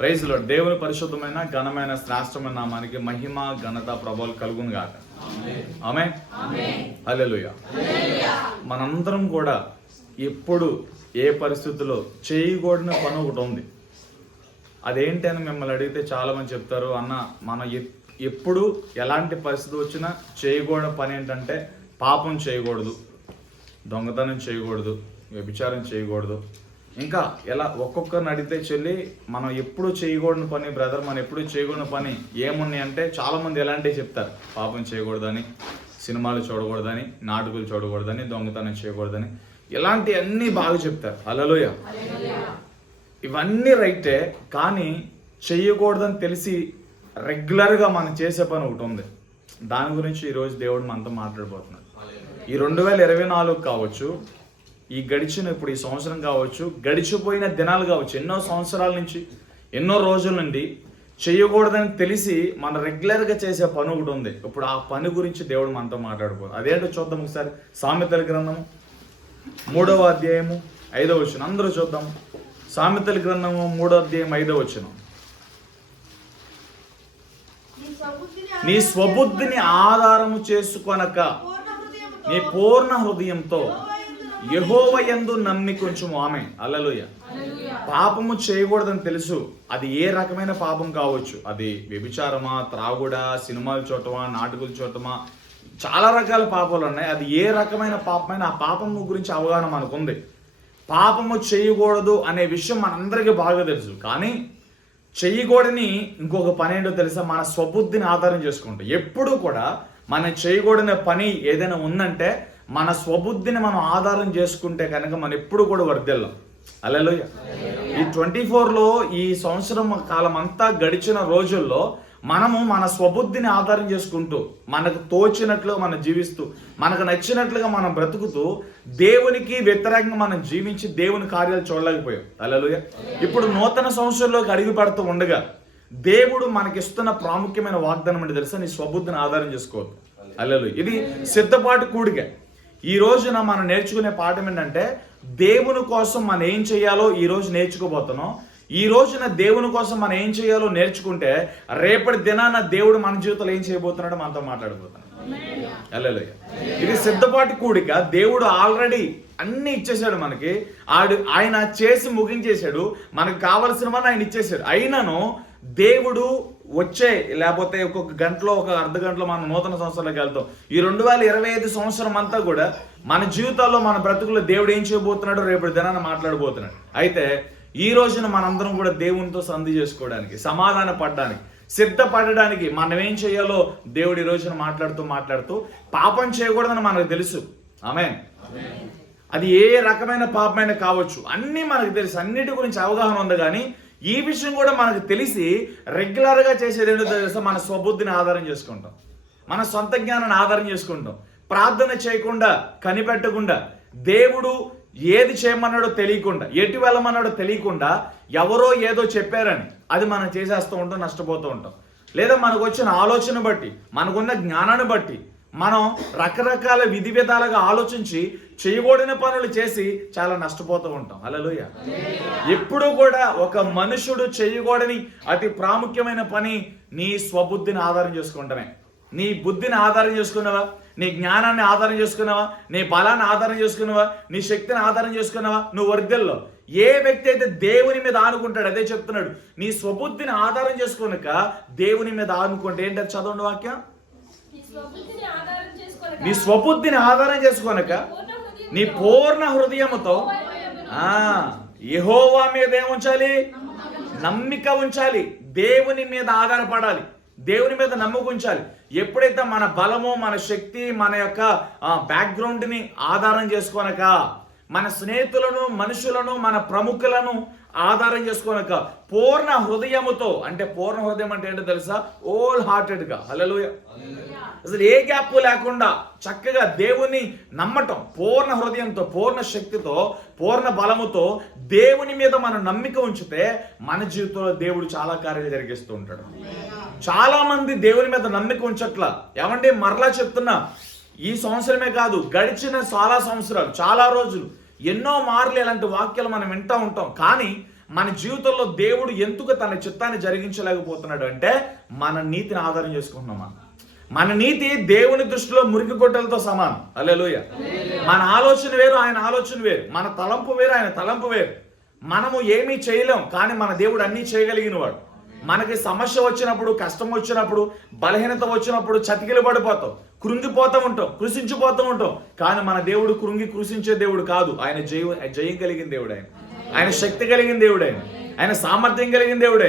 Praise lord. దేవుని పరిశుద్ధమైన ఘనమైన శ్రేష్టమైన నామానికి మహిమ ఘనత ప్రభావాలు కలుగును గాక. ఆమేన్. హల్లెలూయా. మనందరం కూడా ఎప్పుడు ఏ పరిస్థితుల్లో చేయకూడని పని ఒకటి ఉంది. అదేంటి అని మిమ్మల్ని అడిగితే చాలా మంది చెప్తారు, అన్న మనం ఎప్పుడు ఎలాంటి పరిస్థితి వచ్చినా చేయకూడని పని ఏంటంటే పాపం చేయకూడదు, దొంగతనం చేయకూడదు, వ్యభిచారం చేయకూడదు. ఇంకా ఎలా ఒక్కొక్కరిని అడిగితే చెల్లి మనం ఎప్పుడు చేయకూడని పని, బ్రదర్ మనం ఎప్పుడు చేయకూడని పని ఏమున్నాయి అంటే చాలామంది ఎలాంటివి చెప్తారు. పాపం చేయకూడదని, సినిమాలు చూడకూడదని, నాటకాలు చూడకూడదని, దొంగతనం చేయకూడదని, ఇలాంటివన్నీ బాగా చెప్తారు. హల్లెలూయా. ఇవన్నీ రైటే, కానీ చెయ్యకూడదని తెలిసి రెగ్యులర్గా మనం చేసే పని ఒకటి ఉంది. దాని గురించి ఈరోజు దేవుడు మనతో మాట్లాడబోతున్నాడు. ఈ 2024 కావచ్చు, ఈ గడిచిన ఇప్పుడు ఈ సంవత్సరం కావచ్చు, గడిచిపోయిన దినాలు కావచ్చు, ఎన్నో సంవత్సరాల నుంచి ఎన్నో రోజుల నుండి చేయకూడదని తెలిసి మన రెగ్యులర్గా చేసే పని ఒకటి ఉంది. ఇప్పుడు ఆ పని గురించి దేవుడు మనతో మాట్లాడబోతున్నాడు. అదేంటో చూద్దాం ఒకసారి. సామెతల గ్రంథము 3వ అధ్యాయము 5వ వచనం. అందరూ చూద్దాం. సామెతల గ్రంథము 3వ అధ్యాయం 5వ వచనం. నీ స్వబుద్ధిని ఆధారము చేసుకొనక నీ పూర్ణ హృదయంతో యెహోవా యందు నమ్మికుంచుము. ఆమేన్. హల్లెలూయా. పాపము చేయకూడదని తెలుసు. అది ఏ రకమైన పాపం కావచ్చు. అది వ్యభిచారమా, త్రాగుడా, సినిమాలు చూడటమా, నాటకాలు చూడటమా, చాలా రకాల పాపాలు ఉన్నాయి. అది ఏ రకమైన పాపమైనా ఆ పాపము గురించి అవగాహన మనకుంది. పాపము చేయకూడదు అనే విషయం మనందరికీ బాగా తెలుసు. కానీ చేయకూడని ఇంకొక పని ఏంటో తెలుసా? మన స్వబుద్ధిని ఆధారం చేసుకుంటాం. ఎప్పుడు కూడా మనం చేయకూడని పని ఏదైనా ఉందంటే మన స్వబుద్ధిని మనం ఆధారం చేసుకుంటే కనుక మనం ఎప్పుడు కూడా వర్ధిల్లం. హల్లెలూయా. ఈ 24లో ఈ సంవత్సరం కాలం అంతా గడిచిన రోజుల్లో మనము మన స్వబుద్ధిని ఆధారం చేసుకుంటూ, మనకు తోచినట్లుగా మనం జీవిస్తూ, మనకు నచ్చినట్లుగా మనం బ్రతుకుతూ, దేవునికి వ్యతిరేకంగా మనం జీవించి దేవుని కార్యాలు చూడలేకపోయాం. హల్లెలూయా. ఇప్పుడు నూతన సంవత్సరంలోకి అడుగు పెడుతూ ఉండగా దేవుడు మనకిస్తున్న ప్రాముఖ్యమైన వాగ్దానం అంటే తెలుసా? నీ స్వబుద్ధిని ఆధారం చేసుకోవద్దు. హల్లెలూయా. ఇది సిద్ధపాటు కూడిక. ఈ రోజున మనం నేర్చుకునే పాఠం ఏంటంటే దేవుని కోసం మనం ఏం చేయాలో ఈ రోజు నేర్చుకోబోతున్నాం. ఈ రోజున దేవుని కోసం మనం ఏం చేయాలో నేర్చుకుంటే రేపటి దినాన దేవుడు మన జీవితంలో ఏం చేయబోతున్నాడో మనతో మాట్లాడబోతున్నాడు. హల్లెలూయా. ఇది సిద్ధపాటు కూడిక. దేవుడు ఆల్రెడీ అన్ని ఇచ్చేసాడు మనకి. ఆయన చేసి ముగించేశాడు. మనకు కావలసినవన్నీ ఆయన ఇచ్చేసాడు. అయినను దేవుడు వచ్చే లేకపోతే ఒక్కొక్క గంటలో, ఒక అర్ధ గంటలో మనం నూతన సంవత్సరంలోకి వెళ్తాం. ఈ 2025 సంవత్సరం అంతా కూడా మన జీవితాల్లో, మన బ్రతుకుల్లో దేవుడు ఏం చేయబోతున్నాడో రేపటి దినాన్ని మాట్లాడబోతున్నాడు. అయితే ఈ రోజున మనందరం కూడా దేవునితో సంధి చేసుకోవడానికి, సమాధాన పడడానికి, సిద్ధపడడానికి మనం ఏం చేయాలో దేవుడు ఈ రోజున మాట్లాడుతూ పాపం చేయకూడదని మనకు తెలుసు. ఆమేన్. అది ఏ రకమైన పాపమైనా కావచ్చు, అన్నీ మనకు తెలుసు, అన్నిటి గురించి అవగాహన ఉంది. కానీ ఈ విషయం కూడా మనకు తెలిసి రెగ్యులర్గా చేసేది ఏంటో తెలుసా? మన స్వబుద్ధిని ఆధారం చేసుకుంటాం, మన సొంత జ్ఞానాన్ని ఆధారం చేసుకుంటాం. ప్రార్థన చేయకుండా, కనిపెట్టకుండా, దేవుడు ఏది చేయమన్నాడో తెలియకుండా, ఎటు వెళ్ళమన్నాడో తెలియకుండా, ఎవరో ఏదో చెప్పారని అది మనం చేసేస్తూ ఉంటాం, నష్టపోతూ ఉంటాం. లేదా మనకు వచ్చిన ఆలోచన బట్టి, మనకున్న జ్ఞానాన్ని బట్టి మనం రకరకాల విధి విధాలుగా ఆలోచించి చేయకూడని పనులు చేసి చాలా నష్టపోతూ ఉంటాం. హల్లెలూయా. ఎప్పుడు కూడా ఒక మనుషుడు చేయకూడని అతి ప్రాముఖ్యమైన పని నీ స్వబుద్ధిని ఆధారం చేసుకుంటామే. నీ బుద్ధిని ఆధారం చేసుకున్నావా? నీ జ్ఞానాన్ని ఆధారం చేసుకున్నావా? నీ బలాన్ని ఆధారం చేసుకున్నావా? నీ శక్తిని ఆధారం చేసుకున్నావా? నువ్వు వర్ధిల్లో. ఏ వ్యక్తి అయితే దేవుని మీద ఆనుకుంటాడు, అదే చెప్తున్నాడు. నీ స్వబుద్ధిని ఆధారం చేసుకున్నాక దేవుని మీద ఆనుకుంటే ఏంటది? చదవండి వాక్యం. నీ స్వబుద్ధిని ఆధారం చేసుకొనక నీ పూర్ణ హృదయముతో యెహోవా మీద ఏముంచాలి? నమ్మిక ఉంచాలి. దేవుని మీద ఆధారపడాలి, దేవుని మీద నమ్మకం ఉంచాలి. ఎప్పుడైతే మన బలము, మన శక్తి, మన యొక్క బ్యాక్గ్రౌండ్ని ఆధారం చేసుకోనక, మన స్నేహితులను, మనుషులను, మన ప్రముఖులను ఆధారం చేసుకోనక పూర్ణ హృదయముతో, అంటే పూర్ణ హృదయం అంటే ఏంటో తెలుసా? హోల్ హార్టెడ్గా. హల్లెలూయా. అసలు ఏ గ్యాప్ లేకుండా చక్కగా దేవుని నమ్మటం, పూర్ణ హృదయంతో, పూర్ణ శక్తితో, పూర్ణ బలముతో దేవుని మీద మనం నమ్మిక ఉంచితే మన జీవితంలో దేవుడు చాలా కార్యాలు జరిగిస్తూ ఉంటాడు. చాలా మంది దేవుని మీద నమ్మిక ఉంచట్లా. ఏమంటే మరలా చెప్తున్నా, ఈ సంవత్సరమే కాదు, గడిచిన చాలా సంవత్సరాలు, చాలా రోజులు, ఎన్నో మార్లు ఇలాంటి వాక్యాలు మనం వింటూ ఉంటాం. కానీ మన జీవితంలో దేవుడు ఎందుకు తన చిత్తాన్ని జరిగించలేకపోతున్నాడు అంటే మన నీతిని ఆధారం చేసుకుంటున్నామా. మన నీతి దేవుని దృష్టిలో మురికి గొడ్డలతో సమానం. హల్లెలూయా. మన ఆలోచన వేరు, ఆయన ఆలోచన వేరు. మన తలంపు వేరు, ఆయన తలంపు వేరు. మనము ఏమీ చేయలేం, కానీ మన దేవుడు అన్నీ చేయగలిగిన వాడు. మనకి సమస్య వచ్చినప్పుడు, కష్టం వచ్చినప్పుడు, బలహీనత వచ్చినప్పుడు చతికిలు పడిపోతాం, కృంగిపోతూ ఉంటాం, కృషించిపోతూ ఉంటాం. కానీ మన దేవుడు కృషించే దేవుడు కాదు. ఆయన జయం కలిగిన దేవుడు. ఆయన శక్తి కలిగిన దేవుడు. ఆయన సామర్థ్యం కలిగిన దేవుడు.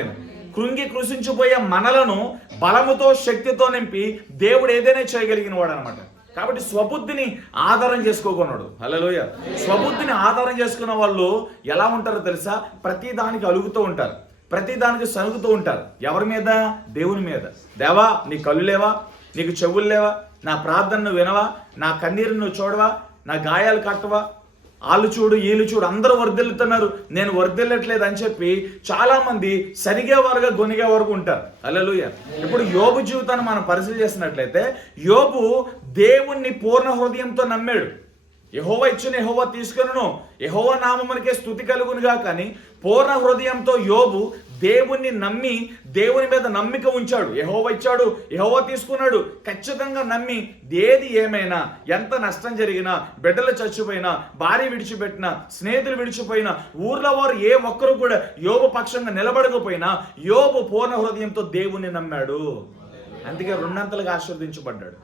కృషించిపోయే మనలను బలముతో, శక్తితో నింపి దేవుడు ఏదైనా చేయగలిగిన వాడు అనమాట. కాబట్టి స్వబుద్ధిని ఆధారం చేసుకోకున్నాడు. హల్లెలూయా. స్వబుద్ధిని ఆధారం చేసుకున్న వాళ్ళు ఎలా ఉంటారో తెలుసా? ప్రతి దానికి అలుగుతూ ఉంటారు, ప్రతి దానికి సనుగుతూ ఉంటారు. ఎవరి మీద? దేవుని మీద. దేవా, నీ కళ్ళు లేవా? నీకు చెవులు లేవా? నా ప్రార్థనను వినవా? నా కన్నీరు నువ్వు చూడవా? నా గాయాలు కట్టవా? వాళ్ళు చూడు, వీళ్ళు చూడు, అందరూ వర్ధిల్లుతున్నారు, నేను వర్ధిల్లట్లేదు అని చెప్పి చాలా మంది సరిగే వరకు గొనిగే వరకు ఉంటారు. హల్లెలూయా. ఇప్పుడు యోబు జీవితాన్ని మనం పరిశీలన చేసినట్లయితే, యోబు దేవుణ్ణి పూర్ణ హృదయంతో నమ్మాడు. యెహోవా ఇచ్చిన యెహోవా తీసుకొనును, యెహోవా నామమునకే స్తుతి కలుగునుగా. కానీ పూర్ణ హృదయంతో యోబు దేవుణ్ణి నమ్మి దేవుని మీద నమ్మిక ఉంచాడు. యెహోవా ఇచ్చాడు, యెహోవా తీసుకున్నాడు, ఖచ్చితంగా నమ్మి ఏది ఏమైనా, ఎంత నష్టం జరిగినా, బిడ్డలు చచ్చిపోయినా, భార్య విడిచిపెట్టినా, స్నేహితులు విడిచిపోయినా, ఊర్లో వారు ఏ ఒక్కరు కూడా యోబు పక్షంగా నిలబడకపోయినా యోబు పూర్ణ హృదయంతో దేవుణ్ణి నమ్మాడు. అందుకే రెండంతలుగా ఆశీర్వదించబడ్డాడు.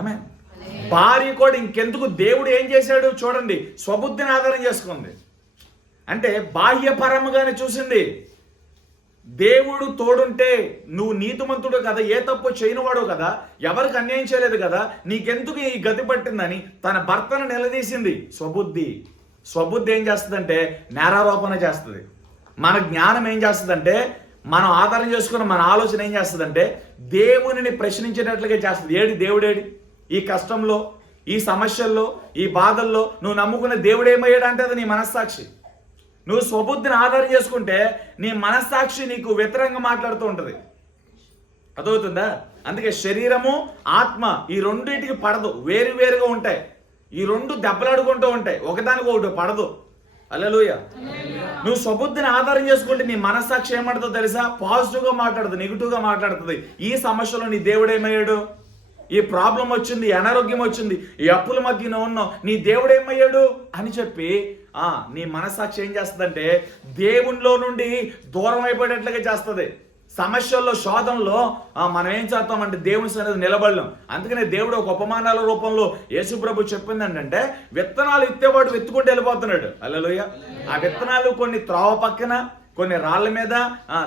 ఆమేన్. భార్య కూడా ఇంకెందుకు, దేవుడు ఏం చేశాడు చూడండి, స్వబుద్ధిని ఆధారం చేసుకుంది. అంటే బాహ్యపరముగానే చూసింది. దేవుడు తోడుంటే నువ్వు నీతిమంతుడు కదా, ఏ తప్పు చేయనివాడు కదా, ఎవరికి అన్యాయం చేయలేదు కదా, నీకెందుకు ఈ గతి పట్టిందని తన భర్తను నిలదీసింది. స్వబుద్ధి ఏం చేస్తుందంటే నేరారోపణ చేస్తుంది. మన జ్ఞానం ఏం చేస్తుందంటే, మనం ఆధారం చేసుకున్న మన ఆలోచన ఏం చేస్తుందంటే దేవునిని ప్రశ్నించేటట్లుగా చేస్తుంది. దేవుడేడి ఈ కష్టంలో, ఈ సమస్యల్లో, ఈ బాధల్లో నువ్వు నమ్ముకున్న దేవుడు ఏమయ్యాడంటే అది నీ మనస్సాక్షి. నువ్వు స్వబుద్ధిని ఆధారం చేసుకుంటే నీ మనస్సాక్షి నీకు వ్యతిరేకంగా మాట్లాడుతూ ఉంటుంది. అర్థమవుతుందా? అందుకే శరీరము, ఆత్మ ఈ రెండింటికి పడదు, వేరువేరుగా ఉంటాయి. ఈ రెండు దెబ్బలాడుకుంటూ ఉంటాయి, ఒకదానికి ఒకటి పడదు. హల్లెలూయా. నువ్వు స్వబుద్ధిని ఆధారం చేసుకుంటే నీ మనస్సాక్షి ఏమంటుందో తెలుసా? పాజిటివ్గా మాట్లాడుతుంది, నెగిటివ్గా మాట్లాడుతుంది. ఈ సమస్యలో నీ దేవుడు ఏమయ్యాడు? ఈ ప్రాబ్లం వచ్చింది, అనారోగ్యం వచ్చింది, ఈ అప్పుల మధ్య ఉన్నావు, నీ దేవుడు ఏమయ్యాడు అని చెప్పి నీ మనస్సాక్షి ఏం చేస్తుందంటే దేవునిలో నుండి దూరం అయిపోయేటట్లుగా చేస్తుంది. సమస్యల్లో, శోధనలో మనం ఏం చేస్తామంటే దేవుని సన్నిధిలో నిలబడలేం. అందుకనే దేవుడు ఒక ఉపమానాల రూపంలో యేసుప్రభు చెప్పింది ఏంటంటే, విత్తనాలు ఇత్తేవాడు విత్తుకుంటూ వెళ్ళిపోతున్నాడు. హల్లెలూయా. ఆ విత్తనాలు కొన్ని త్రోవ పక్కన, కొన్ని రాళ్ళ మీద,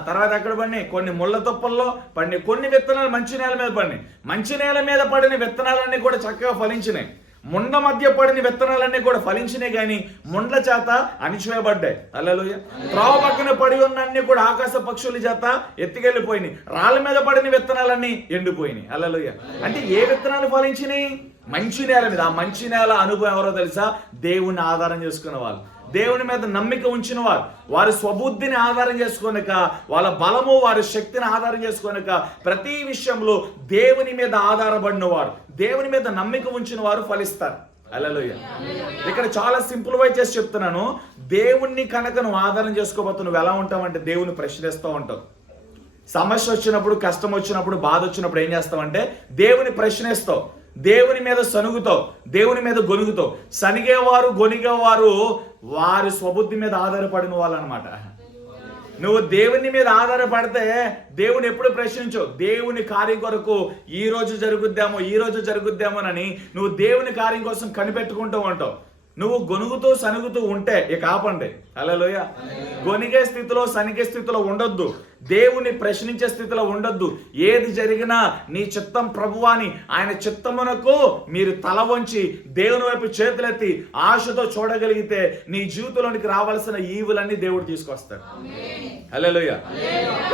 తర్వాత ఎక్కడ పడినాయి, కొన్ని ముళ్ళ తుప్పల్లో పడినాయి, కొన్ని విత్తనాలు మంచి నేల మీద పడినాయి. మంచి నేల మీద పడిన విత్తనాలన్నీ కూడా చక్కగా ఫలించినాయి. ముండ్ల మధ్య పడిన విత్తనాలన్నీ కూడా ఫలించినాయి, కానీ ముండ్ల చేత అణిచివేయబడ్డాయి. హల్లెలూయా. త్రోవ పక్కన పడి ఉన్నన్ని కూడా ఆకాశ పక్షుల చేత ఎత్తుకెళ్ళిపోయినాయి. రాళ్ళ మీద పడిన విత్తనాలన్నీ ఎండిపోయినాయి. హల్లెలూయా. అంటే ఏ విత్తనాలు ఫలించినాయి? మంచి నేల మీద. ఆ మంచి నేల అనుభవం ఎవరో తెలుసా? దేవుణ్ణి ఆధారం చేసుకున్న వాళ్ళు, దేవుని మీద నమ్మిక ఉంచిన వారు, వారి స్వబుద్ధిని ఆధారం చేసుకోనక, వాళ్ళ బలము, వారి శక్తిని ఆధారం చేసుకోనక, ప్రతి విషయంలో దేవుని మీద ఆధారపడిన వారు, దేవుని మీద నమ్మిక ఉంచిన వారు ఫలిస్తారు. హల్లెలూయా. ఇక్కడ చాలా సింప్లిఫై చేసి చెప్తున్నాను. దేవుణ్ణి కనుక నువ్వు ఆధారం చేసుకోబోతు నువ్వు ఎలా ఉంటావంటే దేవుని ప్రశ్నిస్తూ ఉంటావు. సమస్య వచ్చినప్పుడు, కష్టం వచ్చినప్పుడు, బాధ వచ్చినప్పుడు ఏం చేస్తావంటే దేవుని ప్రశ్నిస్తావు, దేవుని మీద సనుగుతావు, దేవుని మీద గొనుగుతావు. సనిగేవారు, గొనిగేవారు వారి స్వబుద్ధి మీద ఆధారపడిన వాళ్ళు అనమాట. నువ్వు దేవుని మీద ఆధారపడితే దేవుని ఎప్పుడు ప్రశ్నించవు. దేవుని కార్యం కొరకు ఈ రోజు జరుగుద్దామోనని నువ్వు దేవుని కార్యం కోసం కనిపెట్టుకుంటూ ఉంటావు. నువ్వు గొనుగుతూ సనుగుతూ ఉంటే ఇక ఆపండి. హల్లెలూయా. గొనిగే స్థితిలో, సనిగే స్థితిలో ఉండొద్దు. దేవుని ప్రశ్నించే స్థితిలో ఉండొద్దు. ఏది జరిగినా నీ చిత్తం ప్రభువాని, ఆయన చిత్తమునకు మీరు తల వంచి దేవుని వైపు చేతులెత్తి ఆశతో చూడగలిగితే నీ జీవితంలోనికి రావాల్సిన ఈవులన్నీ దేవుడు తీసుకొస్తాడు. హల్లెలూయా.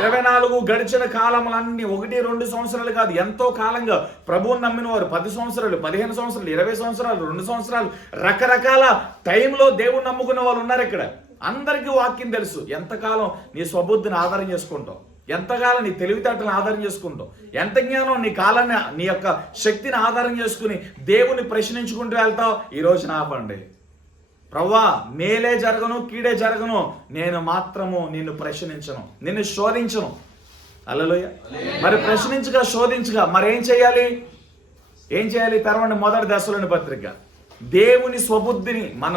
24 గడిచిన కాలములన్నీ 1-2 సంవత్సరాలు కాదు, ఎంతో కాలంగా ప్రభువుని నమ్మిన వారు 10 సంవత్సరాలు, 15 సంవత్సరాలు, 20 సంవత్సరాలు, 2 సంవత్సరాలు, రకరకాల టైంలో దేవుని నమ్ముకున్న వాళ్ళు ఉన్నారు ఇక్కడ. అందరికీ వాక్యం తెలుసు. ఎంతకాలం నీ స్వబుద్ధిని ఆధారం చేసుకుంటావు, ఎంతకాలం నీ తెలివితేటలను ఆధారం చేసుకుంటావు, ఎంత జ్ఞానం నీ కాలాన్ని, నీ యొక్క శక్తిని ఆధారం చేసుకుని దేవుని ప్రశ్నించుకుంటూ వెళ్తావు. ఈ రోజున ఆపండి. ప్రభువా మేలే జరగను కీడే జరగను, నేను మాత్రము నిన్ను ప్రశ్నించను, నిన్ను శోధించను. హల్లెలూయా. మరి ప్రశ్నించగా శోధించగా మరి ఏం చేయాలి? తెరవండి మొదటి దశలోని పత్రిక. దేవుని స్వబుద్ధిని, మన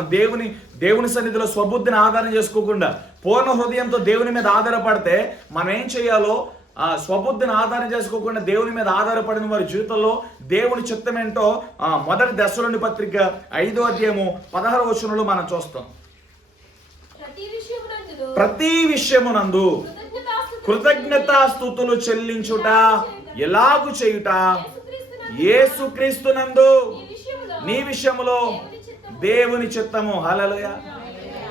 దేవుని సన్నిధిలో స్వబుద్ధిని ఆధారం చేసుకోకుండా పూర్ణ హృదయంతో దేవుని మీద ఆధారపడితే మనం ఏం చేయాలో ఆ స్వబుద్ధిని ఆధారం చేసుకోకుండా దేవుని మీద ఆధారపడిన వారి జీవితంలో దేవుని చిత్తం ఏంటో మొదటి దశలోని పత్రిక 5వ అధ్యాయము 16వ వచనంలో మనం చూస్తాం. ప్రతి విషయమునందు కృతజ్ఞతాస్తుతులు చెల్లించుట ఎలాగు చేయుట యేసుక్రీస్తునందు నీ విషయములో దేవుని చిత్తము. హల్లెలూయా.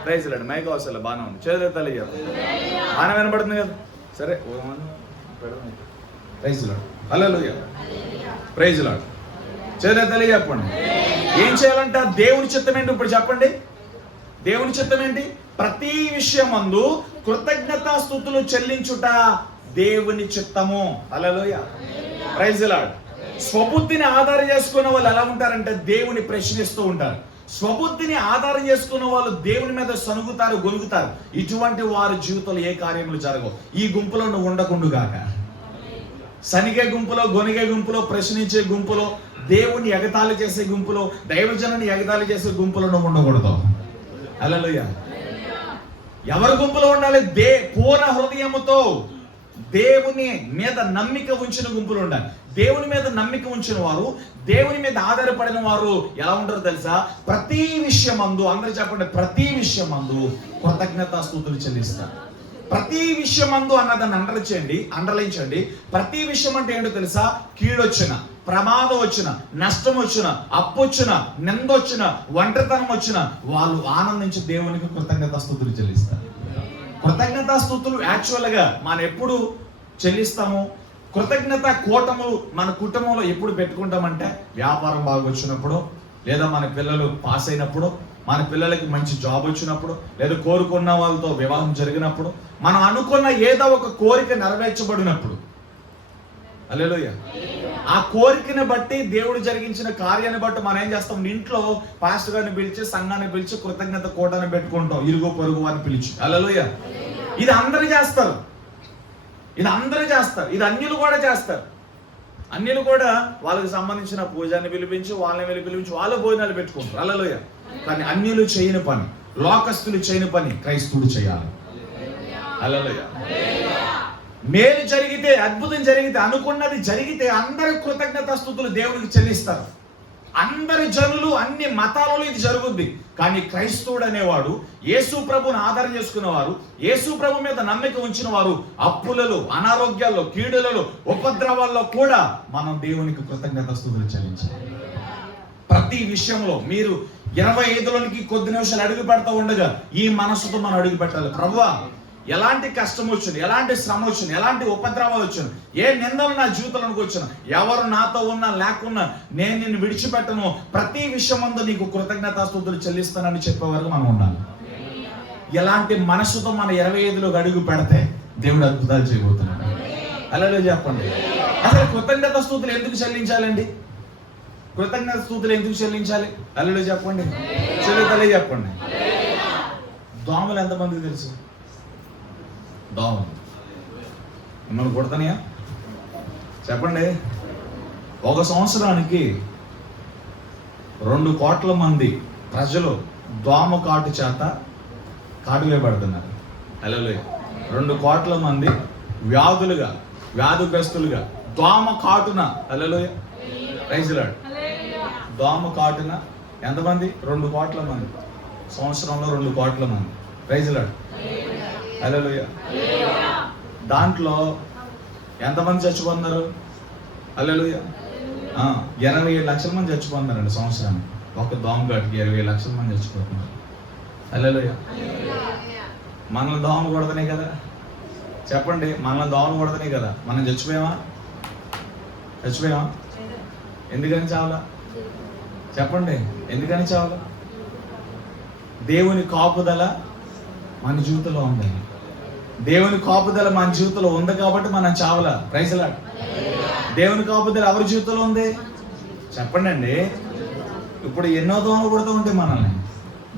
Praise lord. మైక్ అవసరం బాగానే ఉంది, చేతులు తల్లి బాగానే వినబడుతుంది కదా. సరే, praise Lord. Hallelujah. Praise Lord. చేతులు తల్లి చెప్పండి. ఏం చేయాలంట? దేవుని చిత్తం ఏంటి? ఇప్పుడు చెప్పండి. దేవుని చిత్తం ఏంటి? ప్రతి విషయమందు కృతజ్ఞతాస్తుతులు చెల్లించుట దేవుని చిత్తము. హల్లెలూయా. Praise lord. స్వబుద్ధిని ఆధారం చేసుకున్న వాళ్ళు ఎలా ఉంటారంటే దేవుని ప్రశ్నిస్తూ ఉంటారు. స్వబుద్ధిని ఆధారం చేసుకున్న వాళ్ళు దేవుని మీద సనుగుతారు, గొలుగుతారు. ఇటువంటి వారి జీవితంలో ఏ కార్యములు జరగవు. ఈ గుంపులో నువ్వు ఉండకుండుగాక. సనిగే గుంపులో, గొనిగే గుంపులో, ప్రశ్నించే గుంపులో, దేవుని ఎగతాళి చేసే గుంపులో, దైవజనాన్ని ఎగతాళి చేసే గుంపులో నువ్వు ఉండకూడదు. హల్లెలూయా. ఎవరి గుంపులో ఉండాలి? పూర్ణ హృదయముతో దేవుని మీద నమ్మిక ఉంచిన గుంపులు ఉండాలి. దేవుని మీద నమ్మిక ఉంచిన వారు, దేవుని మీద ఆధారపడిన వారు ఎలా ఉంటారో తెలుసా? ప్రతి విషయమందు, అందరూ చెప్పండి, ప్రతి విషయమందు కృతజ్ఞతాస్తుతులు చెల్లిస్తారు. ప్రతి విషయమందు అన్నదాన్ని అండర్లైన్ చేయండి. ప్రతి విషయం అంటే ఏంటో తెలుసా? కీడొచ్చిన, ప్రమాదం వచ్చిన, నష్టం వచ్చిన, అప్పు వచ్చిన, నింద వచ్చిన, ఒంటరితనం వచ్చిన వాళ్ళు ఆనందించి దేవునికి కృతజ్ఞతాస్తుతులు చెల్లిస్తారు. కృతజ్ఞతాస్తుతులు యాక్చువల్గా మనం ఎప్పుడు చెల్లిస్తాము? కృతజ్ఞత కూటములు మన కుటుంబంలో ఎప్పుడు పెట్టుకుంటామంటే వ్యాపారం బాగా వచ్చినప్పుడు, లేదా మన పిల్లలు పాస్ అయినప్పుడు, మన పిల్లలకి మంచి జాబ్ వచ్చినప్పుడు, లేదా కోరుకున్న వాళ్ళతో వివాహం జరిగినప్పుడు, మనం అనుకున్న ఏదో ఒక కోరిక నెరవేర్చబడినప్పుడు. హల్లెలూయా. ఆ కోరికని బట్టి, దేవుడు జరిగించిన కార్యాన్ని బట్టి మనం ఏం చేస్తాం? ఇంట్లో పాస్టర్ గారిని పిలిచి, సంఘాన్ని పిలిచి కృతజ్ఞత కూటాన్ని పెట్టుకుంటాం, ఇరుగు పొరుగు వారిని పిలిచి. హల్లెలూయా. ఇది అందరూ చేస్తారు, ఇది అన్యులు కూడా చేస్తారు. అన్యులు కూడా వాళ్ళకి సంబంధించిన పూజాన్ని పిలిపించి, వాళ్ళని పిలిపించి వాళ్ళ భోజనాలు పెట్టుకుంటారు. హల్లెలూయా. కానీ అన్యులు చేయని పని, లోకస్తులు చేయని పని క్రైస్తవుడు చేయాలి. హల్లెలూయా. మేలు జరిగితే, అద్భుతం జరిగితే, అనుకున్నది జరిగితే అందరూ కృతజ్ఞతాస్తుతులు దేవుడికి చెల్లిస్తారు. అందరి జనులు, అన్ని మతాలలో ఇది జరుగుద్ది. కానీ క్రైస్తవుడు అనేవాడు, యేసు ప్రభుని ఆధారం చేసుకున్నవారు, యేసు ప్రభు మీద నమ్మిక ఉంచిన వారు అప్పులలో, అనారోగ్యాల్లో, కీడులలో, ఉపద్రవాల్లో కూడా మనం దేవునికి కృతజ్ఞతాస్తుతులు చెల్లించాలి. ప్రతి విషయంలో మీరు 25లోనికి కొద్ది నిమిషాలు అడుగు పెడతా ఉండగా ఈ మనసుతో మనం అడుగు పెట్టాలి. ప్రభువా, ఎలాంటి కష్టం వచ్చిన, ఎలాంటి శ్రమ వచ్చిన, ఎలాంటి ఉపద్రవాలు వచ్చిన, ఏ నిందలు నా జీవితంలోకి వచ్చిన, ఎవరు నాతో ఉన్నా లేకున్నా నేను నిన్ను విడిచిపెట్టను, ప్రతి విషయమందు నీకు కృతజ్ఞతాస్తుతులు చెల్లిస్తానని చెప్పే వరకు మనం ఉండాలి. ఎలాంటి మనసుతో మన 25లోకి అడుగు పెడితే దేవుడు అద్భుతాలు చేయబోతున్నాడు. హల్లెలూయా చెప్పండి. అసలు కృతజ్ఞతాస్తుతులు ఎందుకు చెల్లించాలండి? కృతజ్ఞతాస్తుతులు ఎందుకు చెల్లించాలి? హల్లెలూయా చెప్పండి. చెల్లితలే చెప్పండి. దోమలు ఎంతమందికి తెలుసు? దోమలు మిమ్మల్ని కొడతానయా? చెప్పండి. 1 సంవత్సరానికి 2 కోట్ల మంది ప్రజలు దోమ కాటు చేత కాటు వేయబడుతున్నారు. హల్లెలూయా. 2 కోట్ల మంది వ్యాధిగ్రస్తులుగా దోమ కాటున. హల్లెలూయా. Praise lord. దోమ కాటున ఎంతమంది? 2 కోట్ల మంది. సంవత్సరంలో 2 కోట్ల మంది. Praise Lord. హల్లెలూయా. దాంట్లో ఎంతమంది చచ్చిపోతున్నారు? హల్లెలూయా. 27 లక్షల మంది చచ్చిపోతున్నారండి సంవత్సరానికి. ఒక దోమ కాటుకి 27 లక్షల మంది చచ్చిపోతున్నారు. హల్లెలూయా. మనల్ని దోమ కొడతనే కదా. చెప్పండి, మనల్ని దోమ కొడతనే కదా మనం చచ్చిపోయామా? ఎందుకని చావలా? చెప్పండి, ఎందుకని చావలా? దేవుని కాపుదల మన జీవితంలో ఉంది. దేవుని కాపుదల మన జీవితంలో ఉంది కాబట్టి మనం చావలా. Praise lord. దేవుని కాపుదల ఎవరి జీవితంలో ఉంది? చెప్పండి అండి. ఇప్పుడు ఎన్నో దోమలు కొడుతూ ఉంటాయి మనల్ని.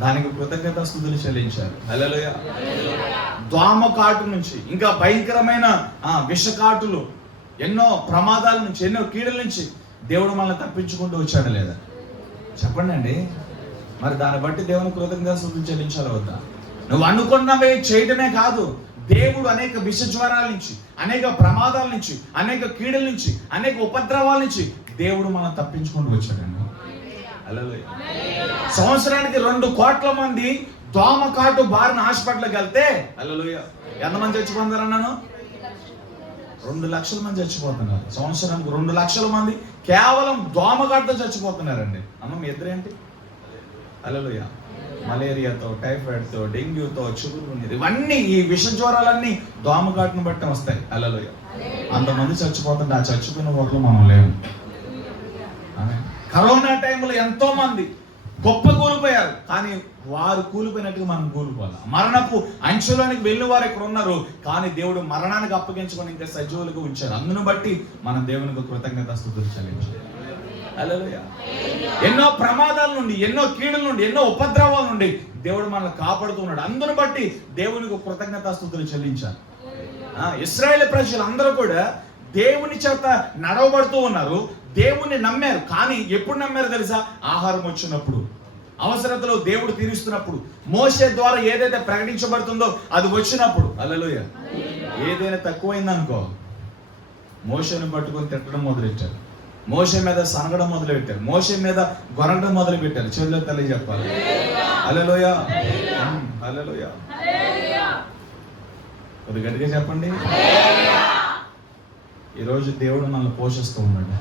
దానికి కృతజ్ఞతాస్తుతులు చెల్లించారు. హల్లెలూయా. దోమ కాటు నుంచి, ఇంకా భయంకరమైన విషకాటులు, ఎన్నో ప్రమాదాల నుంచి, ఎన్నో కీడుల నుంచి దేవుడు మనల్ని తప్పించుకుంటూ వచ్చాడు లేదా? చెప్పండి అండి. మరి దాన్ని బట్టి దేవుని కృతజ్ఞతాస్తుతులు చెల్లించాలి వద్దా? నువ్వు అనుకున్నవే చేయటమే కాదు, దేవుడు అనేక విషజ్వరాల నుంచి, అనేక ప్రమాదాల నుంచి, అనేక కీడుల నుంచి, అనేక ఉపద్రవాల నుంచి దేవుడు మనం తప్పించుకుంటూ వచ్చాడండి. హల్లెలూయా. సంవత్సరానికి 2 కోట్ల మంది దోమకాటు బారిన హాస్పిటల్కి వెళ్తే, హల్లెలూయా, ఎంతమంది చచ్చిపోతున్నారన్నాను? 2 లక్షల మంది చచ్చిపోతున్నారు. సంవత్సరానికి 2 లక్షల మంది కేవలం దోమకాటుతో చచ్చిపోతున్నారండి. అమ్మ మీ ఇద్దరేంటి? హల్లెలూయా. మలేరియాతో, టైఫాయిడ్తో, డెంగ్యూతో, చిగురు, ఇవన్నీ ఈ విష జ్వరాలన్నీ దోమకాటును బట్టి వస్తాయి. హల్లెలూయా. అంతమంది చచ్చిపోతుంటే ఆ చచ్చిపోయిన వాటిలో మనం లేము. కరోనా టైంలో ఎంతో మంది గొప్ప కూలిపోయారు, కానీ వారు కూలిపోయినట్టుగా మనం కూలిపోవాలి. మరణపు అంచులోనికి వెళ్ళి వారు ఇక్కడ ఉన్నారు, కానీ దేవుడు మరణానికి అప్పగించుకొని ఇంకా సజీవులుగా ఉంచారు. అందును బట్టి మనం దేవునికి కృతజ్ఞతాస్తుతులు చెల్లించాలి. హల్లెలూయా. ఎన్నో ప్రమాదాల నుండి, ఎన్నో కీడుల నుండి, ఎన్నో ఉపద్రవాల నుండి దేవుడు మనల్ని కాపాడుతున్నాడు. అందును బట్టి దేవునికి కృతజ్ఞతాస్తుతులు చెల్లించాలి. ఇశ్రాయేలు ప్రజలు అందరూ కూడా దేవుని చేత నడవబడుతూ ఉన్నారు, దేవుణ్ణి నమ్మారు. కానీ ఎప్పుడు నమ్మారు తెలుసా? ఆహారం వచ్చినప్పుడు, అవసరతలో దేవుడు తీరుస్తున్నప్పుడు, మోషే ద్వారా ఏదైతే ప్రకటించబడుతుందో అది వచ్చినప్పుడు. హల్లెలూయా. ఏదైనా తక్కువైందనుకో మోషేని పట్టుకొని తిట్టడం మొదలెట్టారు, మోషే మీద సనగడం మొదలు పెట్టారు, మోషే మీద గొరగడం మొదలు పెట్టారు. చెల్లె తల్లి చెప్పాలి. హల్లెలూయా. హల్లెలూయా. కొద్ది గట్టిగా చెప్పండి. ఈరోజు దేవుడు మనల్ని పోషిస్తూ ఉన్నాడు.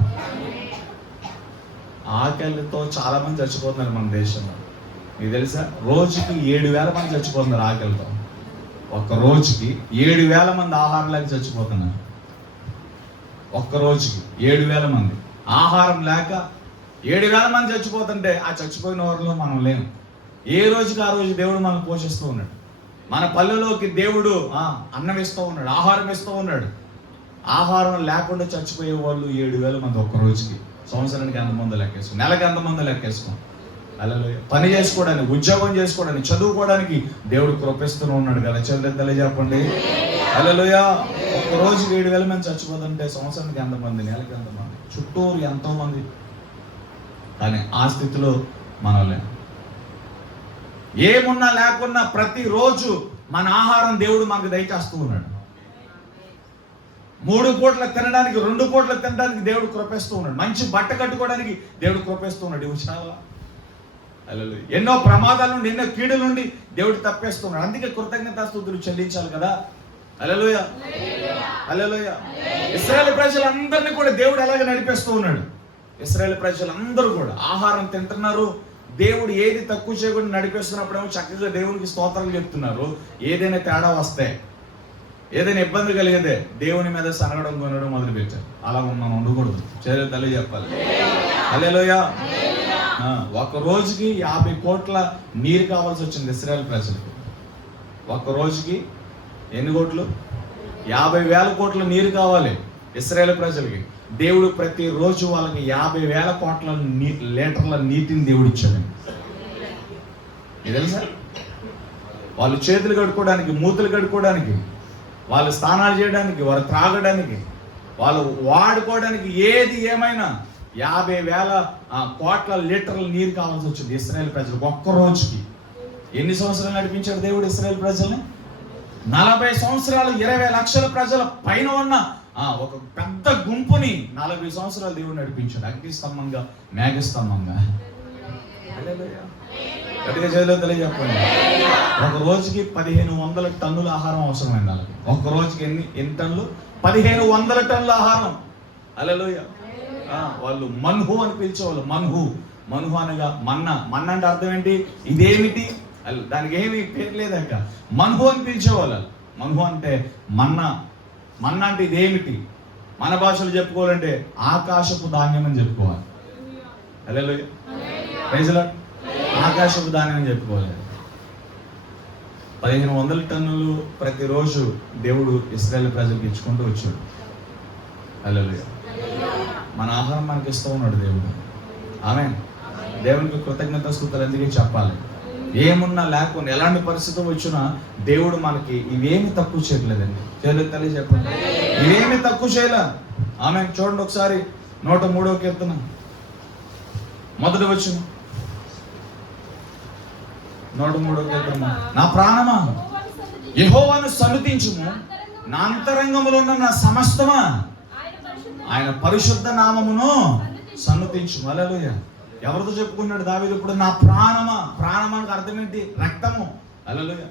ఆకలితో చాలా మంది చచ్చిపోతున్నారు మన దేశంలో. మీకు తెలుసా? రోజుకి 7,000 మంది చచ్చిపోతున్నారు ఆకలితో. ఒక్క రోజుకి 7,000 మంది ఆహారం లేక చచ్చిపోతున్నారు. ఒక్క రోజుకి 7,000 మంది ఆహారం లేక 7,000 మంది చచ్చిపోతుంటే ఆ చచ్చిపోయిన వారిలో మనం లేము. ఏ రోజుకి ఆ రోజు దేవుడు మనల్ని పోషిస్తూ ఉన్నాడు. మన పల్లెలోకి దేవుడు అన్నం ఇస్తూ ఉన్నాడు, ఆహారం ఇస్తూ ఉన్నాడు. ఆహారం లేకుండా చచ్చిపోయే వాళ్ళు 7,000 మంది ఒక్క రోజుకి. సంవత్సరానికి ఎంతమంది లెక్కేసుకో, నెలకు ఎంతమంది లెక్కేసుకో. హల్లెలూయా. పని చేసుకోవడానికి, ఉద్యోగం చేసుకోవడానికి, చదువుకోవడానికి దేవుడు కృపిస్తూనే ఉన్నాడు కదా. చెల్లెద్దలే చెప్పండి. హల్లెలూయా. ఒక్క రోజుకి 7,000 మంది చచ్చిపోతుంటే సంవత్సరానికి ఎంతమంది, నెలకు ఎంతమంది, చుట్టూరు ఎంతో మంది. కానీ ఆ స్థితిలో మనం లేము. ఏమున్నా లేకున్నా ప్రతిరోజు మన ఆహారం దేవుడు మనకు దయచేస్తూ ఉన్నాడు. 3 పూట్ల తినడానికి, 2 పూట్ల తినడానికి దేవుడు కృపిస్తూ ఉన్నాడు. మంచి బట్ట కట్టుకోవడానికి దేవుడు కృపిస్తూ ఉన్నాడు. ఇవి చాలా. హల్లెలూయా. ఎన్నో ప్రమాదాల నుండి, ఎన్నో కీడుల నుండి దేవుడు తప్పేస్తూ ఉన్నాడు. అందుకే కృతజ్ఞతాస్తుతులు చెల్లించాలి కదా. హల్లెలూయా. హల్లెలూయా. ఇశ్రాయేలు ప్రజలందరినీ కూడా దేవుడు అలాగే నడిపిస్తూ ఉన్నాడు. ఇశ్రాయేలు ప్రజలందరూ కూడా ఆహారం తింటున్నారు. దేవుడు ఏది తక్కువ చేయకుండా నడిపిస్తున్నప్పుడేమో చక్కగా దేవునికి స్తోత్రాలు చెప్తున్నారు. ఏదైనా తేడా వస్తే, ఏదైనా ఇబ్బంది కలిగితే దేవుని మీద సనగడం, కొనడం మొదలు పెట్టారు. అలా మనం ఉండకూడదు. చేరే తల్లి చెప్పాలి. హల్లెలూయా. ఒక రోజుకి 50 కోట్ల నీరు కావాల్సి వచ్చింది ఇశ్రాయేలు ప్రజలకు. ఒక రోజుకి ఎన్ని కోట్లు? 50,000 కోట్ల నీరు కావాలి ఇశ్రాయేలు ప్రజలకి. దేవుడు ప్రతిరోజు వాళ్ళకి 50,000 కోట్ల లీటర్ల నీటిని దేవుడు ఇచ్చాడు. ఇది తెలుసా? వాళ్ళు చేతులు కడుక్కోవడానికి, మూతులు కడుక్కోవడానికి, వాళ్ళు స్నానాలు చేయడానికి, వారు త్రాగడానికి, వాళ్ళు వాడుకోవడానికి, ఏది ఏమైనా 50,000 కోట్ల లీటర్ల నీరు కావాల్సి వచ్చింది ఇశ్రాయేలు ప్రజలకు ఒక్క రోజుకి. ఎన్ని సంవత్సరాలు నడిపించాడు దేవుడు ఇశ్రాయేలు ప్రజల్ని? 40 సంవత్సరాలు 20 లక్షల ప్రజల పైన ఉన్న ఒక పెద్ద గుంపుని 40 సంవత్సరాలు దేవుడు నడిపించాడు. అగ్ని స్తంభంగా, మేఘ స్తంభంగా. గట్టిగా చేయలేదు తెలియజెప్పండి. ఒక రోజుకి 1,500 టన్నుల ఆహారం అవసరమైంది వాళ్ళకి. ఒక్క రోజుకి ఎన్ని టన్నులు? 1,500 టన్నుల ఆహారం. హల్లెలూయా. వాళ్ళు మన్హు అని పిలిచేవాళ్ళు. మన్హు అనగా మన్నా. మన్నా అంటే అర్థం ఏంటి? ఇదేమిటి? దానికి ఏమి పేరు లేదక్క. మన్హు అని పిలిచేవాళ్ళు. మన్హు అంటే మన్నా. మన్నా అంటే ఇదేమిటి? మన భాషలో చెప్పుకోవాలంటే ఆకాశపు ధాన్యం అని చెప్పుకోవాలి. హల్లెలూయా. Praise Lord. ఆకాశపు ధాన్యం అని చెప్పుకోవాలి. 1,500 టన్నులు ప్రతిరోజు దేవుడు ఇశ్రాయేలు ప్రజలకు ఇచ్చుకుంటూ వచ్చాడు. హల్లెలూయా. మన ఆహారం మనకి ఇస్తూ ఉన్నాడు దేవుడు. ఆమేన్. దేవునికి కృతజ్ఞతాస్తుతులు ఎందుకే చెప్పాలి. ఏమున్నా లేకుండా ఎలాంటి పరిస్థితి వచ్చినా దేవుడు మనకి ఇవేమి తక్కువ చేయలేదండి. చేయలేదు చెప్పండి, ఇవేమి తక్కువ చేయలే. ఆమె చూడండి ఒకసారి 103వ కీర్తన మొదటి వచనం. 103వ కీర్తన. నా ప్రాణమా యెహోవాను సన్నుతించుము, నా అంతరంగములో ఉన్న నా సమస్తమా ఆయన పరిశుద్ధ నామమును సన్నుతించుము. హల్లెలూయా. ఎవరితో చెప్పుకున్నాడు దావీదు? ఇప్పుడు నా ప్రాణమా. ప్రాణమానికి అర్థం ఏంటి? రక్తము. హల్లెలూయా.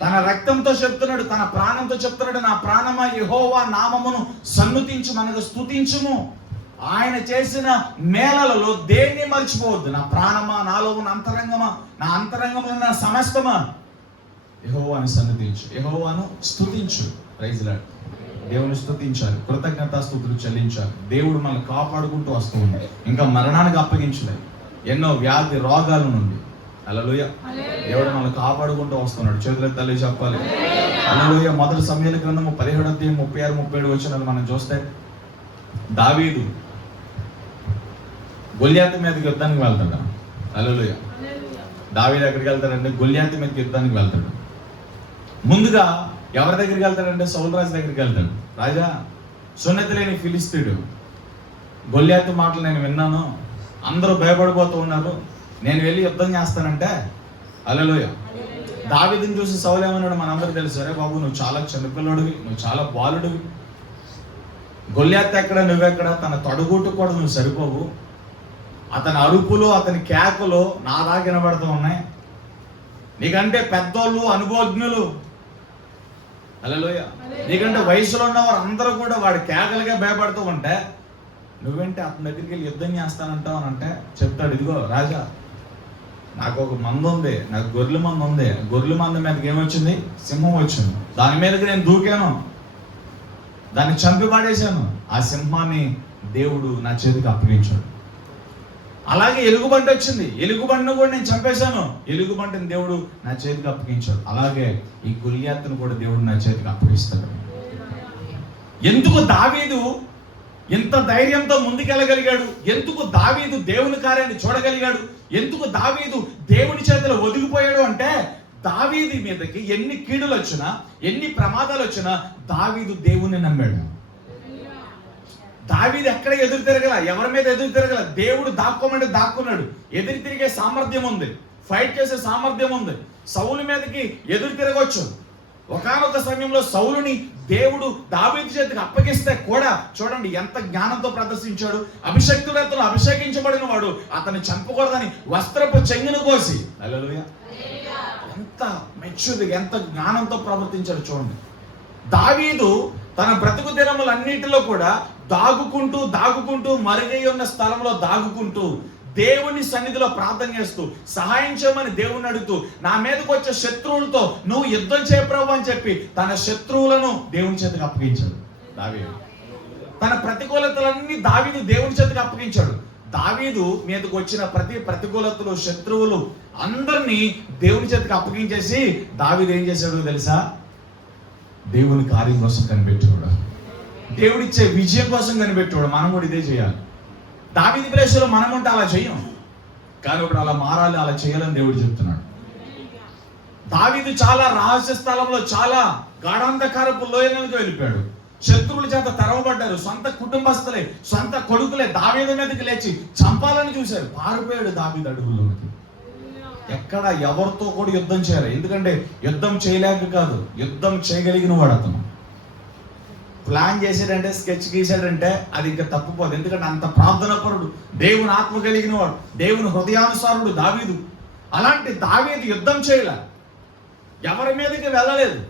తన రక్తంతో చెప్తున్నాడు, తన ప్రాణంతో చెప్తున్నాడు, నా ప్రాణమా యెహోవా నామమును సన్నుతించు, మనకు స్తుతించుము. ఆయన చేసిన మేళలలో దేన్ని మర్చిపోవద్దు. నా ప్రాణమా, నాలో ఉన్న అంతరంగమా, నా అంతరంగంలో ఉన్న సమస్తమా యెహోవాను సన్నుతించు, యెహోవాను స్తుతించు. Praise lord. దేవుని స్తుతించాలి, కృతజ్ఞతాస్తుతులు చెల్లించాలి. దేవుడు మనల్ని కాపాడుకుంటూ వస్తూ ఉంది, ఇంకా మరణానికి అప్పగించలేదు. ఎన్నో వ్యాధి రోగాల నుండి హల్లెలూయా దేవుడు మనల్ని కాపాడుకుంటూ వస్తున్నాడు. చేతులెత్తి తల్లి చెప్పాలి హల్లెలూయా. మొదటి సమూయేలు గ్రంథము 17వ అధ్యాయం 36-37 వచనాలు మనం చూస్తే, దావీదు గొల్యాతు మీదకి యుద్ధానికి వెళ్తాడు. హల్లెలూయా. దావీదు ఎక్కడికి వెళ్తాడంటే గొల్యాతు మీదకి యుద్ధానికి వెళ్తాడు. ముందుగా ఎవరి దగ్గరికి వెళ్తాడంటే సౌలు రాజు దగ్గరికి వెళ్తాడు. రాజా, సున్నతి లేని ఫిలిస్తీయుడు, గొల్యాతు మాటలు నేను విన్నాను, అందరూ భయపడిపోతూ ఉన్నారు, నేను వెళ్ళి యుద్ధం చేస్తానంటే హల్లెలూయా. దావీదుని చూసి సౌలు ఏమన్నాడు మనందరూ తెలుసు, అరే బాబు నువ్వు చాలా చిన్నపిల్లడివి, నువ్వు చాలా బాలుడివి, గొల్యాతు ఎక్కడ నువ్వెక్కడ, తన తొడగూటు కూడా నువ్వు సరిపోవు, అతని అరుపులు అతని కేకలు నా దాకా వినబడుతూ ఉన్నాయి, నీకంటే పెద్దోళ్ళు అనుభవజ్ఞులు హల్లెలూయా, నీకంటే వయసులో ఉన్నవారు అందరూ కూడా వాడి కేకలుగా భయపడుతూ ఉంటే నువ్వేంటి అతని దగ్గరికి వెళ్ళి యుద్ధం చేస్తానంటావు అని అంటే చెప్తాడు, ఇదిగో రాజా నాకు ఒక మంద ఉంది, నాకు గొర్రెల మంద ఉంది, గొర్రెల మంద మీదకి ఏమొచ్చింది? సింహం వచ్చింది, దాని మీదకి నేను దూకాను, దాన్ని చంపి పాడేశాను, ఆ సింహాన్ని దేవుడు నా చేతికి అప్పగించాడు. అలాగే ఎలుగుబంటి వచ్చింది, ఎలుగుబంటిని కూడా నేను చంపేశాను, ఎలుగుబంటిని దేవుడు నా చేతికి అప్పగించాడు. అలాగే ఈ గొల్యాతును కూడా దేవుడు నా చేతికి అప్పగిస్తాడు. ఎందుకు దావీదు ఎంత ధైర్యంతో ముందుకెళ్ళగలిగాడు? ఎందుకు దావీదు దేవుని కార్యాన్ని చూడగలిగాడు? ఎందుకు దావీదు దేవుని చేతిలో ఒదిగిపోయాడు అంటే, దావీదు మీదకి ఎన్ని కీడులు వచ్చినా, ఎన్ని ప్రమాదాలు వచ్చినా దావీదు దేవుని నమ్మాడు. దావీదు ఎక్కడ ఎదురు తిరగల, ఎవరి మీద ఎదురు తిరగల, దేవుడు దాక్కోమంటే దాక్కున్నాడు. ఎదురు తిరిగే సామర్థ్యం ఉంది, ఫైట్ చేసే సామర్థ్యం ఉంది. సౌలు మీదకి ఎదురు తిరగవచ్చు. ఒకానొక సమయంలో సౌలుని దేవుడు దావీదు చేతికి అప్పగిస్తే కూడా చూడండి ఎంత జ్ఞానంతో ప్రదర్శించాడు. అభిషక్తులతో అభిషేకించబడిన వాడు అతన్ని చంపకూడదని వస్త్రపు చెంగును కోసి హల్లెలూయా ఎంత మెచ్యూర్గా ఎంత జ్ఞానంతో ప్రవర్తించాడు చూడండి. దావీదు తన బ్రతుకు దినములన్నిటిలో కూడా దాగుకుంటూ మరుగై ఉన్న స్థలంలో దాగుకుంటూ దేవుని సన్నిధిలో ప్రార్థన చేస్తూ సహాయం చేయమని దేవుని అడుగుతూ, నా మీదకి వచ్చే శత్రువులతో నువ్వు యుద్ధం చేయ ప్రభు అని చెప్పి తన శత్రువులను దేవుని చేతికి అప్పగించాడు. దావీదు తన ప్రతికూలతలన్నీ దావీదు దేవుని చేతికి అప్పగించాడు. దావీదు మీదకి వచ్చిన ప్రతి ప్రతికూలతలు శత్రువులు అందరినీ దేవుని చేతికి అప్పగించేసి దావీదు ఏం చేశాడు తెలుసా? దేవుని కార్యం కోసం కనిపెట్టేవాడు, దేవుడిచ్చే విజయం కోసం కనిపెట్టేవాడు. మనం కూడా ఇదే చేయాలి. దావీదు ప్లేస్లో మనం ఉంటే అలా చెయ్యం, కానీ ఇప్పుడు అలా మారాలి, అలా చేయాలని దేవుడు చెప్తున్నాడు. దావీదు చాలా రహస్య స్థలంలో, చాలా గాఢాంధకారపు లోయలకు వెళ్ళిపోయాడు. శత్రువుల చేత తరవబడ్డారు. సొంత కుటుంబస్తులే, సొంత కొడుకులే దావీదు మీదకి లేచి చంపాలని చూశారు. పారిపోయాడు దావీదు అడుగుల్లోకి. ఎక్కడ ఎవరితో కూడా యుద్ధం చేయాలి, ఎందుకంటే యుద్ధం చేయలేక కాదు, యుద్ధం చేయగలిగిన వాడు అతను. ప్లాన్ చేసాడంటే, స్కెచ్ గీసాడంటే అది ఇంకా తప్పుపోదు, ఎందుకంటే అంత ప్రార్థనాపరుడు, దేవుని ఆత్మ కలిగిన వాడు, దేవుని హృదయానుసారుడు దావీదు. అలాంటి దావీదు యుద్ధం చేయలే, ఎవరి మీదకి వెళ్ళలేదు.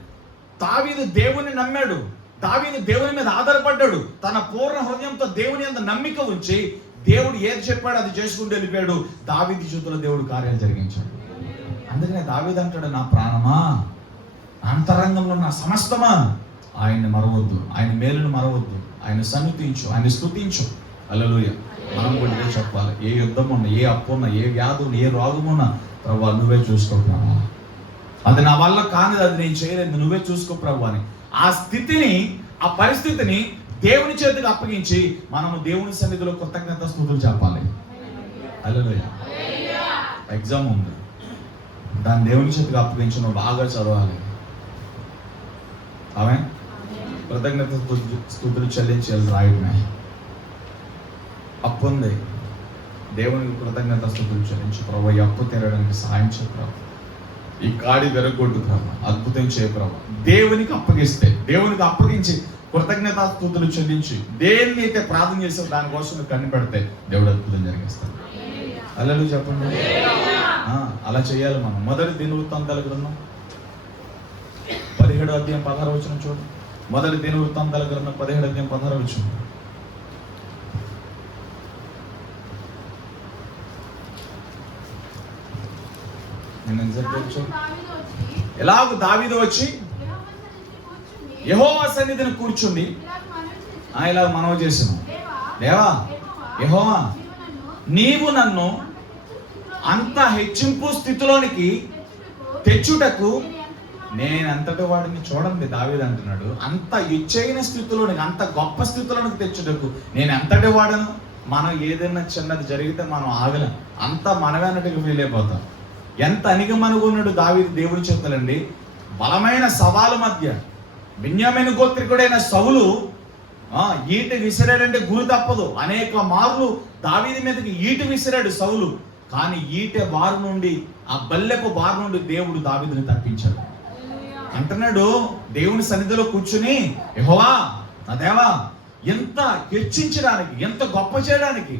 దావీదు దేవుని నమ్మాడు, దావీదు దేవుని మీద ఆధారపడ్డాడు. తన పూర్ణ హృదయంతో దేవుని యందు నమ్మిక ఉంచి దేవుడు ఏది చెప్పాడు అది చేసుకుంటూ వెళ్ళిపోయాడు. దావీదు చేతుల్లో దేవుడు కార్యాలు జరిగించాడు. అందుకనే దావీదు అంటాడు, నా ప్రాణమా, అంతరంగంలో నా సమస్తమా ఆయన్ని మరవద్దు, ఆయన మేలును మరవద్దు, ఆయన సన్నుతించు, ఆయన స్తుతించు. హల్లెలూయా. మనం కూడా చెప్పాలి, ఏ యుద్ధం ఉన్నా, ఏ అప్పు ఉన్నా, ఏ వ్యాధి ఉన్నా, ఏ రోగం ఉన్నా, ప్రభువా నువ్వే చూసుకో ప్రభువా, అది నా వల్ల కానిది, అది నేను చేయలేదు, నువ్వే చూసుకో ప్రభువా అని ఆ స్థితిని, ఆ పరిస్థితిని దేవుని చేతికి అప్పగించి మనము దేవుని సన్నిధిలో కృతజ్ఞత స్తుతులు చెప్పాలి. హల్లెలూయా. ఎగ్జామ్ ఉంది, దాన్ని దేవుని చేతికి అప్పగించి నువ్వు బాగా చదవాలి. ఆమె కృతజ్ఞత స్తుతులు చెల్లించాలి రాయడమే. అప్పు ఉంది, దేవునికి కృతజ్ఞత స్తుతులు చెల్లించు ప్రభు. ఈ అప్పు తీరడానికి సహాయం చేయ ప్రభు. ఈ కాడి వెరగొట్టు ప్రభు, అద్భుతం చేయ ప్రభు. దేవునికి అప్పగించి కృతజ్ఞత స్తుతులు చెల్లించి దేన్ని అయితే ప్రార్థన చేస్తే దానికోసం నువ్వు కనిపెడితే దేవుడు అద్భుతం జరిగిస్తాడు. అల్లలు చెప్పండి. అలా చేయాలి మనం. మొదటి దినవృత్తాంతాల గ్రంథం 17వ అధ్యాయం 16వ వచనం చూడు. మొదటి దినవృత్తాంతాల గ్రంథం 17వ అధ్యాయం 16వ వచనం. ఎలాగూ దావీదు వచ్చి యెహోవా సన్నిధిని కూర్చుండి ఇలా మనవి చేసాను, దేవా యెహోవా, నీవు నన్ను అంత హెచ్చింపు స్థితిలోనికి తెచ్చుటకు నేనంతటి వాడిని. చూడండి, దావీదు అంటున్నాడు, అంత ఇచ్చైన స్థితిలోనికి, అంత గొప్ప స్థితిలోనికి తెచ్చుటకు నేను ఎంతటి వాడను. మనం ఏదైనా చిన్నది జరిగితే మనం ఆగలేం, అంతా మనమే అన్నట్టుగా ఫీల్ అయిపోతాం. ఎంత అణిగమనుగున్నాడు దావీదు దేవుడి చేతులండి. బలమైన సవాలు మధ్య బెన్యామీను గోత్రికుడైన సౌలు ఈట విసిరాడంటే గురి తప్పదు. అనేక మార్లు దావీదు మీదకి ఈట విసిరాడు సౌలు, కానీ ఈటె బారు నుండి, ఆ బల్లెపు బారు నుండి దేవుడు దావీదుని తప్పించాడు. అంటున్నాడు దేవుని సన్నిధిలో కూర్చుని, యెహోవా నా దేవా, ఎంత హెచ్చించడానికి, ఎంత గొప్ప చేయడానికి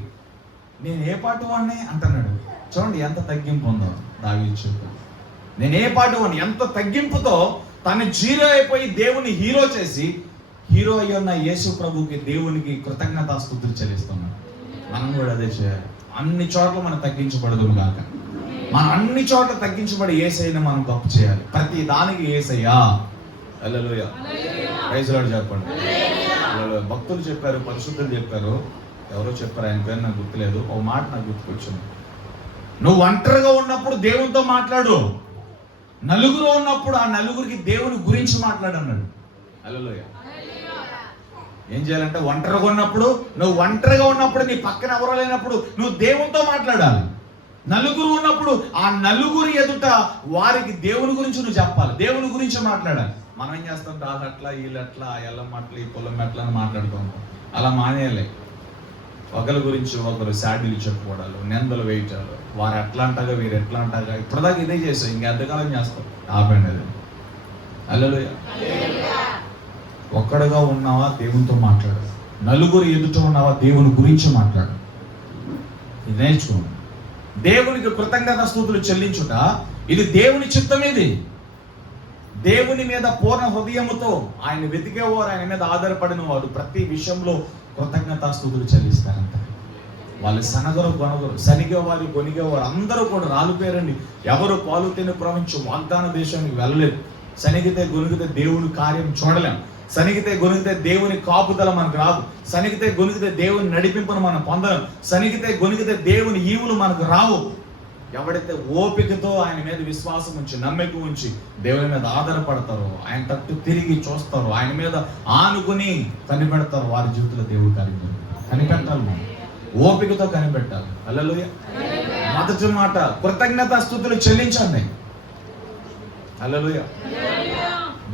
నేను ఏ పాటు వాడిని అంటున్నాడు. చూడండి ఎంత తగ్గింపు ఉందో దావీదు. నేను ఏ పాటు వాడిని, ఎంత తగ్గింపుతో తను జీరో అయిపోయి దేవుని హీరో చేసి, హీరో అయ్యి ఉన్న యేసు ప్రభుకి దేవునికి కృతజ్ఞతాస్తుతులు చెల్లిస్తున్నాడు. మనం కూడా అదే చేయాలి. అన్ని చోట్ల మనం తగ్గించబడదు కాక, మనం అన్ని చోట్ల తగ్గించబడి యేసయ్యని మనం గొప్ప చేయాలి. ప్రతి దానికి యేసయ్యా. హల్లెలూయా, ప్రైజ్ లార్డ్ చెప్పండి. హల్లెలూయా. భక్తులు చెప్పారు, పరిశుద్ధులు చెప్పారు, ఎవరో చెప్పారు, ఆయన పేరు నాకు గుర్తులేదు. ఒక మాట నాకు గుర్తుకొచ్చింది. నువ్వు ఒంటరిగా ఉన్నప్పుడు దేవునితో మాట్లాడు, నలుగురు ఉన్నప్పుడు ఆ నలుగురికి దేవుని గురించి మాట్లాడన్నాడు. హల్లెలూయా. ఏం చేయాలంటే నువ్వు ఒంటరిగా ఉన్నప్పుడు నీ పక్కన ఎవరో లేనప్పుడు నువ్వు దేవునితో మాట్లాడాలి. నలుగురు ఉన్నప్పుడు ఆ నలుగురు ఎదుట వారికి దేవుని గురించి నువ్వు చెప్పాలి, దేవుని గురించి మాట్లాడాలి. మనం ఏం చేస్తాం, రాదట్లా వీళ్ళట్లా ఎల్లమ్మట్లు ఈ పొలం ఎట్లా అని మాట్లాడుతూ ఉంటాం. అలా మానేయాలి. ఒకరి గురించి ఒకరు శాడీలు చెప్పుకోవడాలు, నిందలు వేయటాలు, వారు ఎట్లా అంటాగా వీరు ఎట్లా అంటాగా. ఇప్పటిదాకా ఇదే చేస్తాం, ఇంకెంతకాలం చేస్తాం. ఆపండి అది. హల్లెలూయా. ఒక్కడుగా ఉన్నావా దేవునితో మాట్లాడు, నలుగురు ఎదుట ఉన్నావా దేవుని గురించి మాట్లాడు. ఇది నేర్చుకోండి. దేవునికి కృతజ్ఞత స్తుతులు చెల్లించుట ఇది దేవుని చిత్తం. ఇది దేవుని మీద పూర్ణ హృదయముతో ఆయన వెతికేవారు, ఆయన మీద ఆధారపడిన వారు ప్రతి విషయంలో కృతజ్ఞతాస్తుతులు చెల్లిస్తారంట. వాళ్ళు సనగరు గొనగరు, సనిగేవారు గొనిగేవారు అందరూ కూడా రాలిపోయారండి. ఎవరు పాలు తిని ప్రవహించు వాగ్దాన దేశానికి వెళ్ళలేదు. సనిగితే గొనిగితే దేవుని కార్యం చూడలేం. సనిగితే గొనిగితే దేవుని కాపుదల మనకు రాదు. సనిగితే గొనిగితే దేవుని నడిపింపును మనం పొందలేం. సనిగితే గొనిగితే దేవుని ఈవులు మనకు రావు. ఎవడైతే ఓపికతో ఆయన మీద విశ్వాసం ఉంచి, నమ్మిక ఉంచి దేవుని మీద ఆధారపడతారో, ఆయన తట్టు తిరిగి చూస్తారో, ఆయన మీద ఆనుకుని కనిపెడతారు, వారి జీవితంలో దేవుడి కార్యం కనిపెట్టాలి. మనం ఓపికతో కనిపెట్టాలి. హల్లెలూయా. మొదటి మాట కృతజ్ఞతాస్తుతులు చెల్లించండి. హల్లెలూయా.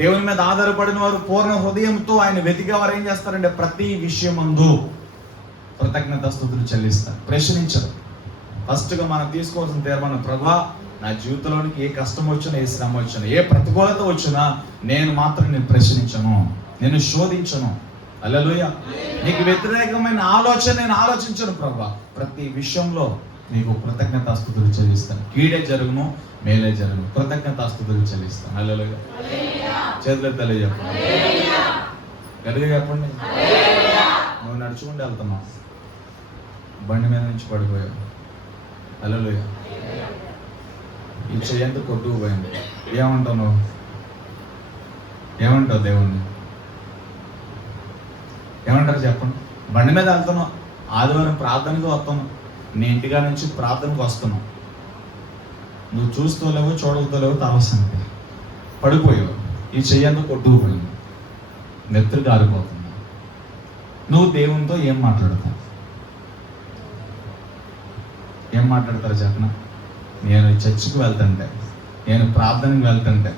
దేవుని మీద ఆధారపడిన వారు పూర్ణ హృదయంతో ఆయన వెతికేవారు ఏం చేస్తారంటే ప్రతి విషయమందు కృతజ్ఞతాస్తుతులు చెల్లిస్తారు, ప్రశ్నించరు. ఫస్ట్గా మనం తీసుకోవాల్సిన తీర్మానం, ప్రభువా నా జీవితంలోనికి ఏ కష్టం వచ్చినా, ఏ శ్రమ వచ్చినా, ఏ ప్రతికూలత వచ్చినా నేను మాత్రం నేను ప్రశ్నించను, నేను శోధించను. హల్లెలూయా. నీకు వ్యతిరేకమైన ఆలోచన నేను ఆలోచించను ప్రభువా. ప్రతి విషయంలో నీకు కృతజ్ఞతాస్తుతులు చెల్లిస్తాను. కీడే జరుగును మేలే జరుగును, కృతజ్ఞతాస్తుతులు చెల్లిస్తాను. హల్లెలూయా. చేతులు తెలియజెప్పండి, గట్టిగా చెప్పండి. నువ్వు నడుచుకుంటూ వెళ్తున్నావు, బండి మీద నుంచి పడిపోయావు. హల్లెలూయా. ఈ చెయ్యంతా కొట్టుకుపోయింది. ఏమంటావు నువ్వు? ఏమంటావు దేవుణ్ణి? ఏమంటారు చెప్పండి. బండి మీద వెళ్తున్నావు, ఆదివారం ప్రార్థనకు వస్తున్నావు, నీ ఇంటిగా నుంచి ప్రార్థనకు వస్తున్నావు. నువ్వు చూస్తూలేవు, చూడగలేవు, తలసంటే పడిపోయావు. ఈ చెయ్యంతా కొట్టుకుపోయింది, నెత్తురు కారిపోతుంది. నువ్వు దేవునితో ఏం మాట్లాడతావు? ఏం మాట్లాడతారు చెప్పనా? నేను చర్చికి వెళ్తుంటే నేను ప్రార్థనకి వెళ్తుంటే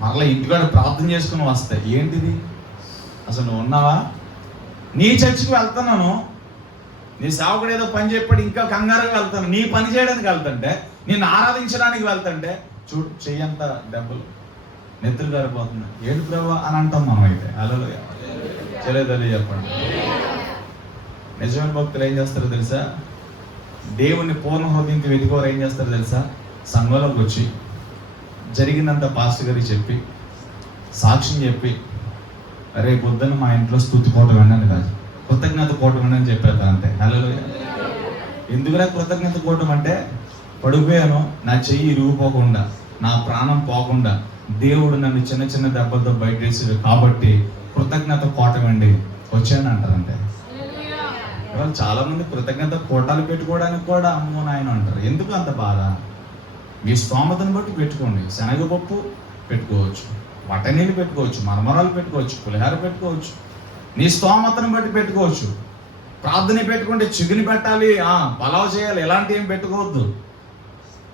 మరలా ఇంటికాడ ప్రార్థన చేసుకుని వస్తాయి. ఏంటిది అసలు? నువ్వు ఉన్నావా? నీ చర్చికి వెళ్తున్నాను, నీ సేవకుడు ఏదో పని చెప్పాడు, ఇంకా కంగారుగా వెళ్తాను. నీ పని చేయడానికి వెళ్తుంటే, నిన్ను ఆరాధించడానికి వెళ్తుంటే చూడు చెయ్యంత దెబ్బలు, నెత్తులు గారిపోతుంది. ఏడు ప్రభా అని అంటాం మనం. అయితే హల్లెలూయా. తెలియదు చెప్పండి. నిజమైన భక్తులు ఏం చేస్తారో తెలుసా? దేవుణ్ణి పూర్ణ హృదయంతో వెతుకోరు. ఏం చేస్తారో తెలుసా? సంఘంలోకి వచ్చి జరిగినంత పాస్టర్ గారికి చెప్పి సాక్ష్యం చెప్పి, అరే పొద్దున్న మా ఇంట్లో స్తుతి కోట వినండి కాదు, కృతజ్ఞత కోట వినని చెప్పారు అంతే. హల్లెలూయా. ఎందుకురా కృతజ్ఞత కోటం అంటే, పడిపోయాను, నా చెయ్యి ఇరిగిపోకుండా, నా ప్రాణం పోకుండా దేవుడు నన్ను చిన్న చిన్న దెబ్బలతో బయట వేసాడు కాబట్టి కృతజ్ఞత కోటమండి వచ్చాను అంటారంటే. చాలా మంది కృతజ్ఞత కోటాలు పెట్టుకోవడానికి కూడా అమ్మో నాయన అంటారు. ఎందుకు అంత బాధ? మీ స్తోమతను బట్టి పెట్టుకోండి. శనగపప్పు పెట్టుకోవచ్చు, వటనీళ్ళు పెట్టుకోవచ్చు, మరమరాలు పెట్టుకోవచ్చు, పులిహార పెట్టుకోవచ్చు, నీ స్తోమతను బట్టి పెట్టుకోవచ్చు. ప్రార్థన పెట్టుకుంటే చిగుని పెట్టాలి, పలావ్ చేయాలి, ఎలాంటివి ఏం పెట్టుకోవద్దు.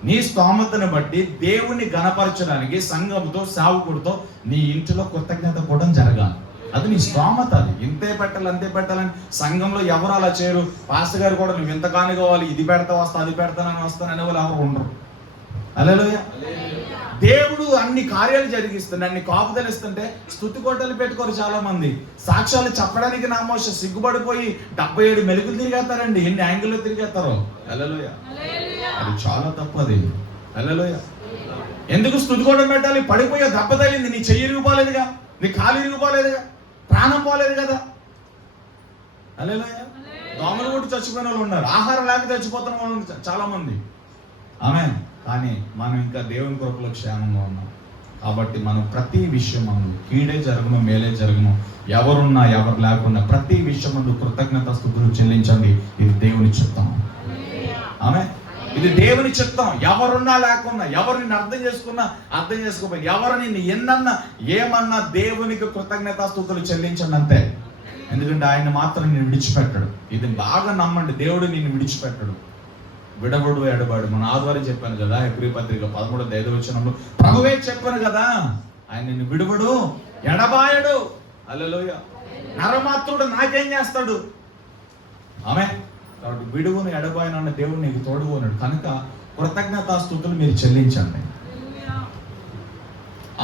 నీ స్తోమతను బట్టి దేవుణ్ణి గణపరచడానికి సంఘంతో సేవకుడితో నీ ఇంటిలో కృతజ్ఞత కూడా జరగాలి. అది నీ స్తోమత. అది ఇంతే పెట్టాలి అంతే పెట్టాలని సంఘంలో ఎవరు అలా చేయరు. పాస్టర్ గారు కూడా నువ్వు ఇంత కానివ్వాలి, ఇది పెడతా వస్తా, అది పెడతానని వస్తాననే వాళ్ళు ఎవరు ఉండరు. హల్లెలూయా. దేవుడు అన్ని కార్యాలు జరిగిస్తుంటే, అన్ని కాపుదలు ఇస్తుంటే స్తుతి కోటలు పెట్టుకోరు చాలా మంది. సాక్ష్యాలు చెప్పడానికి నామోష సిగ్గుపడిపోయి 77 మెలుగులు తిరిగేస్తారండి. ఎన్ని యాంగిల్లో తిరిగేస్తారో. హల్లెలూయా. అది చాలా తప్పది. హల్లెలూయా. ఎందుకు స్తుతి కోటలు పెట్టాలి? పడిపోయే దెబ్బ తగిలింది, నీ చెయ్యి ఇరిగిపోలేదుగా, నీ కాలు ఇరిగిపోలేదుగా, ప్రాణం పోలేదు కదా. హల్లెలూయా. దోమలు కొట్టి చచ్చిపోయిన వాళ్ళు ఉన్నారు, ఆహారం లేక చచ్చిపోతున్న వాళ్ళు చాలా మంది. ఆమేన్. కానీ మనం ఇంకా దేవుని కృపలో క్షేమంగా ఉన్నాం కాబట్టి మనం ప్రతి విషయం కీడే జరుగును మేలే జరుగును, ఎవరున్నా ఎవరు లేకున్నా ప్రతి విషయం కృతజ్ఞత స్తుతులు చెల్లించండి. ఇది దేవుని చిత్తం. ఆమేన్. ఇది దేవుని చిత్తం. ఎవరున్నా లేకున్నా, ఎవరు నిన్ను అర్థం చేసుకున్నా అర్థం చేసుకోపోయి, ఎవరు నిన్ను ఎన్నన్నా ఏమన్నా దేవునికి కృతజ్ఞత స్తుతులు చెల్లించండి అంతే. ఎందుకంటే ఆయన మాత్రం నిన్ను విడిచిపెట్టడు. ఇది బాగా నమ్మండి, దేవుడు నిన్ను విడిచిపెట్టడు. విడబడు ఎడబాడు. మన ఆదివారం చెప్పాను కదా, హెబ్రీ పత్రిక 13:5 ప్రభువే చెప్పాను కదా, ఆయన నిన్ను విడుబడు ఎడబాయడు. హల్లెలూయా. నరమాత్రుడు నాకేం చేస్తాడు? ఆమేన్. కాబట్టి విడువును ఎడబాయనన్న దేవుడు నీకు తోడుగా ఉన్నాడు కనుక కృతజ్ఞతాస్తుతులు మీరు చెల్లించండి.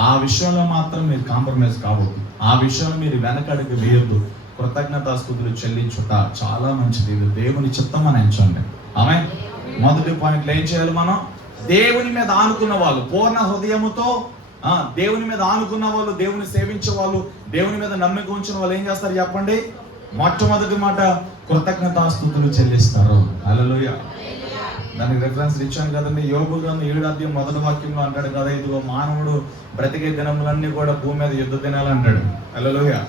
ఆ విషయంలో మాత్రం మీరు కాంప్రమైజ్ కావద్దు. ఆ విషయంలో మీరు వెనకడుగు వేయొద్దు. కృతజ్ఞతాస్తుతులు చెల్లించుట చాలా మంచిది. ఇది దేవుని చిత్తం అని ఎంచండి. ఆమేన్. మొదటి పాయింట్లో ఏం చేయాలి? మనం దేవుని మీద ఆనుకున్న వాళ్ళు, పూర్ణ హృదయముతో దేవుని మీద ఆనుకున్న వాళ్ళు, దేవుని సేవించే వాళ్ళు, దేవుని మీద నమ్మిక ఉంచిన వాళ్ళు ఏం చేస్తారు చెప్పండి? మొట్టమొదటి మాట కృతజ్ఞతాస్తుతులు చెల్లిస్తారు. హల్లెలూయా. దానికి రిఫరెన్స్ ఇచ్చాను కదండి. యోబు గ్రంథం 7:1 అంటాడు కదా, ఇదిగో మానవుడు బ్రతికే దినములన్నీ కూడా భూమి మీద యుద్ధ దినాలు అంటాడు. హల్లెలూయా.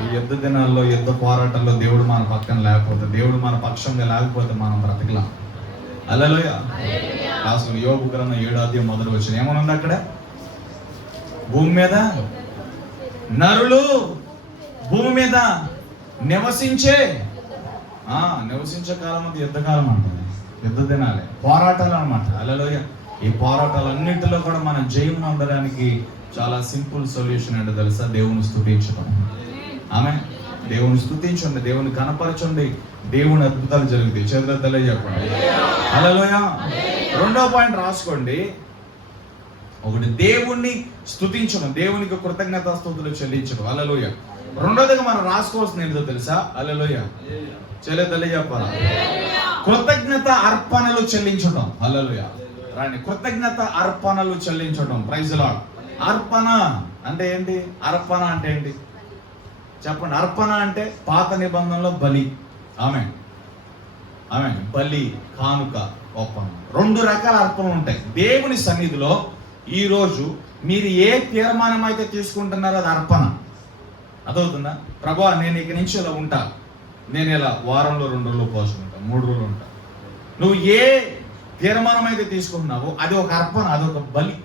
ఈ యుద్ధ దినాల్లో, యుద్ధ పోరాటాల్లో దేవుడు మన పక్కన లేకపోతే, దేవుడు మన పక్షంగా లేకపోతే మనం బ్రతకలాం. హల్లెలూయా. అసలు యోబు గ్రంథం 7:1 ఏమనుంది అక్కడ? భూమి మీద నరులు భూమి మీద నివసించే కాలం అది యుద్ధకాలం అంటుంది. యుద్ధ దినాలే, పోరాటాలు అనమాట. హల్లెలూయా. ఈ పోరాటాలన్నింటిలో కూడా మనం జయం పొందడానికి చాలా సింపుల్ సొల్యూషన్ అంటే తెలుసా? దేవుని స్తుతించడం. ఆమేన్. దేవుని స్తుతించండి, దేవుని కనపరచండి, దేవుని అద్భుతాలు జరుగుతాయి. చేతులు తెలియజెప్పండి. హల్లెలూయా. రెండో పాయింట్ రాసుకోండి. ఒకటి దేవుణ్ణి స్తుతించడం, దేవునికి కృతజ్ఞతాస్తుతులు చెల్లించడం. హల్లెలూయా. రెండోదిగా మనం రాసుకోవాల్సింది ఏంటో తెలుసా? హల్లెలూయా. తెలియజెప్పాలి. కృతజ్ఞత అర్పణలు చెల్లించడం. హల్లెలూయా. రాండి. కృతజ్ఞత అర్పణలు చెల్లించడం. Praise the Lord. అర్పణ అంటే ఏంటి? అర్పణ అంటే ఏంటి చెప్పండి. అర్పణ అంటే పాత నిబంధనలో బలి. ఆమేన్. ఆమేన్. బలి, కానుక, ఒప్పందం, 2 రకాల అర్పణలు ఉంటాయి దేవుని సన్నిధిలో. ఈరోజు మీరు ఏ తీర్మానం అయితే తీసుకుంటున్నారో అది అర్పణ. అదవుతుందా? ప్రభువా నేను ఇక నుంచి ఇలా ఉంటా, నేను ఇలా వారంలో 2 రోజులు ఉపవాసం ఉంటా, 3 రోజులు ఉంటా. నువ్వు ఏ తీర్మానం అయితే తీసుకుంటున్నావో అది ఒక అర్పణ, అది ఒక బలి.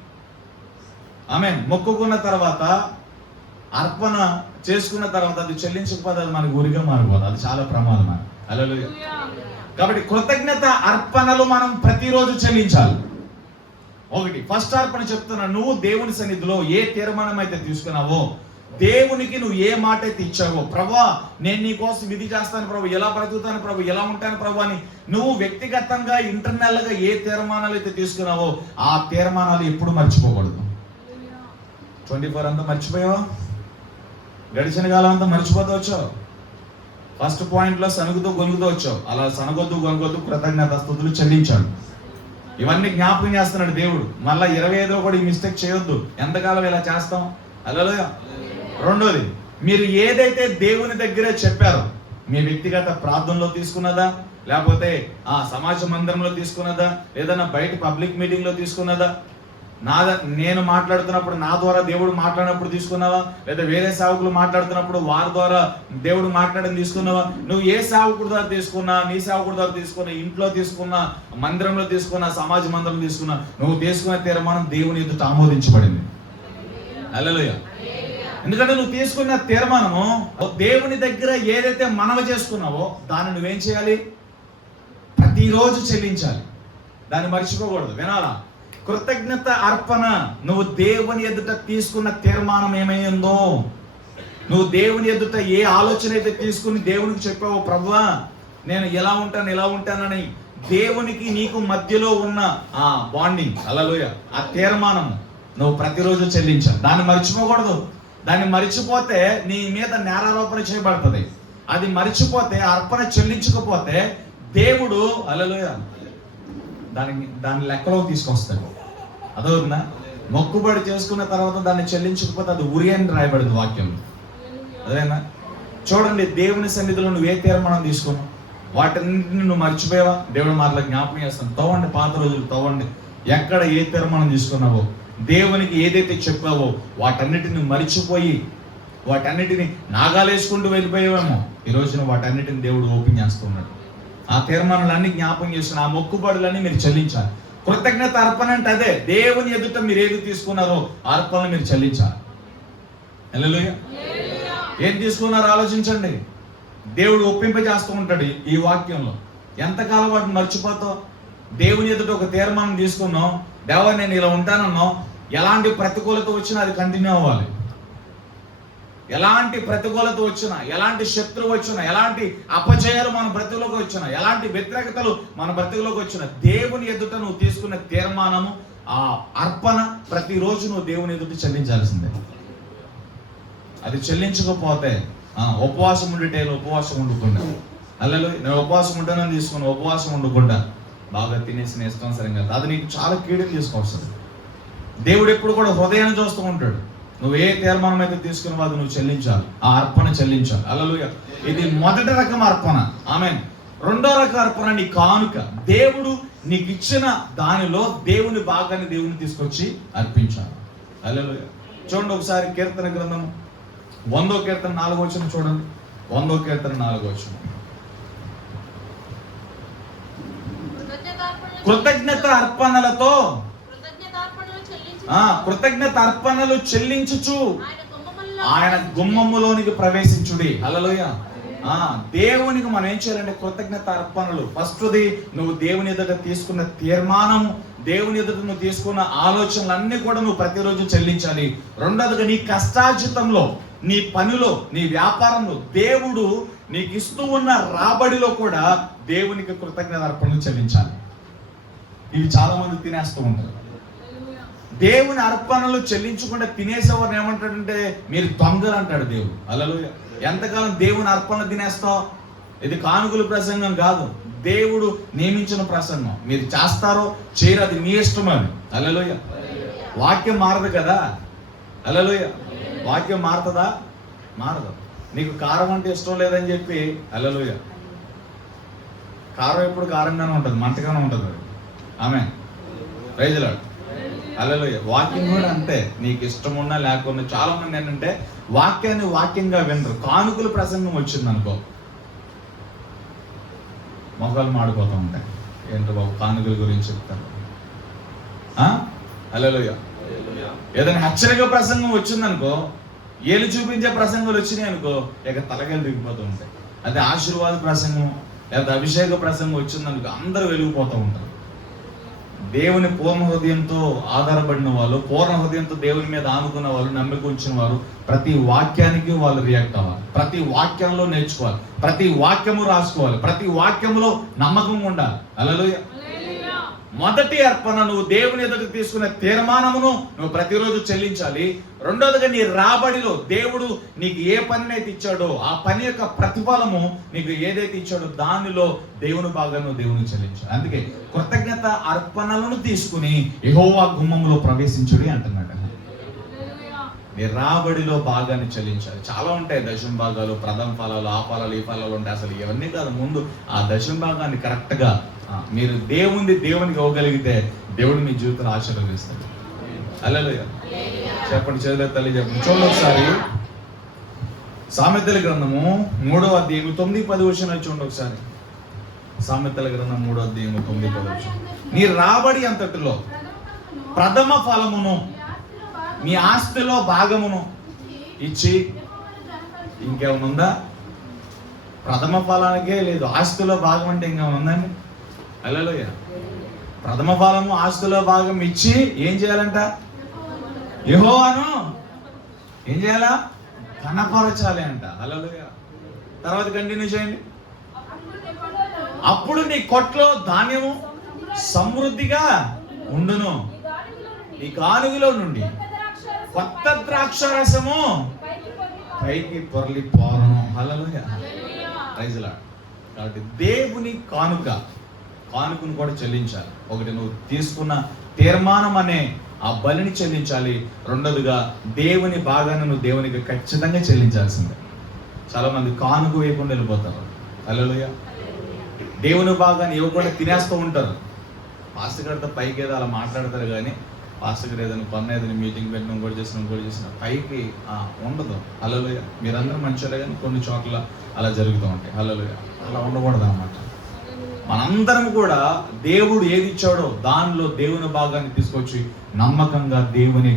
ఆమేన్. మొక్కుకున్న తర్వాత, అర్పణ చేసుకున్న తర్వాత అది చెల్లించకపోతే అది మనకు గురిగా మారిపోదు. అది చాలా ప్రమాదం. హల్లెలూయా. కాబట్టి కృతజ్ఞత అర్పణలు మనం ప్రతిరోజు చెల్లించాలి. ఒకటి ఫస్ట్ అర్పణ చెప్తున్నా, నువ్వు దేవుని సన్నిధిలో ఏ తీర్మానం అయితే తీసుకున్నావో, దేవునికి నువ్వు ఏ మాట అయితే ఇచ్చావో, ప్రభువా నేను నీ కోసం ఇది చేస్తాను ప్రభు, ఎలా బ్రతుకుతాను ప్రభు, ఎలా ఉంటాను ప్రభు అని నువ్వు వ్యక్తిగతంగా ఇంటర్నల్ గా ఏ తీర్మానాలు అయితే తీసుకున్నావో ఆ తీర్మానాలు ఎప్పుడు మర్చిపోకూడదు. 24 అంతా మర్చిపోయావా? గడిచిన కాలం అంతా మర్చిపోతూ వచ్చావు. ఫస్ట్ పాయింట్ లో సనుగుతూ గొనుగుతూ వచ్చావు. అలా సనగొద్దు గొనుగొద్దు కృతజ్ఞత స్తుతులు చెల్లించాడు. ఇవన్నీ జ్ఞాపకం చేస్తున్నాడు దేవుడు. మళ్ళీ 25లో కూడా ఈ మిస్టేక్ చేయొద్దు. ఎంతకాలం ఇలా చేస్తాం? హల్లెలూయా. రెండోది, మీరు ఏదైతే దేవుని దగ్గరే చెప్పారో, మీ వ్యక్తిగత ప్రార్థనలో తీసుకున్నదా, లేకపోతే ఆ సమాజ మందిరంలో తీసుకున్నదా, ఏదైనా బయట పబ్లిక్ మీటింగ్ లో తీసుకున్నదా, నేను మాట్లాడుతున్నప్పుడు నా ద్వారా దేవుడు మాట్లాడినప్పుడు తీసుకున్నావా, లేదా వేరే సేవకులు మాట్లాడుతున్నప్పుడు వారి ద్వారా దేవుడు మాట్లాడని తీసుకున్నావా? నువ్వు ఏ సేవకుడి ద్వారా తీసుకున్నా, నీ సేవకుడి ద్వారా తీసుకున్నా, ఇంట్లో తీసుకున్నా, మందిరంలో తీసుకున్నా, సమాజ మందిరం తీసుకున్నా, నువ్వు తీసుకున్న తీర్మానం దేవుని ఎదుట ఆమోదించబడింది. హల్లెలూయా. ఎందుకంటే నువ్వు తీసుకున్న తీర్మానము దేవుని దగ్గర ఏదైతే మనవి చేసుకున్నావో దాన్ని నువ్వేం చేయాలి? ప్రతిరోజు చెల్లించాలి. దాన్ని మర్చిపోకూడదు. వినాలా? కృతజ్ఞత అర్పణ. నువ్వు దేవుని ఎదుట తీసుకున్న తీర్మానం ఏమైందో, నువ్వు దేవుని ఎదుట ఏ ఆలోచన అయితే తీసుకుని దేవునికి చెప్పావో, ప్రభువా నేను ఎలా ఉంటానని దేవునికి నీకు మధ్యలో ఉన్న ఆ బాండింగ్, హల్లెలూయ, ఆ తీర్మానం నువ్వు ప్రతిరోజు చెల్లించాలి. దాన్ని మర్చిపోకూడదు. దాన్ని మర్చిపోతే నీ మీద నేరారోపణ చేయబడుతుంది. అది మర్చిపోతే, అర్పణ చెల్లించకపోతే దేవుడు హల్లెలూయ దాన్ని లెక్కలోకి తీసుకొస్తాడు. అదవుతుందా? మొక్కుబడి చేసుకున్న తర్వాత దాన్ని చెల్లించకపోతే అది ఉరి అని రాయబడింది వాక్యంలో. అదేనా? చూడండి, దేవుని సన్నిధిలో నువ్వు ఏ తీర్మానం తీసుకున్నావు, వాటన్నింటిని నువ్వు మర్చిపోయావా? దేవుడు మాటలో జ్ఞాపకం చేస్తాను. తవ్వండి, పాత రోజులు తవ్వండి. ఎక్కడ ఏ తీర్మానం తీసుకున్నావో, దేవునికి ఏదైతే చెప్పావో వాటన్నిటిని మరిచిపోయి వాటన్నిటిని నాగాలేసుకుంటూ వెళ్ళిపోయావేమో, ఈ రోజున వాటన్నిటిని దేవుడు ఓపెన్ చేస్తున్నాడు. ఆ తీర్మానాలన్నీ జ్ఞాపకం చేస్తున్న ఆ మొక్కుబడులన్నీ మీరు చెల్లించాలి. కృతజ్ఞత అర్పణ అంటే అదే, దేవుని ఎదుట మీరు ఏది తీసుకున్నారో అర్పణ మీరు చెల్లించాలి. హల్లెలూయా. ఏం తీసుకున్నారో ఆలోచించండి. దేవుడు ఒప్పింపజేస్తూ ఉంటాడు ఈ వాక్యంలో. ఎంతకాలం వాటిని మర్చిపోతావు? దేవుని ఎదుట ఒక తీర్మానం తీసుకున్నావు, దేవా నేను ఇలా ఉంటానన్నావు, ఎలాంటి ప్రతికూలత వచ్చినా అది కంటిన్యూ అవ్వాలి. ఎలాంటి ప్రతికూలత వచ్చినా, ఎలాంటి శత్రువు వచ్చినా, ఎలాంటి అపజయాలు మన బ్రతుకులోకి వచ్చినా, ఎలాంటి వ్యతిరేకతలు మన బ్రతుకులోకి వచ్చినా, దేవుని ఎదుట నువ్వు తీసుకున్న తీర్మానము, ఆ అర్పణ ప్రతిరోజు నువ్వు దేవుని ఎదుట చెల్లించాల్సిందే. అది చెల్లించకపోతే ఉపవాసం ఉండేటైనా ఉపవాసం ఉండకుండా, అల్లలు నేను ఉపవాసం ఉంటానని తీసుకుని ఉపవాసం ఉండకుండా బాగా తినేసి నేస్తాం సరిగ్గా, అది నీకు చాలా కీడులు తీసుకొస్తుంది. దేవుడు ఎప్పుడు కూడా హృదయాన్ని చూస్తూ ఉంటాడు. నువ్వు ఏ తీర్మానం అయితే తీసుకున్న అది నువ్వు చెల్లించాలి, ఆ అర్పణ చెల్లించాలి. హల్లెలూయా. ఇది మొదటి రకం అర్పణ. ఆమేన్. రెండో రకం అర్పణ నీ కానుక. దేవుడు నీకు ఇచ్చిన దానిలో దేవుని భాగాన్ని దేవుని తీసుకొచ్చి అర్పించాలి. హల్లెలూయా. చూడండి ఒకసారి కీర్తన గ్రంథం 100వ కీర్తన 4వ వచనం చూడండి. 100వ కీర్తన 4వ వచనం. కృతజ్ఞత అర్పణలతో కృతజ్ఞత అర్పణలు చెల్లించుచు ఆయన గుమ్మములోనికి ప్రవేశించుడి. హల్లెలూయా. దేవునికి మనం ఏం చేయాలంటే కృతజ్ఞత అర్పణలు. ఫస్ట్ది నువ్వు దేవుని ఎదుట తీసుకున్న తీర్మానం, దేవుని ఎదుట నువ్వు తీసుకున్న ఆలోచనలన్నీ కూడా నువ్వు ప్రతిరోజు చెల్లించాలి. రెండోదిగా నీ కష్టార్జితంలో, నీ పనిలో, నీ వ్యాపారంలో, దేవుడు నీకు ఇస్తూ ఉన్న రాబడిలో కూడా దేవునికి కృతజ్ఞత అర్పణలు చెల్లించాలి. ఇవి చాలా మంది తినేస్తూ ఉంటారు. దేవుని అర్పణలు చెల్లించకుండా తినేసేవారిని ఏమంటాడంటే మీరు దొంగలు అంటాడు దేవుడు. హల్లెలూయా. ఎంతకాలం దేవుని అర్పణలు తినేస్తావు? ఇది కానుకల ప్రసంగం కాదు, దేవుడు నియమించిన ప్రసంగం. మీరు చేస్తారో చేయరు అది మీ ఇష్టం. అని హల్లెలూయా. వాక్యం మారదు కదా. హల్లెలూయా. వాక్యం మారుతుందా? మారదు. నీకు కారం అంటే ఇష్టం లేదని చెప్పి హల్లెలూయా, కారం ఎప్పుడు కారంగానే ఉంటుంది, మంటగానే ఉంటుంది. ఆమె ప్రైజ్ ది లార్డ్. హల్లెలూయా. వాక్యం కూడా అంతే, నీకు ఇష్టం ఉన్నా లేకున్నా. చాలా మంది ఏంటంటే వాక్యాన్ని వాక్యంగా వినరు. కానుకల ప్రసంగం వచ్చింది అనుకో మొక్కలు మాడిపోతూ ఉంటాయి. ఏంటో బాబు కానుకల గురించి చెప్తారు. హల్లెలూయా. ఏదైనా హెచ్చరిక ప్రసంగం వచ్చిందనుకో, ఏలు చూపించే ప్రసంగాలు వచ్చినాయి అనుకో, ఇక తలకాయలు దిగిపోతూ ఉంటాయి. అదే ఆశీర్వాద ప్రసంగం లేదా అభిషేక ప్రసంగం వచ్చిందనుకో అందరూ వెలిగిపోతూ ఉంటారు. దేవుని పూర్ణ హృదయంతో ఆధారపడిన వాళ్ళు, పూర్ణ హృదయంతో దేవుని మీద ఆనుకున్న వాళ్ళు, నమ్మిక ఉంచిన వారు ప్రతి వాక్యానికి వాళ్ళు రియాక్ట్ అవ్వాలి. ప్రతి వాక్యంలో నేర్చుకోవాలి, ప్రతి వాక్యము రాసుకోవాలి, ప్రతి వాక్యములో నమ్మకం ఉండాలి. హల్లెలూయా. మొదటి అర్పణ నువ్వు దేవుని ఎదుట తీసుకున్న తీర్మానమును నువ్వు ప్రతిరోజు చెల్లించాలి. రెండోదిగా నీ రాబడిలో దేవుడు నీకు ఏ పనినైతే ఇచ్చాడో ఆ పని యొక్క ప్రతిఫలము నీకు ఏదైతే ఇచ్చాడో దానిలో దేవుని భాగాన్ని దేవునికి చెల్లించాలి. అందుకే కృతజ్ఞత అర్పణలను తీసుకుని యెహోవా గుమ్మములో ప్రవేశించుడి అంటున్నాడు. నీ రాబడిలో భాగాన్ని చెల్లించాలి. చాలా ఉంటాయి దశమ భాగాలు, ప్రథమ ఫలాలు, ఆ ఫలాలు, ఈ ఫలాలు ఉంటాయి. అసలు ఇవన్నీ కాదు, ముందు ఆ దశమ భాగాన్ని కరెక్ట్గా మీరు దేవునికి ఇవ్వగలిగితే దేవుడు మీ జీవితాన్ని ఆశీర్వదిస్తాడు. హల్లెలూయా. చెప్పండి, చేతుల తల్లి చెప్పండి. చూడండి ఒకసారి సామెతల గ్రంథము 3వ అధ్యాయం 9-10 వచనాలు చూడండి ఒకసారి. సామెతల గ్రంథం 3వ అధ్యాయం 9-10 వచనం. నీ రాబడి అంతటిలో ప్రథమ ఫలమును, నీ ఆస్తిలో భాగమును ఇచ్చి, ఇంకేమైనా ఉందా? ప్రథమ ఫలానికే లేదు, ఆస్తిలో భాగం అంటే ఇంకేమైనా ఉందండి? హల్లెలూయా. ప్రథమ ఫలము ఆస్తిలో భాగం ఇచ్చి ఏం చేయాలంట? యెహోవాను ఏం చేయాలా? కనపరచాలి అంట. హల్లెలూయా. తర్వాత కంటిన్యూ చేయండి. అప్పుడు నీ కొట్లో ధాన్యము సమృద్ధిగా ఉండును, నీ గానుగులో నుండి కొత్త ద్రాక్ష రసము పైకి పొరలి పోరను. హల్లెలూయా. Praise Lord. కాబట్టి దేవుని కానుకను కూడా చెల్లించాలి. ఒకటి, నువ్వు తీసుకున్న తీర్మానం అనే ఆ బలిని చెల్లించాలి. రెండోదిగా దేవుని భాగాన్ని నువ్వు దేవునికి ఖచ్చితంగా చెల్లించాల్సిందే. చాలా మంది కానుక వేయకుండా వెళ్ళిపోతారు. హల్లెలూయా. దేవుని భాగాన్ని ఇవ్వకుండా తినేస్తూ ఉంటారు. పాస్టర్ గారితో పైకి ఏదో అలా మాట్లాడతారు, కానీ పాస్టర్ గారు ఏదైనా పన్ను ఏదైనా మీటింగ్ పెట్టిన ఇంకోటి చేసిన పైకి ఉండదు. హల్లెలూయా. మీరందరూ మంచిగా, కానీ కొన్ని చోట్ల అలా జరుగుతూ ఉంటాయి. హల్లెలూయా. అలా ఉండకూడదు అన్నమాట. మనందరం కూడా దేవుడు ఏది ఇచ్చాడో దానిలో దేవుని భాగాన్ని తీసుకొచ్చి నమ్మకంగా దేవుని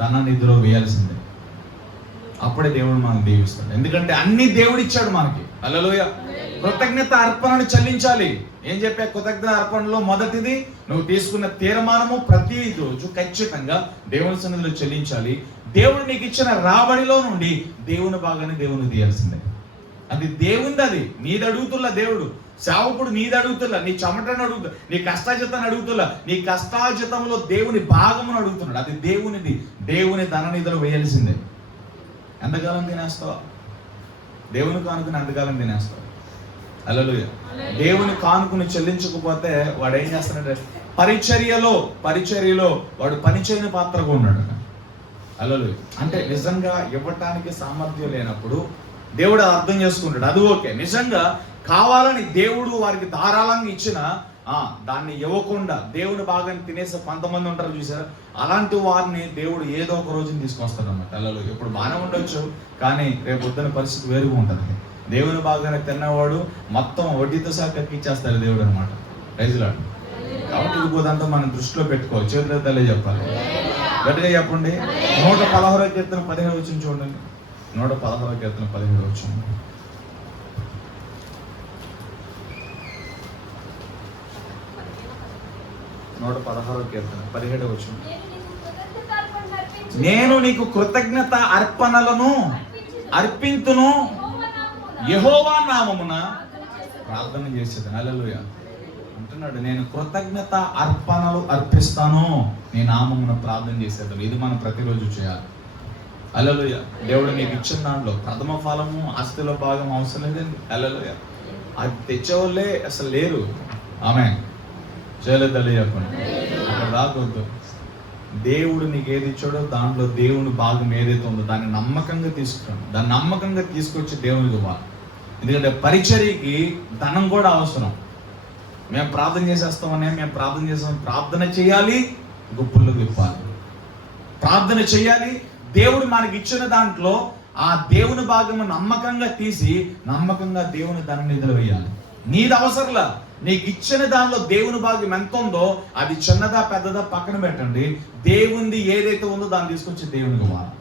ధన నిధిలో వేయాల్సిందే. అప్పుడే దేవుడు మనకు దీవిస్తాడు. ఎందుకంటే అన్ని దేవుడు ఇచ్చాడు మనకి. హల్లెలూయా. కృతజ్ఞత అర్పణను చెల్లించాలి. ఏం చెప్పా? కృతజ్ఞత అర్పణలో మొదటిది, నువ్వు తీసుకున్న తీర్మానము ప్రతి రోజు ఖచ్చితంగా దేవుని సన్నిధిలో చెల్లించాలి. దేవుడు నీకు ఇచ్చిన రాబడిలో నుండి దేవుని భాగాన్ని దేవునికి తీయాల్సిందే. అది దేవుంది, అది నీది అడుగుతున్నా. దేవుడు సేవకుడు నీది అడుగుతున్నా, నీ చెమటను అడుగుతున్నా, నీ కష్టాజితాన్ని అడుగుతున్నా. నీ కష్టాజితంలో దేవుని భాగమును అడుగుతున్నాడు. అది దేవునిది. దేవుని ధననిధిలో వేయాల్సిందే. ఎంతకాలం తినేస్తావా? దేవుని కానుకని ఎంతకాలం తినేస్తావు? హల్లెలూయా. దేవుని కానుకను చెల్లించకపోతే వాడు ఏం చేస్తాడంటే పరిచర్యలో వాడు పనిచేయని పాత్రగా ఉన్నాడు. హల్లెలూయా. అంటే నిజంగా ఇవ్వటానికి సామర్థ్యం లేనప్పుడు దేవుడు అర్థం చేసుకుంటాడు. అది ఓకే. నిజంగా కావాలని దేవుడు వారికి ధారాళంగా ఇచ్చిన దాన్ని ఇవ్వకుండా దేవుని భాగాన్ని తినేసే కొంతమంది ఉంటారు చూసారా, అలాంటి వారిని దేవుడు ఏదో ఒక రోజుని తీసుకొస్తాడు అన్నమాట. హల్లెలూయా. ఇప్పుడు బాగానే ఉండొచ్చు, కానీ రేపు పొద్దున పరిస్థితి వేరుగా ఉంటుంది. దేవుని భాగాన్ని తిన్నవాడు మొత్తం వడ్డీతో సహా కక్కిచ్చేస్తాడు దేవుడు అనమాట. Praise Lord. కాబట్టి ఇది పోదంతా మనం దృష్టిలో పెట్టుకోవాలి. చేతుల తల్లి చెప్పాలి, గట్టిగా చెప్పండి. 116వ కీర్తన 17వ వచనం చూడండి. 116వ కీర్తన 17వ వచనం. 116వ కీర్తన 17వ వచనం. నేను నీకు కృతజ్ఞత అర్పణలను అర్పింతును, యెహోవా నామమున ప్రార్థన చేసేది. హల్లెలూయా అంటున్నాడు. నేను కృతజ్ఞత అర్పణలు అర్పిస్తాను, నీ నామమున ప్రార్థన చేసేది. ఇది మనం ప్రతిరోజు చేయాలి. హల్లెలూయా. దేవుడు నీకు ఇచ్చిన దాంట్లో ప్రథమ ఫలము ఆస్తిలో భాగం అవసరం లేదండి. హల్లెలూయా. అది తెచ్చేవాళ్ళే అసలు లేరు. ఆమేన్. చేయలేదండి చెప్పండి. అక్కడ రాకూడదు. దేవుడు నీకు ఏది ఇచ్చాడో దాంట్లో దేవుని భాగం ఏదైతే ఉందో దాన్ని నమ్మకంగా తీసుకురాను. దాన్ని నమ్మకంగా తీసుకొచ్చి దేవునికి ఇవ్వాలి. ఎందుకంటే పరిచర్యకి ధనం కూడా అవసరం. మేము ప్రార్థన చేసేస్తామని ప్రార్థన చేయాలి, గుప్పులు విప్పాలి, ప్రార్థన చేయాలి. దేవుడు మనకి ఇచ్చిన దాంట్లో ఆ దేవుని భాగము నమ్మకంగా తీసి నమ్మకంగా దేవుని ధన నిధులు వేయాలి. నీది అవసరంలా, నీకు ఇచ్చిన దానిలో దేవుని భాగం ఎంత ఉందో అది చిన్నదా పెద్దదా పక్కన పెట్టండి. దేవునిది ఏదైతే ఉందో దాన్ని తీసుకొచ్చి దేవునికి ఇవ్వాలి.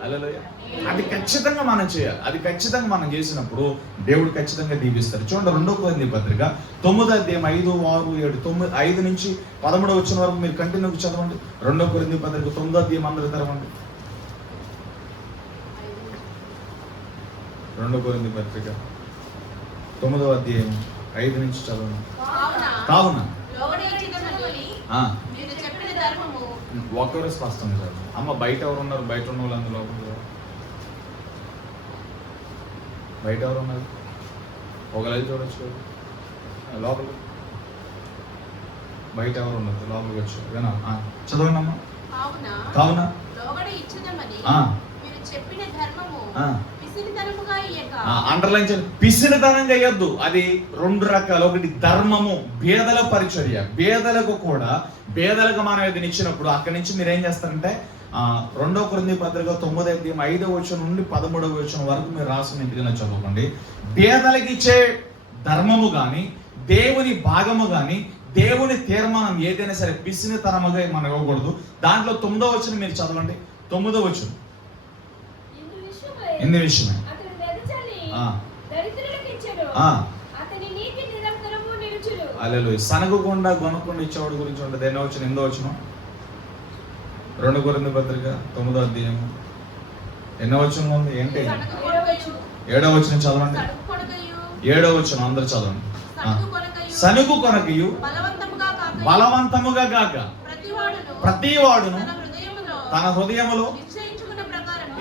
హల్లెలూయా. అది ఖచ్చితంగా మనం చేయాలి. అది ఖచ్చితంగా మనం చేసినప్పుడు దేవుడు ఖచ్చితంగా దీవిస్తాడు. చూడండి 2 కొరింథీ పత్రిక 9వ అధ్యాయం 5, 6, 7, 5 నుంచి 13 వచ్చిన వరకు మీరు కంటిన్యూగా చదవండి. 2 కొరింథీ పత్రిక 9వ అధ్యాయం అందరూ తెరవండి. 2 కొరింథీ పత్రిక 9వ అధ్యాయం 5 నుంచి చదవండి. కావున ఒక్కరు స్పష్టంగా చదవండి. అమ్మ బయట ఎవరు ఉన్నారు? బయట ఉన్న వాళ్ళు అందులో బయట ఎవరు ఉన్నారు? ఒకళ్ళు చూడొచ్చు లోపల. బయట ఎవరు ఉన్నారు? లోపలికి వచ్చు. చదవండి అమ్మా. కావున అండర్లైన్ చేయండి. పిసినితనం చేయొద్దు. అది 2 రకాలు. ఒకటి ధర్మము, బేదల పరిచర్య. బేదలకు కూడా బేదలకు మనం ఏదైనా ఇచ్చినప్పుడు అక్కడి నుంచి మీరు ఏం చేస్తారంటే 2 కొరింథీ పత్రిక 9వ అధ్యాయం 5వ వచనం నుండి 13వ వచనం వరకు మీరు రాసిన ఇంటికి చదువుకోండి. బేదలకి ఇచ్చే ధర్మము కానీ, దేవుని భాగము కానీ, దేవుని తీర్మానం ఏదైనా సరే పిసినితనముగా మనం ఇవ్వకూడదు. దాంట్లో 9వ వచనం మీరు చదవండి. 9వ వచనం ఇందు విషయమే సనగకుండా గొనకుండా ఇచ్చేవాడు గురించి ఉంటుంది. ఎన్నో వచ్చిన 8వ వచనం 2 కొరింథీ పత్రిక 9వ అధ్యాయం ఎన్నో వచనం ఉంది? ఏంటి? 7వ వచనం చదవండి. 7వ వచనం అందరు చదవండి. సనుగు కొనకయు బలవంతముగా గాక ప్రతివాడును తన హృదయములో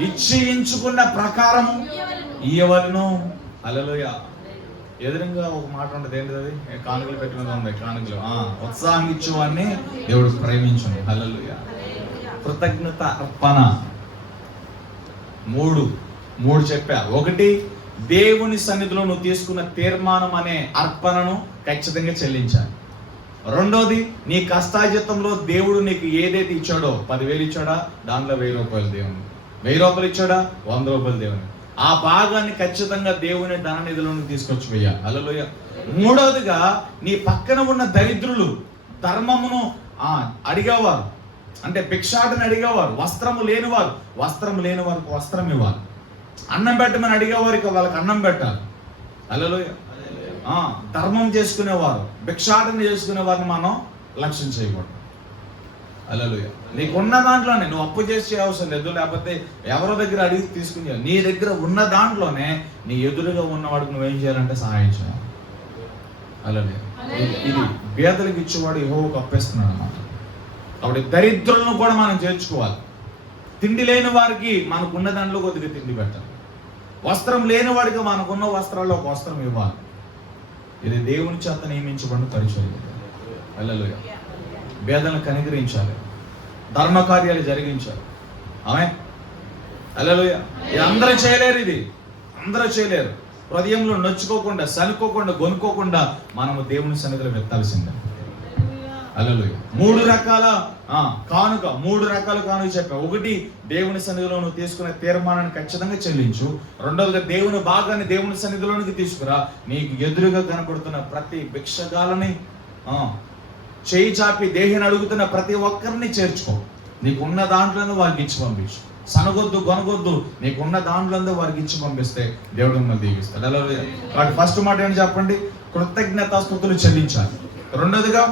ఇచ్చించుకున్న ప్రకారము ఇయ్యవలెను. హల్లెలూయా. ఎదురుగా ఒక మాట ఉంటుంది. ఏంటిది అది? కానుకలు పెట్టిన ఉంది. కానుకలు ఉత్సాహించువాన్ని దేవుడు ప్రేమించండి. హల్లెలూయా. కృతజ్ఞత అర్పణ 3 చెప్పా. ఒకటి, దేవుని సన్నిధిలో నువ్వు తీసుకున్న తీర్మానం అనే అర్పణను ఖచ్చితంగా చెల్లించాలి. రెండోది, నీ కష్టాజితంలో దేవుడు నీకు ఏదైతే ఇచ్చాడో 10,000 ఇచ్చాడా, దాంట్లో 1,000 రూపాయలు దేవుని, 1,000 రూపాయలు ఇచ్చాడా, 100 రూపాయలు దేవుని. ఆ భాగాన్ని ఖచ్చితంగా దేవుని ధన నిధిలోకి తీసుకొచ్చి వేయాలి. హల్లెలూయా. మూడవదిగా, నీ పక్కన ఉన్న దరిద్రులు ధర్మమును అడిగేవారు, అంటే భిక్షాటని అడిగేవారు, వస్త్రము లేని వారికి వస్త్రం ఇవ్వాలి, అన్నం పెట్టమని అడిగేవారికి వాళ్ళకి అన్నం పెట్టాలి. హల్లెలూయా. ధర్మం చేసుకునేవారు, భిక్షాటన చేసుకునే వారిని మనం లక్ష్యం చేయకూడదు. హల్లెలూయా. నీకున్న దాంట్లోనే నువ్వు అప్పు చేసే అవసరం లేదు, లేకపోతే ఎవరో దగ్గర అడిగి తీసుకుని, నీ దగ్గర ఉన్న దాంట్లోనే నీ ఎదురుగా ఉన్నవాడికి నువ్వేం చేయాలంటే సహాయం చేయాలి. హల్లెలూయా. ఇది పేదలకు ఇచ్చేవాడు యెహోవాకు అప్పేస్తున్నాడు అన్నమాట. కాబట్టి దరిద్రులను కూడా మనం చేర్చుకోవాలి. తిండి లేని వారికి మనకున్న దాంట్లో కొద్దిగా తిండి పెట్టాలి. వస్త్రం లేని వాడికి మనకున్న వస్త్రాల్లో ఒక వస్త్రం ఇవ్వాలి. ఇది దేవుని చేత నియమించబడిన పరిచర్య. హల్లెలూయా. పేదలను కనికరించాలి, ధర్మ కార్యాలు జరిగించాలి. ఆమేన్. హల్లెలూయా. ఇది అందరూ చేయలేరు. ఇది అందరూ చేయలేరు. హృదయంలో నొచ్చుకోకుండా, సనుకోకుండా, గొనుక్కోకుండా మనము దేవుని సన్నిధిలో వెత్తాల్సిందే. హల్లెలూయా. 3 రకాల కానుక చెప్పా. ఒకటి, దేవుని సన్నిధిలో నువ్వు తీసుకునే తీర్మానాన్ని ఖచ్చితంగా చెల్లించు. రెండవదిగా, దేవుని భాగాన్ని దేవుని సన్నిధిలోనికి తీసుకురా. నీకు ఎదురుగా కనపడుతున్న ప్రతి భిక్షగాలని, చేయి చాపి దేహిని అడుగుతున్న ప్రతి ఒక్కరిని చేర్చుకో. నీకున్న దాంట్లో వారికి ఇచ్చి పంపించు. సనగొద్దు, గొనగొద్దు. నీకున్న దాంట్లో వారికి ఇచ్చి పంపిస్తే దేవుడు మిమ్మల్ని దీవిస్తాడు. హల్లెలూయా. కాబట్టి ఫస్ట్ మాట ఏంటి చెప్పండి? కృతజ్ఞతాస్తుతులు చెల్లించాలి. రెండోదిగా,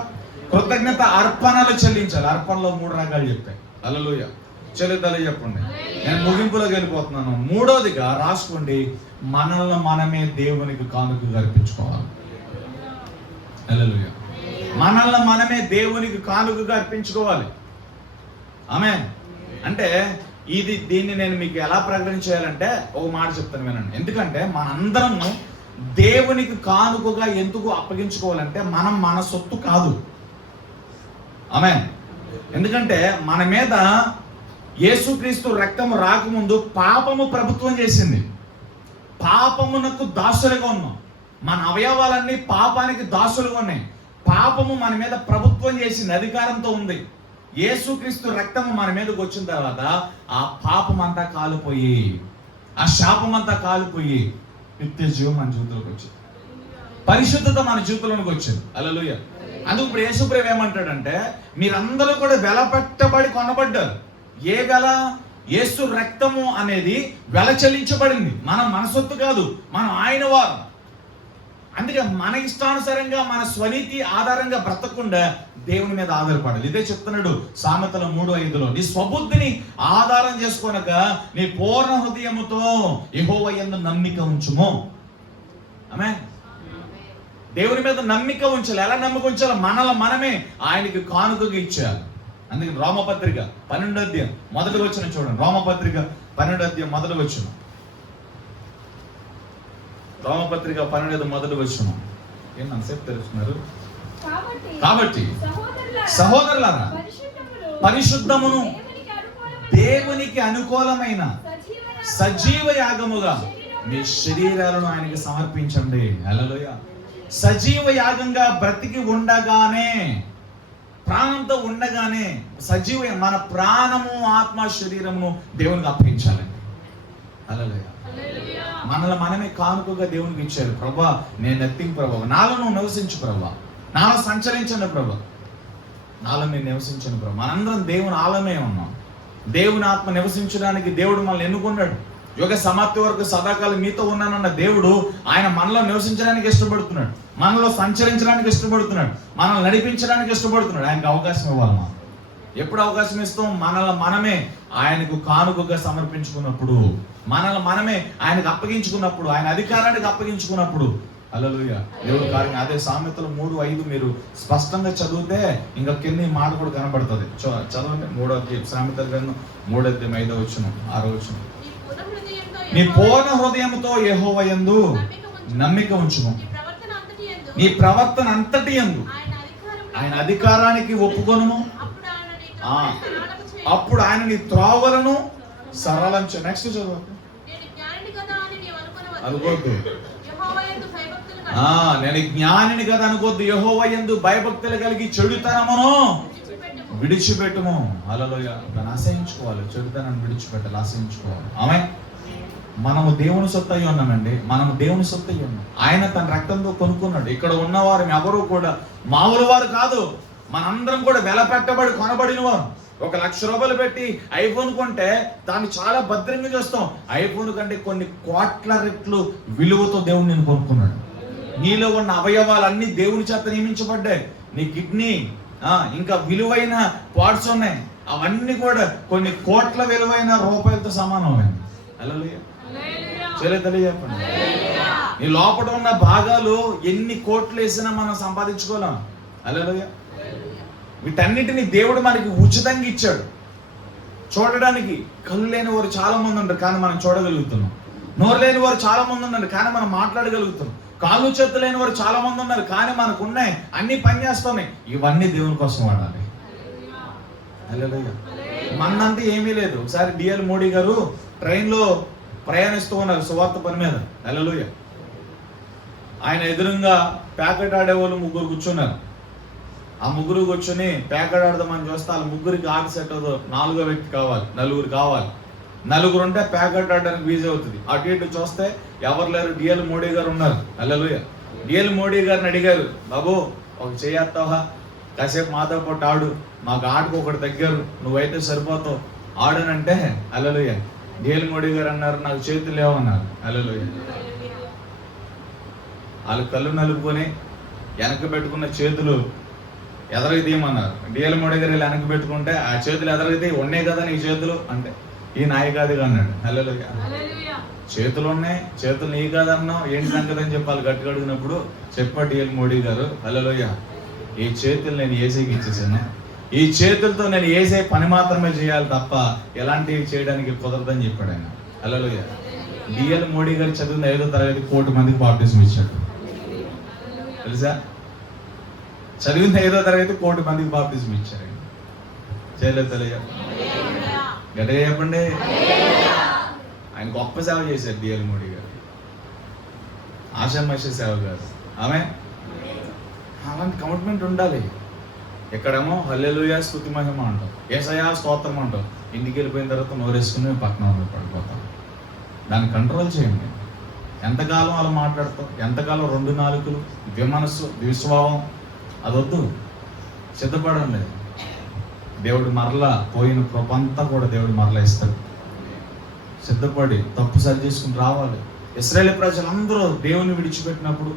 కృతజ్ఞత అర్పణలు చెల్లించాలి. అర్పణలో 3 రకాలు చెప్పాయి. హల్లెలూయా. చెల్లిద్దాలి చెప్పండి. నేను ముగింపులోకి వెళ్ళిపోతున్నాను. మూడోదిగా రాసుకోండి, మనల్ని మనమే దేవునికి కానుకగా అర్పించుకోవాలి. హల్లెలూయా. మనల్ని మనమే దేవునికి కానుకగా అర్పించుకోవాలి. ఆమేన్. అంటే దీన్ని నేను మీకు ఎలా ప్రకటన చేయాలంటే ఒక మాట చెప్తాను వినండి. ఎందుకంటే మనందరము దేవునికి కానుకగా ఎందుకు అప్పగించుకోవాలంటే మనం మన సొత్తు కాదు. ఆమేన్. ఎందుకంటే మన మీద యేసుక్రీస్తు రక్తము రాకముందు పాపము ప్రభుత్వం చేసింది. పాపమునకు దాసులుగా ఉన్నాం. మన అవయవాలన్నీ పాపానికి దాసులుగా ఉన్నాయి. పాపము మన మీద ప్రభుత్వం చేసింది, అధికారంతో ఉంది. యేసుక్రీస్తు రక్తము మన మీదకి వచ్చిన తర్వాత ఆ పాపం అంతా కాలిపోయి, ఆ శాపం అంతా కాలిపోయి నిత్య జీవం మన జీవితంలోకి వచ్చింది. పరిశుద్ధత మన జీవితంలోకి వచ్చింది. హల్లెలూయా. అందుకు ఇప్పుడు యేసుప్రభు ఏమంటాడంటే, మీరందరూ కూడా వెల పెట్టబడి కొనబడ్డారు. ఏ వెల? యేసు రక్తము అనేది వెల చెల్లించబడింది. మన సొత్తు కాదు, మనం ఆయన వారు. అందుకే మన ఇష్టానుసారంగా మన స్వనీతి ఆధారంగా బ్రతకకుండా దేవుని మీద ఆధారపడాలి. ఇదే చెప్తున్నాడు సామెతల 3:5లో, నీ స్వబుద్ధిని ఆధారం చేసుకోనక నీ పూర్ణ హృదయముతో యెహోవా యందు నమ్మిక ఉంచుము. ఆమేన్. దేవుని మీద నమ్మిక ఉంచాలి. ఎలా నమ్మిక ఉంచాలి? మనమే ఆయనకి కానుకగా ఇచ్చేయాలి. అందుకే రోమపత్రిక 12వ అధ్యాయం మొదటి వచనం చూడండి. రోమపత్రిక 12వ అధ్యాయం మొదటి వచనం. రోమపత్రిక 12వ మొదటి వచనం. ఏం అంతసేపు తెలుస్తున్నారు? కాబట్టి సహోదరులారా, పరిశుద్ధమును దేవునికి అనుకూలమైన సజీవ యాగముగా మీ శరీరాలను ఆయనకి సమర్పించండి. హల్లెలూయా. సజీవ యాగంగా బ్రతికి ఉండగానే, ప్రాణంతో ఉండగానే సజీవ, మన ప్రాణము ఆత్మ శరీరము దేవునికి అప్పగించాలండి. హల్లెలూయా. మనమే కానుకగా దేవునికి ఇచ్చారు. ప్రభా, నేను ఎత్తింగ్ ప్రభా, నాలో నువ్వు నివసించు ప్రభా, నాలో సంచరించండి ప్రభా, నాలో నేను నివసించను ప్రభా. మనందరం దేవుని ఆలమే ఉన్నాం. దేవుని ఆత్మ నివసించడానికి దేవుడు మనల్ని ఎన్నుకున్నాడు. యుగ సమాప్తి వరకు సదాకాలం మీతో ఉన్నానన్న దేవుడు ఆయన మనలో నివసించడానికి ఇష్టపడుతున్నాడు, మనలో సంచరించడానికి ఇష్టపడుతున్నాడు, మనల్ని నడిపించడానికి ఇష్టపడుతున్నాడు. ఆయనకు అవకాశం ఇవ్వాలి. మనం ఎప్పుడు అవకాశం ఇస్తాం? మనమే ఆయనకు కానుకగా సమర్పించుకున్నప్పుడు, మనమే ఆయనకు అప్పగించుకున్నప్పుడు, ఆయన అధికారానికి అప్పగించుకున్నప్పుడు. హల్లెలూయా. దేవుడు కార్యం. అదే సామెతలు 3:5 మీరు స్పష్టంగా చదివితే ఇంకా కింద మాట కూడా కనబడుతుంది. చదవండి. 3వ అధ్యాయం సామెతల గ్రంథం 3వ అధ్యాయం 5వ వచనం 6వ వచనం. నీ పూర్ణ హృదయంతో యెహోవా యందు నమ్మిక ఉంచుము, నీ ప్రవర్తన అంతటి యందు ఆయన అధికారానికి ఒప్పుకొనుము, అప్పుడు ఆయన నీ త్రోవలను సరళం చే. నెక్స్ట్ చదువు. అనుకోద్దు, నేను జ్ఞానిని కదా అనుకోద్దు. యెహోవా యందు భయభక్తులు కలిగి చెడుతనమును విడిచిపెట్టుము. హల్లెలూయా. దాన్ని ఆశ్రయించుకోవాలి. చెడుతనాన్ని విడిచిపెట్టాలి, ఆశ్రయించుకోవాలి. ఆమె మనము దేవుని సొత్తు అయి ఉన్నామండి. మనము దేవుని సొత్తు అయి ఉన్నాం. ఆయన తన రక్తంతో కొనుక్కున్నాడు. ఇక్కడ ఉన్నవారు ఎవరు కూడా మామూలు వారు కాదు. మనందరం కూడా వెల పెట్టబడి కొనబడిన వారు. 1,00,000 రూపాయలు పెట్టి ఐఫోన్ కొంటే దాన్ని చాలా భద్రంగా చేస్తాం. ఐఫోన్ కంటే కొన్ని కోట్ల రెట్లు విలువతో దేవుడు నేను కొనుక్కున్నాడు. నీలో ఉన్న అవయవాలన్నీ దేవుని చేత నియమించబడ్డాయి. నీ కిడ్నీ, ఇంకా విలువైన పార్ట్స్ ఉన్నాయి. అవన్నీ కూడా కొన్ని కోట్ల విలువైన రూపాయలతో సమానమైంది. హల్లెలూయా. చెప్పండి. నీ లోపల ఉన్న భాగాలు ఎన్ని కోట్లు వేసినా మనం సంపాదించుకోలేం. హల్లెలూయా. వీటన్నిటిని దేవుడు మనకి ఉచితంగా ఇచ్చాడు. చూడడానికి కళ్ళు లేని వారు చాలా మంది ఉన్నారు, కానీ మనం చూడగలుగుతున్నాం. నోరు లేని వారు చాలా మంది ఉన్నారు, కానీ మనం మాట్లాడగలుగుతున్నాం. కాళ్ళు చేతులు లేని వారు చాలా మంది ఉన్నారు, కానీ మనకు ఉన్నాయి, అన్ని పనిచేస్తున్నాయి. ఇవన్నీ దేవుని కోసం వాడాలి. హల్లెలూయా. మనంతా ఏమీ లేదు. ఒకసారి డిఎల్ మోడీ గారు ట్రైన్లో ప్రయాణిస్తూ ఉన్నారు సువార్త పని మీద. హల్లెలూయా. ఆయన ఎదురుగా ప్యాకెట్ ఆడేవాళ్ళు 3 కూర్చున్నారు. ఆ 3 కూర్చొని ప్యాకెట్ ఆడదామని చూస్తే వాళ్ళ 3కి ఆట సెట్ అవుతుంది. 4వ వ్యక్తి కావాలి, 4 కావాలి. 4 ఉంటే ప్యాకెట్ ఆడడానికి ఈజీ అవుతుంది. అటు ఇటు చూస్తే ఎవరు లేరు. డిఎల్ మోడీ గారు ఉన్నారు. హల్లెలూయా. డిఎల్ మోడీ గారిని అడిగారు, బాబు ఒక చేస్తావా, కాసేపు మాతో పాటు ఆడు, మాకు ఆటకు ఒకటి తగ్గారు, నువ్వైతే సరిపోతావు, ఆడనంటే. హల్లెలూయా. డిఎల్ మోడీ గారు అన్నారు, నాకు చేతులు లేవన్నారు. హల్లెలూయా. వాళ్ళు కళ్ళు నలుపుకొని వెనక్కి పెట్టుకున్న చేతులు ఎదరకి తీయమన్నారు. డిఎల్ మోడీ గారు వెనక్కి పెట్టుకుంటే ఆ చేతులు ఎదరకి తీయి, ఉన్నాయి కదా నీ చేతులు అంటే, ఈ నాయి కాదుగా అన్నాడు. హల్లెలూయా. చేతులు ఉన్నాయి, చేతులు నీ కాదన్నావు, ఏంటి సంగతి అని చెప్పాలి. గట్టిగా అడిగినప్పుడు చెప్పాడు డిఎల్ మోడీ గారు, హల్లెలూయా, ఈ చేతులు నేను ఏసీకి ఇచ్చేసాను, ఈ చేతులతో నేను ఏసే పని మాత్రమే చేయాలి తప్ప ఎలాంటివి చేయడానికి కుదరదని చెప్పాడు ఆయన. హల్లెలూయా. డిఎల్ మోడీ గారు చదివిన 5వ తరగతి 1 కోటి మందికి బాప్టిజం ఇచ్చాడు. తెలుసా? చదివిన 5వ తరగతి 1 కోటి మందికి బాప్టిజం ఇచ్చారు. చేయలేదు తెలియ గట్టిగా చెప్పండి. ఆయన గొప్ప సేవ చేశారు డిఎల్ మోడీ గారు. ఆషామాష సేవ గారు. ఆమె అలాంటి కమిట్మెంట్ ఉండాలి. ఎక్కడేమో హల్లెలూయా స్తుతి మహిమ అంటాం, యేసయ్యా స్తోత్రం అంటాం, ఇంటికి వెళ్ళిపోయిన తర్వాత నోరేసుకుని పక్కన పడిపోతాం. దాన్ని కంట్రోల్ చేయండి. ఎంతకాలం అలా మాట్లాడతాం? ఎంతకాలం 2 నాలుకలు, విమనస్సు, విశ్వాసం, అదొద్దు. సిద్ధపడండి. దేవుడు మరలా పోయిన కృపంతా కూడా దేవుడు మరలా ఇస్తాడు. సిద్ధపడి తప్పు సరి చేసుకుని రావాలి. ఇశ్రాయేలు ప్రజలందరూ దేవుని విడిచిపెట్టినప్పుడు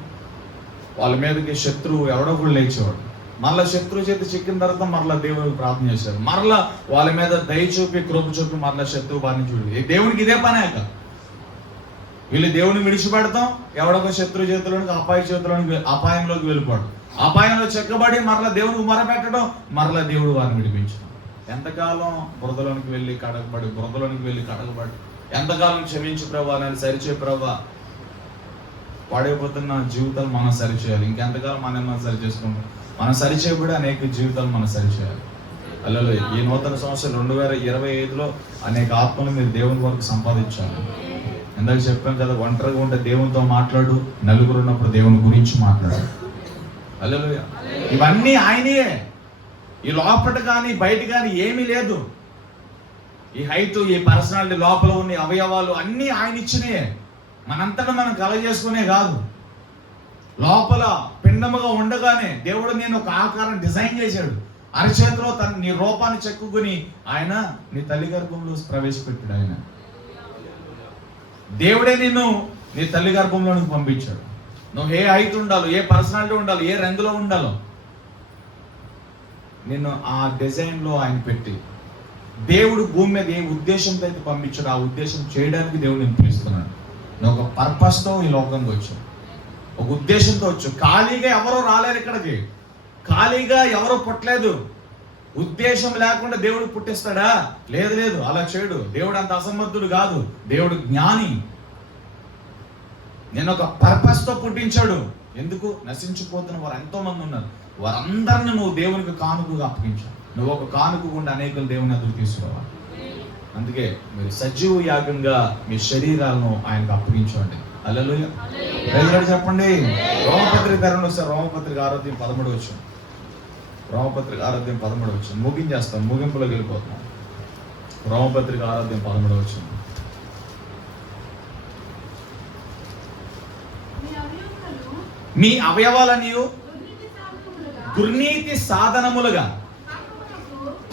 వాళ్ళ మీదకి శత్రువు ఎవడో కూడా లేచేవాడు. మరలా శత్రువు చేతి చిక్కిన తర్వాత మరలా దేవునికి ప్రార్థన చేశారు. మరలా వాళ్ళ మీద దయ చూపి కృప చూపి మరలా శత్రువు బారిని చూడు. దేవునికి ఇదే పనేక. వీళ్ళు దేవుని విడిచిపెడతాం, ఎవడొక శత్రు చేతిలోనికి అపాయంలోకి వెళ్ళిపోవడం, అపాయంలో చెక్కబడి మరలా దేవునికి మొరపెట్టడం, మరలా దేవుడు వారిని విడిపించడం. ఎంతకాలం బురదలోనికి వెళ్ళి కడగబడి ఎంతకాలం క్షమించు ప్రభా, నేను సరిచే ప్రభా. పాడైపోతున్న జీవితాలు మనం సరిచేయాలి. ఇంకెంతకాలం మనం సరి చేసుకుంటాం? మనం సరిచేయబడి అనేక జీవితాలు మనం సరిచేయాలి. అల్లలు ఈ నూతన సంవత్సరం 2025లో అనేక ఆత్మలు మీరు దేవుని వరకు సంపాదించాలి. ఇందాక చెప్పాను కదా, ఒంటరిగా ఉంటే దేవునితో మాట్లాడు, నలుగురు ఉన్నప్పుడు దేవుని గురించి మాట్లాడు. హల్లెలూయ. ఇవన్నీ ఆయనే. ఈ లోపట కానీ బయట కానీ ఏమీ లేదు. ఈ హైట్, ఈ పర్సనాలిటీ, లోపల ఉన్న అవయవాలు అన్నీ ఆయన ఇచ్చినాయే. మనంతటా మనం కలగజేసుకునే కాదు. లోపల పిండముగా ఉండగానే దేవుడు నేను ఒక ఆకారం డిజైన్ చేశాడు. అరచేతిలో నీ రూపాన్ని చెక్కుని ఆయన నీ తల్లి గర్భంలో ప్రవేశపెట్టాడు. ఆయన దేవుడే నిన్ను నీ తల్లి గర్భంలోనికి పంపించాడు. నువ్వు ఏ హైట్ ఉండాలో, ఏ పర్సనాలిటీ ఉండాలో, ఏ రంగులో ఉండాలో నిన్ను ఆ డిజైన్లో ఆయన పెట్టి దేవుడు భూమి మీద ఏ ఉద్దేశంతో అయితే పంపించాడు ఆ ఉద్దేశం చేయడానికి దేవుడు నేను పిలుస్తున్నాడు. నువ్వు ఒక పర్పస్తో ఈ లోకంకి వచ్చావు, ఒక ఉద్దేశంతో వచ్చావు. ఖాళీగా ఎవరో రాలేరు ఇక్కడికి, ఖాళీగా ఎవరో పుట్టలేదు. ఉద్దేశం లేకుండా దేవుడు పుట్టిస్తాడా? లేదు లేదు, అలా చేయడు. దేవుడు అంత అసమర్థుడు కాదు. దేవుడు జ్ఞాని. నేను ఒక పర్పస్తో పుట్టించాడు. ఎందుకు? నశించిపోతున్న వారు ఎంతో మంది ఉన్నారు. వారందరిని నువ్వు దేవునికి కానుకగా అప్పగించావు. నువ్వు ఒక కానుక గుండా అనేకలు దేవుని ఎదురు తీసుకోవాలి. అందుకే మీరు సజీవ యాగంగా మీ శరీరాలను ఆయనకు అప్పగించండి. హల్లెలూయా. చెప్పండి. రోమపత్రిక ధరలు వస్తారు. రోమపత్రిక 6:13 వచ్చాం. రోమపత్రిక 6:13 వచ్చాం. ముగించేస్తాం, ముగింపులోకి వెళ్ళిపోతాం. రోమపత్రిక 6:13 వచ్చాం. మీ అవయవాలని దుర్నీతి సాధనములుగా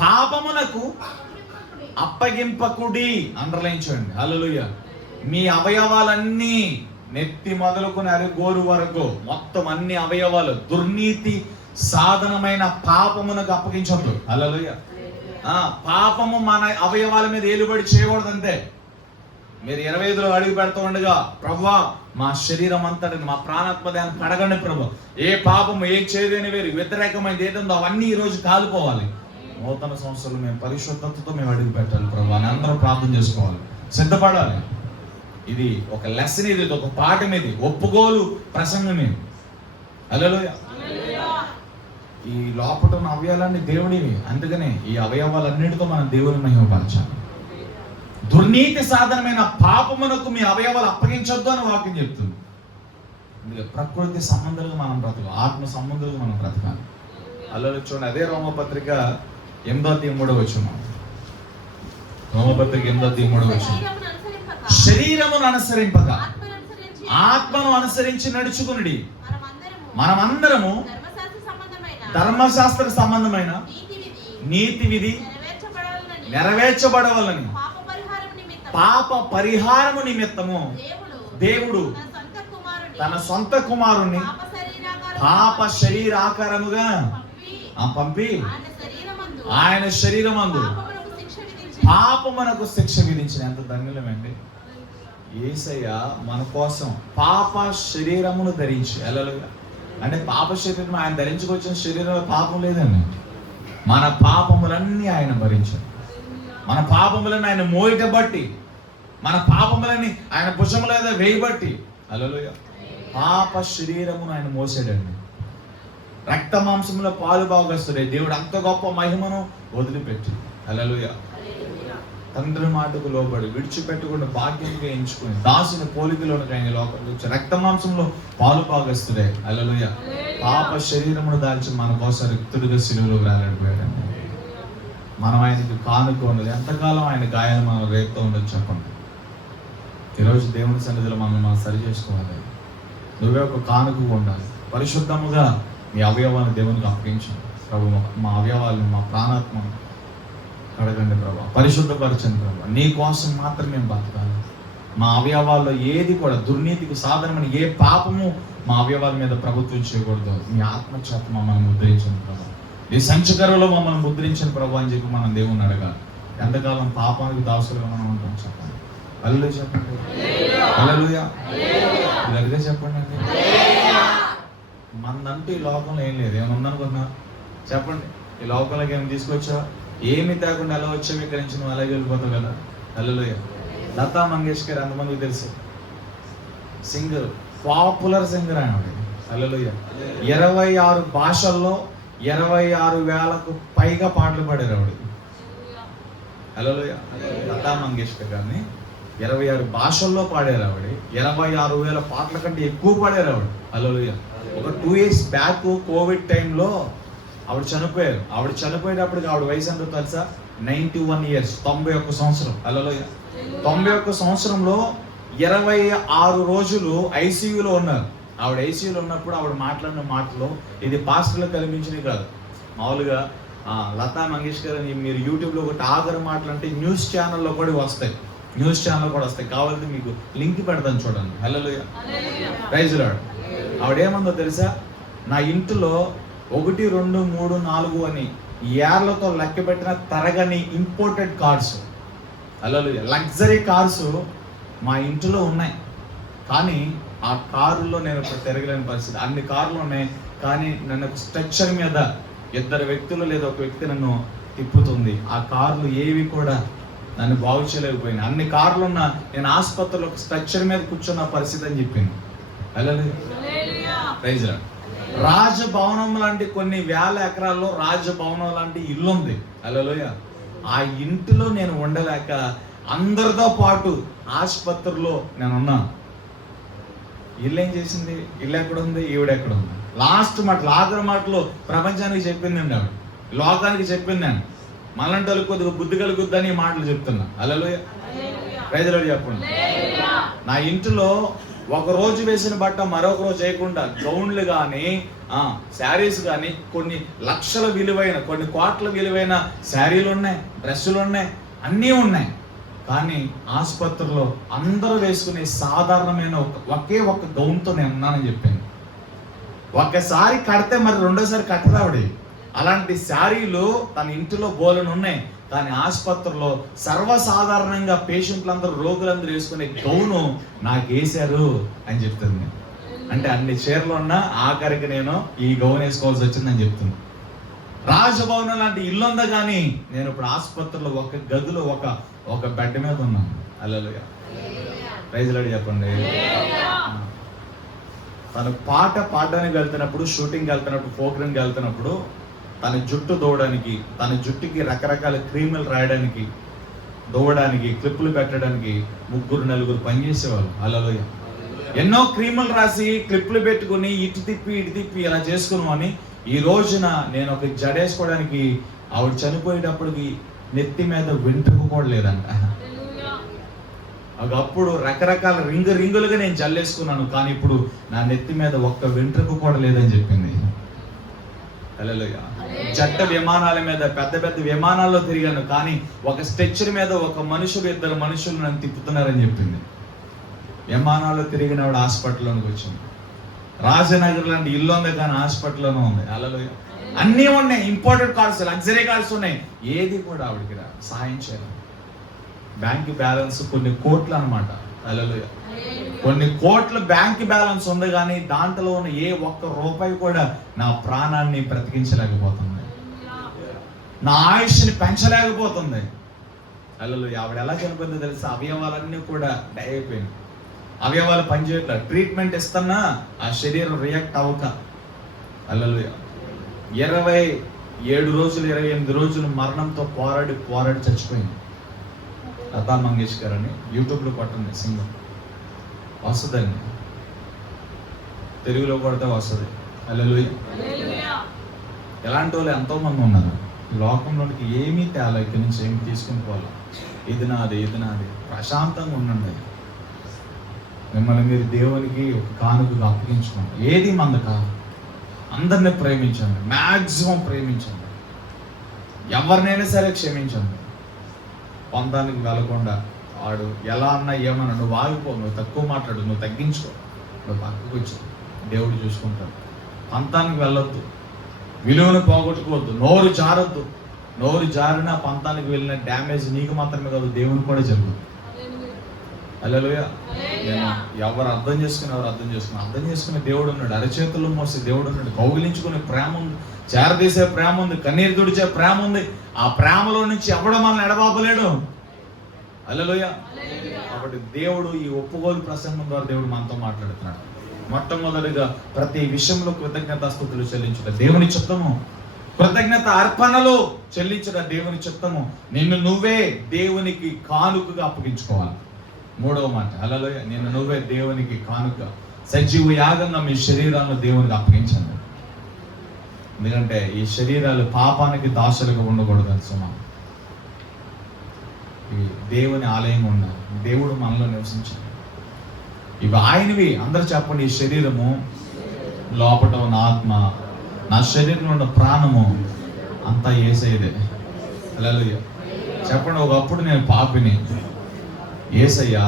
పాపమునకు అప్పగింపకుడి. అండర్లైన్ చేయండి. హల్లెలూయా. మీ అవయవాలన్నీ నెత్తి మొదలుకొని అరిగోరు వరకు మొత్తం అన్ని అవయవాలు దుర్నీతి సాధనమైన పాపమునకు అప్పగించొద్దు. హల్లెలూయా. పాపము మన అవయవాల మీద ఏలుబడి చేయకూడదు. అంతే. మీరు 25లో అడుగు పెడతా ఉండగా, ప్రభువా మా శరీరం అంతటిని, మా ప్రాణాత్మ దేహాన్ని కడగండి ప్రభు. ఏ పాపము, ఏ చేదని వేరు వ్యతిరేకమైనది ఏదందో అవన్నీ ఈ రోజు కాలిపోవాలి. నూతన సంవత్సరంలో మేము పరిశుద్ధతతో మేము అడుగు పెట్టాలి ప్రభు అని అందరూ ప్రార్థన చేసుకోవాలి, సిద్ధపడాలి. ఇది ఒక లెసన్, ఇది ఒక పాఠం, ఇది ఒప్పుకోలు ప్రసంగం. ఇది హల్లెలూయా. ఈ లోపట ఉన్న అవయవాలన్నీ దేవుడివి. అందుకనే ఈ అవయవాలన్నిటితో మనం దేవుని మహిమపరచాలి. దుర్నీతి సాధనమైన పాపమునకు మీ అవయవాలు అప్పగించొద్దు అని వాక్యం చెప్తుంది. ప్రకృతి సంబంధాలుగా మనం బ్రతకాలి, ఆత్మ సంబంధాలుగా మనం బ్రతకాలి. అల్లలు చూడండి. అదే రోమపత్రిక 8:3 వచ్చును. రోమపత్రిక 8:3 వచ్చును. శరీరమును అనుసరింపక ఆత్మను అనుసరించి నడుచుకునుడి. మనమందరము ధర్మశాస్త్ర సంబంధమైన నీతి విధి నెరవేర్చబడవలని పాప పరిహారము నిమిత్తము దేవుడు తన సొంత కుమారుణ్ణి పాప శరీరాకారముగా పంపి ఆయన శరీరమందు పాపమునకు శిక్ష విధించిన. ఎంత ధన్యులమండి. యేసయ్య మన కోసం పాప శరీరమును ధరించి, హల్లెలూయా. అంటే పాప శరీరం ఆయన ధరించుకొచ్చిన శరీరంలో పాపం లేదండి. మన పాపములన్నీ ఆయన భరించాడు. మన పాపములను ఆయన మోయటబట్టి, మన పాపములని ఆయన భుజముల మీద వేయబట్టి, హల్లెలూయా, పాప శరీరమును ఆయన మోసాడండి. రక్త మాంసంలో పాలు భాగస్తుడే. దేవుడు అంత గొప్ప మహిమను వదిలిపెట్టి, హల్లెలూయా, తండ్రి మాటకు లోబడి విడిచిపెట్టకుండా భాగ్యంగా ఎంచుకుని దాసుని పోలికలోనికి ఆయన లోపలికి వచ్చి రక్త మాంసంలో పాలు భాగస్తుడే, హల్లెలూయా, పాప శరీరమును దాల్చి మన కోసం రిక్తుడిగా సిలువలో వేలాడిపోయాడండి. మనం ఆయనకి కానుక ఉన్నది. ఎంతకాలం ఆయన గాయాలు మనం రేపుతూ ఉండదు చెప్పండి. ఈరోజు దేవుని సన్నిధిలో మనం సరి చేసుకోవాలి. నువ్వే ఒక కానుక ఉండాలి. పరిశుద్ధముగా మీ అవయవాన్ని దేవునికి అప్పగించు. ప్రభు మా అవయవాలను, మా ప్రాణాత్మను కడగండి ప్రభా, పరిశుద్ధపరచండి ప్రభా. నీ కోసం మాత్రం మేము బతకాలి. మా అవయవాల్లో ఏది కూడా దుర్నీతికి సాధనమని ఏ పాపము మా అవయవాల మీద ప్రభుత్వం చేయకూడదు. మీ ఆత్మచేత మమ్మల్ని ముద్రించండి ప్రభా. ఈ సంచకరలో మమ్మల్ని ముద్రించండి ప్రభా అని చెప్పి మనం దేవుని అడగాలి. ఎంతకాలం పాపానికి దాసులుగా మనం ఉంటాం? చెప్పండి. హల్లెలూయా చెప్పండి. హల్లెలూయా గట్టిగా చెప్పండి అండి. మందంటూ ఈ లోకంలో ఏం లేదు. ఏమైనా ఉందనుకున్నా చెప్పండి. ఈ లోకంలోకి ఏమి తీసుకొచ్చా? ఏమి తేకుండా ఎలా వచ్చావు ఇక్కడి నుంచి, నువ్వు అలాగే వెళ్ళిపోతావు కదా. హల్లెలూయా. లతా మంగేష్కర్ ఎంతమందికి తెలుసు? సింగర్, పాపులర్ సింగర్ ఆయన. హల్లెలూయా. 26 భాషల్లో 26,000కు పైగా పాటలు పాడారు ఆవిడ. హల్లెలూయా. లతా మంగేష్కర్ గారిని 26 భాషల్లో పాడారు ఆవిడ. 26,000 పాటల కంటే ఎక్కువ పాడారు ఆవిడ. హల్లెలూయా. ఒక 2 years బ్యాక్ కోవిడ్ టైంలో ఆవిడ చనిపోయారు. ఆవిడ చనిపోయేటప్పటికి ఆవిడ వయసు ఎంతో తెలుసా? 91 years, 91 సంవత్సరం. హల్లెలూయా. 91 సంవత్సరంలో 26 రోజులు ఐసీయూలో ఉన్నారు. ఆవిడ ఐసీయూలో ఉన్నప్పుడు ఆవిడ మాట్లాడిన మాటలు ఇది పాస్టర్లకు కనిపించినవి కాదు. మామూలుగా లతా మంగేష్కర్ అని మీరు యూట్యూబ్లో ఒకటి ఆగరు మాటలు అంటే న్యూస్ ఛానల్లో కూడా వస్తాయి. న్యూస్ ఛానల్ కూడా వస్తాయి. కావాలంటే మీకు లింక్ పెడతాను చూడండి. హల్లెలూయా. Praise lord. ఆవిడేమందో తెలుసా? నా ఇంటిలో 1, 2, 3, 4 అని ఏర్లతో లెక్క పెట్టిన తరగని ఇంపోర్టెడ్ కార్స్, హల్లెలూయా, లగ్జరీ కార్స్ మా ఇంటిలో ఉన్నాయి. కానీ ఆ కారులో నేను ఇప్పుడు తిరగలేని పరిస్థితి. అన్ని కార్లు ఉన్నాయి, కానీ నన్ను స్ట్రక్చర్ మీద 2 వ్యక్తులు లేదా ఒక వ్యక్తి నన్ను తిప్పుతుంది. ఆ కార్లు ఏవి కూడా నన్ను బాగు చేయలేకపోయినా. అన్ని కార్లు ఉన్నా నేను ఆసుపత్రిలో స్ట్రక్చర్ మీద కూర్చున్న పరిస్థితి అని చెప్పింది. హల్లెలూయా. Praise lord. రాజభవనం లాంటి కొన్ని వేల ఎకరాల్లో రాజభవనం లాంటి ఇల్లు ఉంది. హల్లెలూయా. ఆ ఇంటిలో నేను ఉండలేక అందరితో పాటు ఆసుపత్రిలో నేను ఉన్నాను. ఇల్లు ఏం చేసింది? ఇల్లు ఎక్కడ ఉంది, ఈవిడ ఎక్కడ ఉంది? లాస్ట్ మాట, ఆఖరి మాటలో ప్రపంచానికి చెప్పిందండి ఆవిడ, లోకానికి చెప్పింది. నేను మళ్ళంటే కొద్దిగా బుద్ధి కలుగుద్దని మాటలు చెప్తున్నా. హల్లెలూయా. ప్రైజ్ లార్డ్ చెప్పండి. నా ఇంటిలో ఒక రోజు వేసిన బట్ట మరొక రోజు వేయకుండా గౌన్లు కానీ శారీస్ కానీ కొన్ని లక్షల విలువైన, కొన్ని కోట్ల విలువైన శారీలు ఉన్నాయి, డ్రెస్సులు ఉన్నాయి, అన్నీ ఉన్నాయి. కానీ ఆసుపత్రిలో అందరూ వేసుకునే సాధారణమైన ఒకే ఒక గౌన్తో నేను ఉన్నానని చెప్పింది. ఒక్కసారి కడితే మరి రెండోసారి కట్టరావిడి. అలాంటి శారీలు తన ఇంటిలో బోలను ఉన్నాయి. కానీ ఆసుపత్రిలో సర్వసాధారణంగా పేషెంట్లందరూ, రోగులందరూ వేసుకునే గౌను నాకు వేశారు అని చెప్తుంది. అంటే అన్ని చీరలు ఉన్నా ఆఖరికి నేను ఈ గౌన్ వేసుకోవాల్సి వచ్చిందని చెప్తుంది. రాజభవనం లాంటి ఇల్లు ఉందా, కానీ నేను ఇప్పుడు ఆసుపత్రిలో ఒక గదిలో ఒక బెడ్ మీద ఉన్నాను. హల్లెలూయా. ప్రైజ్ లార్డ్ చెప్పండి. తను పాట పాడడానికి వెళ్తున్నప్పుడు, షూటింగ్కి వెళ్తున్నప్పుడు, ప్రోగ్రామ్కి వెళ్తున్నప్పుడు తన జుట్టు దూవడానికి, తన జుట్టుకి రకరకాల క్రీములు రాయడానికి, దూవడానికి, క్లిప్పులు పెట్టడానికి 3, 4 పనిచేసేవాళ్ళు. హల్లెలూయా. ఎన్నో క్రీములు రాసి క్లిప్పులు పెట్టుకుని ఇటు తిప్పి ఇలా చేసుకున్నామని ఈ రోజున నేను ఒక జడేసుకోవడానికి ఆవిడ చనిపోయేటప్పటికి నెత్తి మీద వెంట్రుక కూడా లేదంట. ఒకప్పుడు రకరకాల రింగులుగా నేను జల్లేసుకున్నాను, కానీ ఇప్పుడు నా నెత్తి మీద ఒక్క వెంట్రుక కూడా లేదని చెప్పింది. హల్లెలూయా. జట్ట విమానాల మీద, పెద్ద విమానాల్లో తిరిగాను, కానీ ఒక స్ట్రెచ్చర్ మీద ఒక మనుషులు, 2 మనుషులు నన్ను తిప్పుతున్నారని చెప్పింది. విమానాల్లో తిరిగిన ఆవిడ హాస్పిటల్లోనికి వచ్చింది. రాజనగర్ లాంటి ఇల్లు ఉంది, కానీ హాస్పిటల్లోనే ఉంది. హల్లెలూయా. అన్నీ ఉన్నాయి, ఇంపోర్టెడ్ కార్స్, లగ్జరీ కార్స్ ఉన్నాయి. ఏది కూడా ఆవిడకి సహాయం చేయాలి. బ్యాంక్ బ్యాలెన్స్ కొన్ని కోట్లు అనమాట. హల్లెలూయా. కొన్ని కోట్ల బ్యాంక్ బ్యాలెన్స్ ఉంది, కానీ దాంట్లో ఉన్న ఏ ఒక్క రూపాయి కూడా నా ప్రాణాన్ని బ్రతికించలేకపోతుంది, నా ఆయుష్ని పెంచలేకపోతుంది. హల్లెలూయా. ఆవిడ ఎలా చనిపోయిందో తెలుసా? అవయవాలన్నీ కూడా డై అయిపోయింది, అవయవాలు పనిచేయట్లేదు. ట్రీట్మెంట్ ఇస్తున్నా ఆ శరీరం రియాక్ట్ అవ్వక. హల్లెలూయా. 27 రోజులు 28 రోజులు మరణంతో పోరాడి చచ్చిపోయింది. లతా మంగేష్కర్ అని యూట్యూబ్లో కొట్టండి, సింగర్ వస్తుందండి, తెలుగులో కొడితే వస్తుంది. హల్లెలూయా. ఎలాంటి వాళ్ళు ఎంతో మంది ఉన్నారు ఈ లోకంలోనికి. ఏమీ తేలా, ఇక్కడి నుంచి ఏమి తీసుకుని పోవాలి. ఇది నాది ప్రశాంతంగా ఉండండి. మిమ్మల్ని మీరు దేవునికి ఒక కానుకగా అప్పగించుకోండి. ఏది మంద కాదు. అందరిని ప్రేమించండి, మ్యాక్సిమం ప్రేమించండి, ఎవరినైనా సరే క్షమించండి. పంతానికి వెళ్ళకుండా వాడు ఎలా అన్నా ఏమన్నా నువ్వు ఆగిపో, నువ్వు తక్కువ మాట్లాడు, నువ్వు తగ్గించుకో, నువ్వు పక్కకు వచ్చి దేవుడు చూసుకుంటాడు. పంతానికి వెళ్ళొద్దు, విలువను పోగొట్టుకోవద్దు, నోరు జారొద్దు. నోరు జారినా పంతానికి వెళ్ళిన డ్యామేజ్ నీకు మాత్రమే కాదు, దేవునికి కూడా జరుగుతుంది. హల్లెలూయా. నేను ఎవరు అర్థం చేసుకునే దేవుడు ఉన్నాడు, అరచేతులు మోసే దేవుడు ఉన్నాడు, కౌగిలించుకునే ప్రేమ ఉంది, చేరదీసే ప్రేమ ఉంది, కన్నీరు తుడిచే ప్రేమ ఉంది. ఆ ప్రేమలో నుంచి ఎవడో మనల్ని ఎడబాపలేడు. హల్లెలూయా. కాబట్టి దేవుడు ఈ ఒప్పుకోలు ప్రసంగం ద్వారా దేవుడు మనతో మాట్లాడుతున్నాడు. మొట్టమొదటిగా ప్రతి విషయంలో కృతజ్ఞతాస్తుతులు చెల్లించుట దేవుని చిత్తము, కృతజ్ఞత అర్పణలు చెల్లించుట దేవుని చిత్తము. నిన్ను నువ్వే దేవునికి కానుకగా అప్పగించుకోవాలి. మూడవ మాట, హల్లెలూయా. నిన్ను నువ్వే దేవునికి కానుక, సజీవ యాగంగా మీ శరీరాలను దేవునికి అప్పగించండి. ఎందుకంటే ఈ శరీరాలు పాపానికి దాసులుగా ఉండకూడదు సుమా. ఇవి దేవుని ఆలయం ఉండాలి, దేవుడు మనలో నివసించాలి. ఇవి ఆయనవి. అందరూ చెప్పండి, ఈ శరీరము లోపట ఉన్న ఆత్మ, నా శరీరంలో ఉన్న ప్రాణము అంతా యేసయ్యదే. హల్లెలూయా. చెప్పండి, ఒకప్పుడు నేను పాపిని, యేసయ్య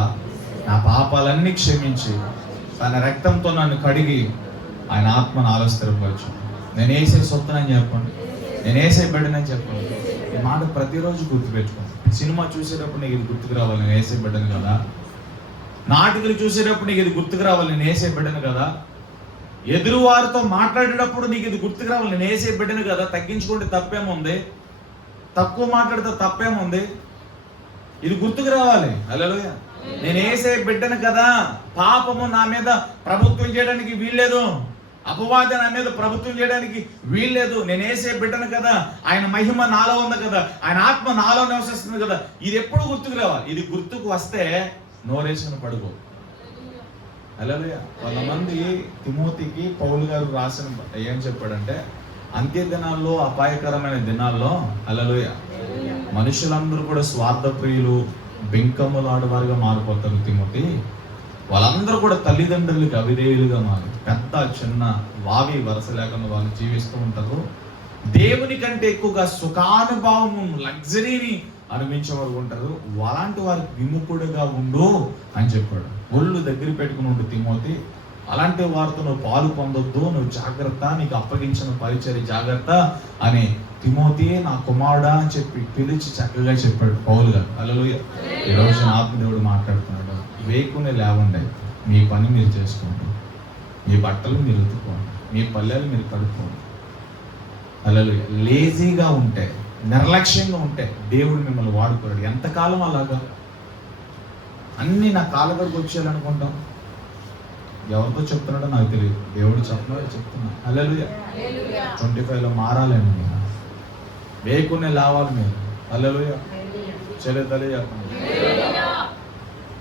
నా పాపాలన్నీ క్షమించి తన రక్తంతో నన్ను కడిగి ఆయన ఆత్మను ఆలోచనపరచు. నేను యేసయ్య సొత్తునని చెప్పండి, నేను యేసయ్య బిడ్డనని చెప్పండి. ఈ మాట ప్రతిరోజు గుర్తుపెట్టుకోండి. సినిమా చూసేటప్పుడు నీకు ఇది గుర్తుకు రావాలి, నేను యేసయ్య బిడ్డను కదా. నాటికలు చూసేటప్పుడు నీకు ఇది గుర్తుకు రావాలి, నేను యేసయ్య బిడ్డను కదా. ఎదురు వారితో మాట్లాడేటప్పుడు నీకు ఇది గుర్తుకు రావాలి, నేను యేసయ్య బిడ్డను కదా. తగ్గించుకుంటే తప్పేముంది, తక్కువ మాట్లాడితే తప్పేముంది, ఇది గుర్తుకు రావాలి. హల్లెలూయా. నేను యేసయ్య బిడ్డను కదా. పాపము నా మీద ప్రభుత్వం చేయడానికి వీల్లేదు, అపవాది నా మీద ప్రభుత్వం చేయడానికి వీల్లేదు. నేను యేసయ్య బిడ్డను కదా, ఆయన మహిమ నాలో ఉంది కదా, ఆయన ఆత్మ నాలో నివసిస్తుంది కదా. ఇది ఎప్పుడు గుర్తుకు రావాలి. ఇది గుర్తుకు వస్తే నోరేసుకుని పడుకో. హల్లెలూయా. కొంతమంది తిమోతికి పౌలు గారు రాసిన ఏం చెప్పాడంటే, అంత్య దినాల్లో, అపాయకరమైన దినాల్లో, హల్లెలూయా, మనుషులందరూ కూడా స్వార్థ ప్రియులు, బెంకములాడువారుగా మారిపోతారు. తిమోతి, వాళ్ళందరూ కూడా తల్లిదండ్రులకి అవిధేయులుగా మారి పెద్ద చిన్న వావి వరస లేకుండా వాళ్ళు జీవిస్తూ ఉంటారు. దేవుని కంటే ఎక్కువగా సుఖానుభవం, లగ్జరీని అనుభవించేవారు ఉంటారు. అలాంటి వారికి విముఖుడుగా ఉండు అని చెప్పాడు. ఒళ్ళు దగ్గర పెట్టుకుని ఉండు తిమోతి. అలాంటి వారితో నువ్వు పాలు పొందొద్దు, నువ్వు జాగ్రత్త, నీకు అప్పగించిన పరిచర్య జాగ్రత్త అని తిమోతి నా కుమారుడా అని చెప్పి పిలిచి చక్కగా చెప్పాడు పౌలు గారు. హల్లెలూయా. ఈ రోజు ఆత్మదేవుడు మాట్లాడుతున్నాడు, వేకునే లేవండి, మీ పని మీరు చేసుకోండి, మీ బట్టలు మీరు ఉతుక్కోండి, మీ పల్లెలు మీరు కడుక్కోండి. హల్లెలూయా. లేజీగా ఉంటే, నిర్లక్ష్యంగా ఉంటే దేవుడు మిమ్మల్ని వాడుకోడు. ఎంతకాలం అలాగా అన్నీ నా కాళ్ళగడికి వచ్చేయాలనుకుంటాం. ఎవరితో చెప్తున్నాడో నాకు తెలియదు, దేవుడు చెప్తున్నా. హల్లెలూయా. 25లో మారాలండి మీరు, వేకునే లేవాలి మీరు. హల్లెలూయా. చెల్లె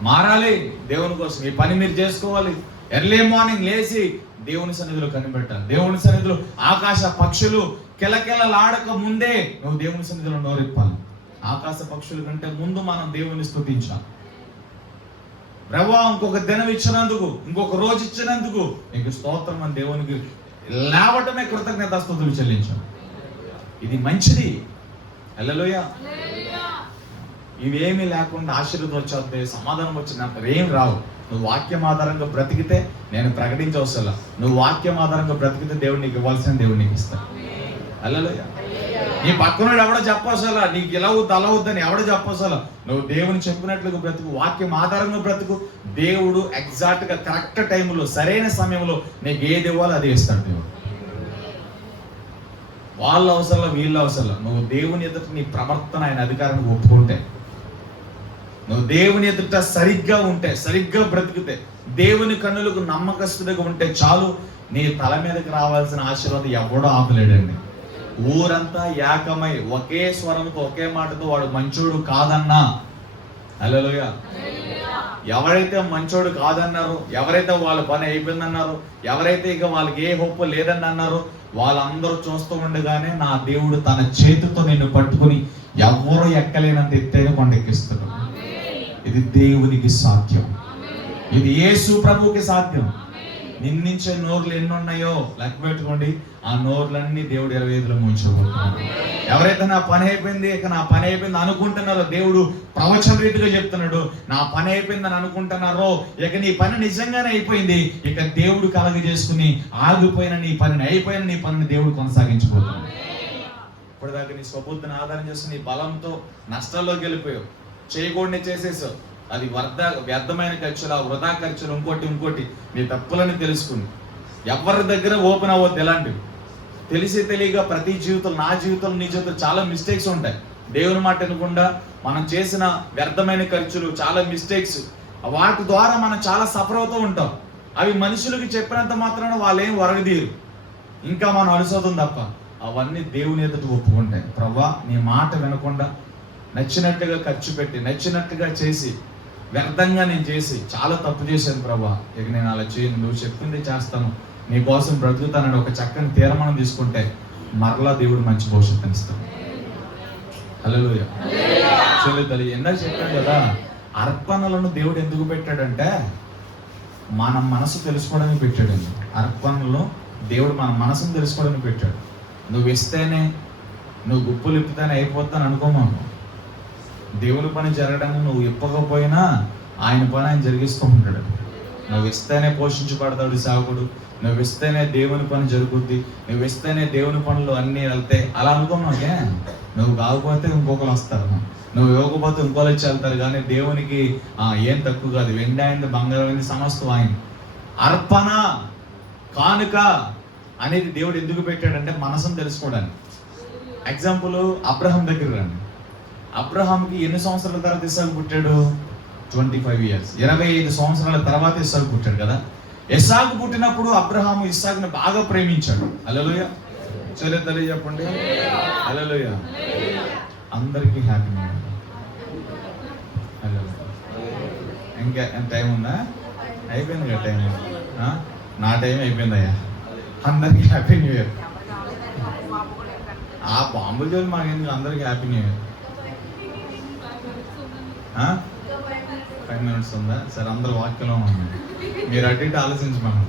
మారాలి దేవుని కోసం. ఈ పని మీరు చేసుకోవాలి. ఎర్లీ మార్నింగ్ లేచి దేవుని సన్నిధిలో కనిపెట్టాలి. దేవుని సన్నిధిలో ఆకాశ పక్షులు కిలకిలలాడక ముందే నువ్వు దేవుని సన్నిధిలో నోరెప్పాలి. ఆకాశ పక్షుల కంటే ముందు మనం దేవుని స్తుతించాలి. ప్రభా, ఇంకొక దినం ఇచ్చినందుకు, ఇంకొక రోజు ఇచ్చినందుకు నీకు స్తోత్రం అని దేవునికి లేవటమే కృతజ్ఞతాస్తుతులు చెల్లించాలి. ఇది మంచిది. హల్లెలూయా. ఇవేమీ లేకుండా ఆశీర్వాదం వచ్చేది, సమాధానం వచ్చినంత ఏం రావు. నువ్వు వాక్యం ఆధారంగా బ్రతికితే నేను ప్రకటించవసలా. నువ్వు వాక్యం ఆధారంగా బ్రతికితే దేవుడు నీకు ఇవ్వాల్సిన దేవుడు నీకు ఇస్తాడు. హల్లెలూయా. నీ పక్కనోడు ఎవడో చెప్పవసలా, నీకు ఇలా వద్దు అలా వద్దని ఎవడో చెప్పవసలా. నువ్వు దేవుని చెప్పినట్లుగా బ్రతుకు, వాక్యం ఆధారంగా బ్రతుకు. దేవుడు ఎగ్జాక్ట్ గా కరెక్ట్ టైంలో, సరైన సమయంలో నీకు ఏది ఇవ్వాలో అది ఇస్తాడు దేవుడు. వాళ్ళ అవసరంలో, వీళ్ళ అవసరంలో నువ్వు దేవుని ఎదుట నీ ప్రవర్తన ఆయన అధికారానికి ఒప్పుకుంటే, నువ్వు దేవుని ఎదుట సరిగ్గా ఉంటే, సరిగ్గా బ్రతికితే, దేవుని కన్నులకు నమ్మకస్తుడిగా ఉంటే చాలు. నీ తల మీదకి రావాల్సిన ఆశీర్వాదం ఎవడో ఆపలేడండి. ఊరంతా ఏకమై ఒకే స్వరంతో, ఒకే మాటతో వాడు మంచోడు కాదన్నా, హల్లెలూయా, ఎవరైతే మంచోడు కాదన్నారో, ఎవరైతే వాళ్ళ పని అయిపోయిందన్నారో, ఎవరైతే ఇక వాళ్ళకి ఏ హోప్ లేదని అన్నారో, వాళ్ళందరూ చూస్తూ ఉండగానే నా దేవుడు తన చేతితో నిన్ను పట్టుకుని ఎవరు ఎక్కలేనంత ఎత్తైన కొండెక్కిస్తాడు. ఇది దేవునికి సాధ్యం, ఇది యేసు ప్రభువుకి సాధ్యం. నిందించే నోర్లు ఎన్ని ఉన్నాయో లెక్క పెట్టుకోండి. ఆ నోర్లన్నీ దేవుడు 25లో ముంచబోతున్నాడు. ఎవరైతే నా పని అయిపోయింది, ఇక నా పని అయిపోయింది అనుకుంటున్నారో, దేవుడు ప్రవచన రీతిగా చెప్తున్నాడు, నా పని అయిపోయిందని అనుకుంటున్నారో, ఇక నీ పని నిజంగానే అయిపోయింది, ఇక దేవుడు కలగ చేసుకుని ఆగిపోయిన నీ పనిని, అయిపోయిన నీ పనిని దేవుడు కొనసాగించబోతున్నాడు. ఇప్పటిదాకా నీ స్వబుద్ధిని ఆధారం చేసుకుని నీ బలంతో నష్టాల్లోకి వెళ్ళిపోయావు, చేయకూడని చేసేసావు. అది వ్యర్థమైన ఖర్చులు, ఆ వృధా ఖర్చులు, ఇంకోటి మీ తప్పులని తెలుసుకుని ఎవరి దగ్గర ఓపెన్ అవ్వద్దు. ఎలాంటివి తెలిసి తెలియక ప్రతి జీవితం, నా జీవితం, నీ జీవితం చాలా మిస్టేక్స్ ఉంటాయి. దేవుని మాట వినకుండా మనం చేసిన వ్యర్థమైన ఖర్చులు, చాలా మిస్టేక్స్, వాటి ద్వారా మనం చాలా సఫర్ అవుతూ ఉంటాం. అవి మనుషులకి చెప్పినంత మాత్రాన వాళ్ళు ఏం వరగదీరు, ఇంకా మనం అలసవుతాం తప్ప. అవన్నీ దేవుని ఎదుట ఒప్పుకుంటాయి. ప్రభా, నీ మాట వినకుండా నచ్చినట్టుగా ఖర్చు పెట్టి, నచ్చినట్టుగా చేసి, వ్యర్థంగా నేను చేసి చాలా తప్పు చేశాను ప్రభా, ఇక నేను అలా చేయను, నువ్వు చెప్పింది చేస్తాను, నీ కోసం బ్రతుకుతానని ఒక చక్కని తీర్మానం తీసుకుంటే మరలా దేవుడు మంచి భవిష్యత్తుని ఇస్తాడు. హల్లెలూయా. తల్లి ఎందా చెప్పాడు కదా, అర్పణలను దేవుడు ఎందుకు పెట్టాడంటే మన మనసు తెలుసుకోవడానికి పెట్టాడండి. అర్పణలో దేవుడు మన మనసును తెలుసుకోవడానికి పెట్టాడు. నువ్వు ఇస్తేనే, నువ్వు గుప్పులు ఇప్పితేనే అయిపోతాను అనుకోమాను. దేవుని పని జరగడానికి నువ్వు ఇప్పకపోయినా ఆయన పని ఆయన జరిగిస్తూ ఉంటాడు. నువ్వు ఇస్తేనే పోషించబడతాడు సేవకుడు, నువ్వు ఇస్తేనే దేవుని పని జరుగుద్ది, నువ్వు ఇస్తేనే దేవుని పనులు అన్నీ వెళ్తాయి అలా అనుకున్నాకే. నువ్వు కాకపోతే ఇంకొకరు వస్తారు, నువ్వు ఇవ్వకపోతే ఇంకోళ్ళు వచ్చి వెళ్తారు. కానీ దేవునికి ఏం తక్కువ కాదు. వెండి అయింది, బంగారం అయింది, సమస్తం ఆయన. అర్పణ, కానుక అనేది దేవుడు ఎందుకు పెట్టాడంటే మనసును తెలుసుకోవడానికి. ఎగ్జాంపుల్, అబ్రహాం దగ్గర రండి. అబ్రహాంకి ఎన్ని సంవత్సరాల తర్వాత ఇస్సాకు పుట్టాడు? 25 years, 25 సంవత్సరాల తర్వాత ఇస్సాకు పుట్టాడు కదా. ఇస్సాకు పుట్టినప్పుడు అబ్రహాము ఇస్సాకుని బాగా ప్రేమించాడు. హల్లెలూయా. సరే తల్లి చెప్పండి హల్లెలూయా. అందరికీ హ్యాపీ న్యూ ఇయర్. హల్లెలూయా. ఇంకా టైం ఉందా? అయిపోయింది కదా టైం. నా టైం అయిపోయిందయ్యా. అందరికీ హ్యాపీ న్యూ ఇయర్. ఆ బాంబుల జోలు మాకేందుకు, అందరికీ హ్యాపీ న్యూ ఇయర్. 5 minutes ఉందా? సరే, అందరు వాక్యంలో ఉన్నారు. మీరు అటు ఇటు ఆలోచించమన్నా.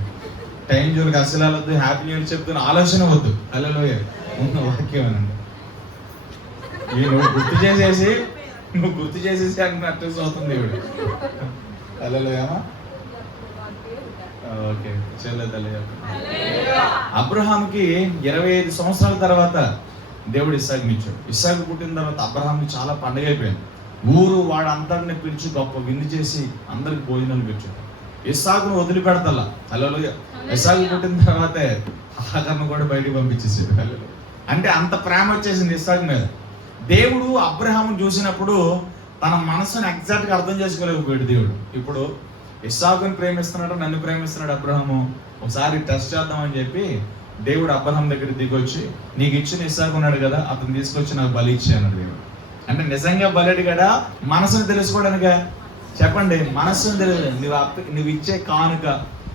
టైం జోలికి అసలు వెళ్ళొద్దు. హ్యాపీ న్యూ ఇయర్ చెప్తున్న ఆలోచన వద్దు. హల్లెలూయా. ఉన్న వాక్యం అనండి. నువ్వు గుర్తు చేసేసి అన్నట్టు అవుతుంది దేవుడు. హల్లెలూయా. ఓకే, చెల్లెదలే. అబ్రహాంకి 25 సంవత్సరాల తర్వాత దేవుడు ఇస్సాకుని ఇచ్చాడు. ఇస్సాకు పుట్టిన తర్వాత అబ్రహాంకి చాలా పండుగ అయిపోయింది. ఊరు వాడు అందరిని పిలిచి గొప్ప విందు చేసి అందరికి భోజనాలు పెట్టాడు. ఇస్సాకును వదిలిపెడతలా. హల్లెలూయా. ఇస్సాకు పుట్టిన తర్వాతే హాగర్ను కూడా బయటికి పంపించేసాడు. హల్లెలూయా. అంటే అంత ప్రేమ వచ్చేసింది ఇస్సాకు మీద. దేవుడు అబ్రహామును చూసినప్పుడు తన మనసును ఎగ్జాక్ట్గా అర్థం చేసుకోలేకపోయాడు దేవుడు. ఇప్పుడు ఇస్సాకుని ప్రేమిస్తున్నాడు, నన్ను ప్రేమిస్తున్నాడు అబ్రహాము. ఒకసారి టెస్ట్ చేద్దామని చెప్పి దేవుడు అబ్రహాం దగ్గర దిగొచ్చి, నీకు ఇచ్చిన ఇస్సాకు ఉన్నాడు కదా, అతను తీసుకొచ్చి నాకు బలి ఇచ్చే అన్నాడు దేవుడు. అంటే నిజంగా బలెడు కదా, మనసును తెలుసుకోవడానికా? చెప్పండి. మనసును తెలియదు. నువ్వు ఇచ్చే కానుక,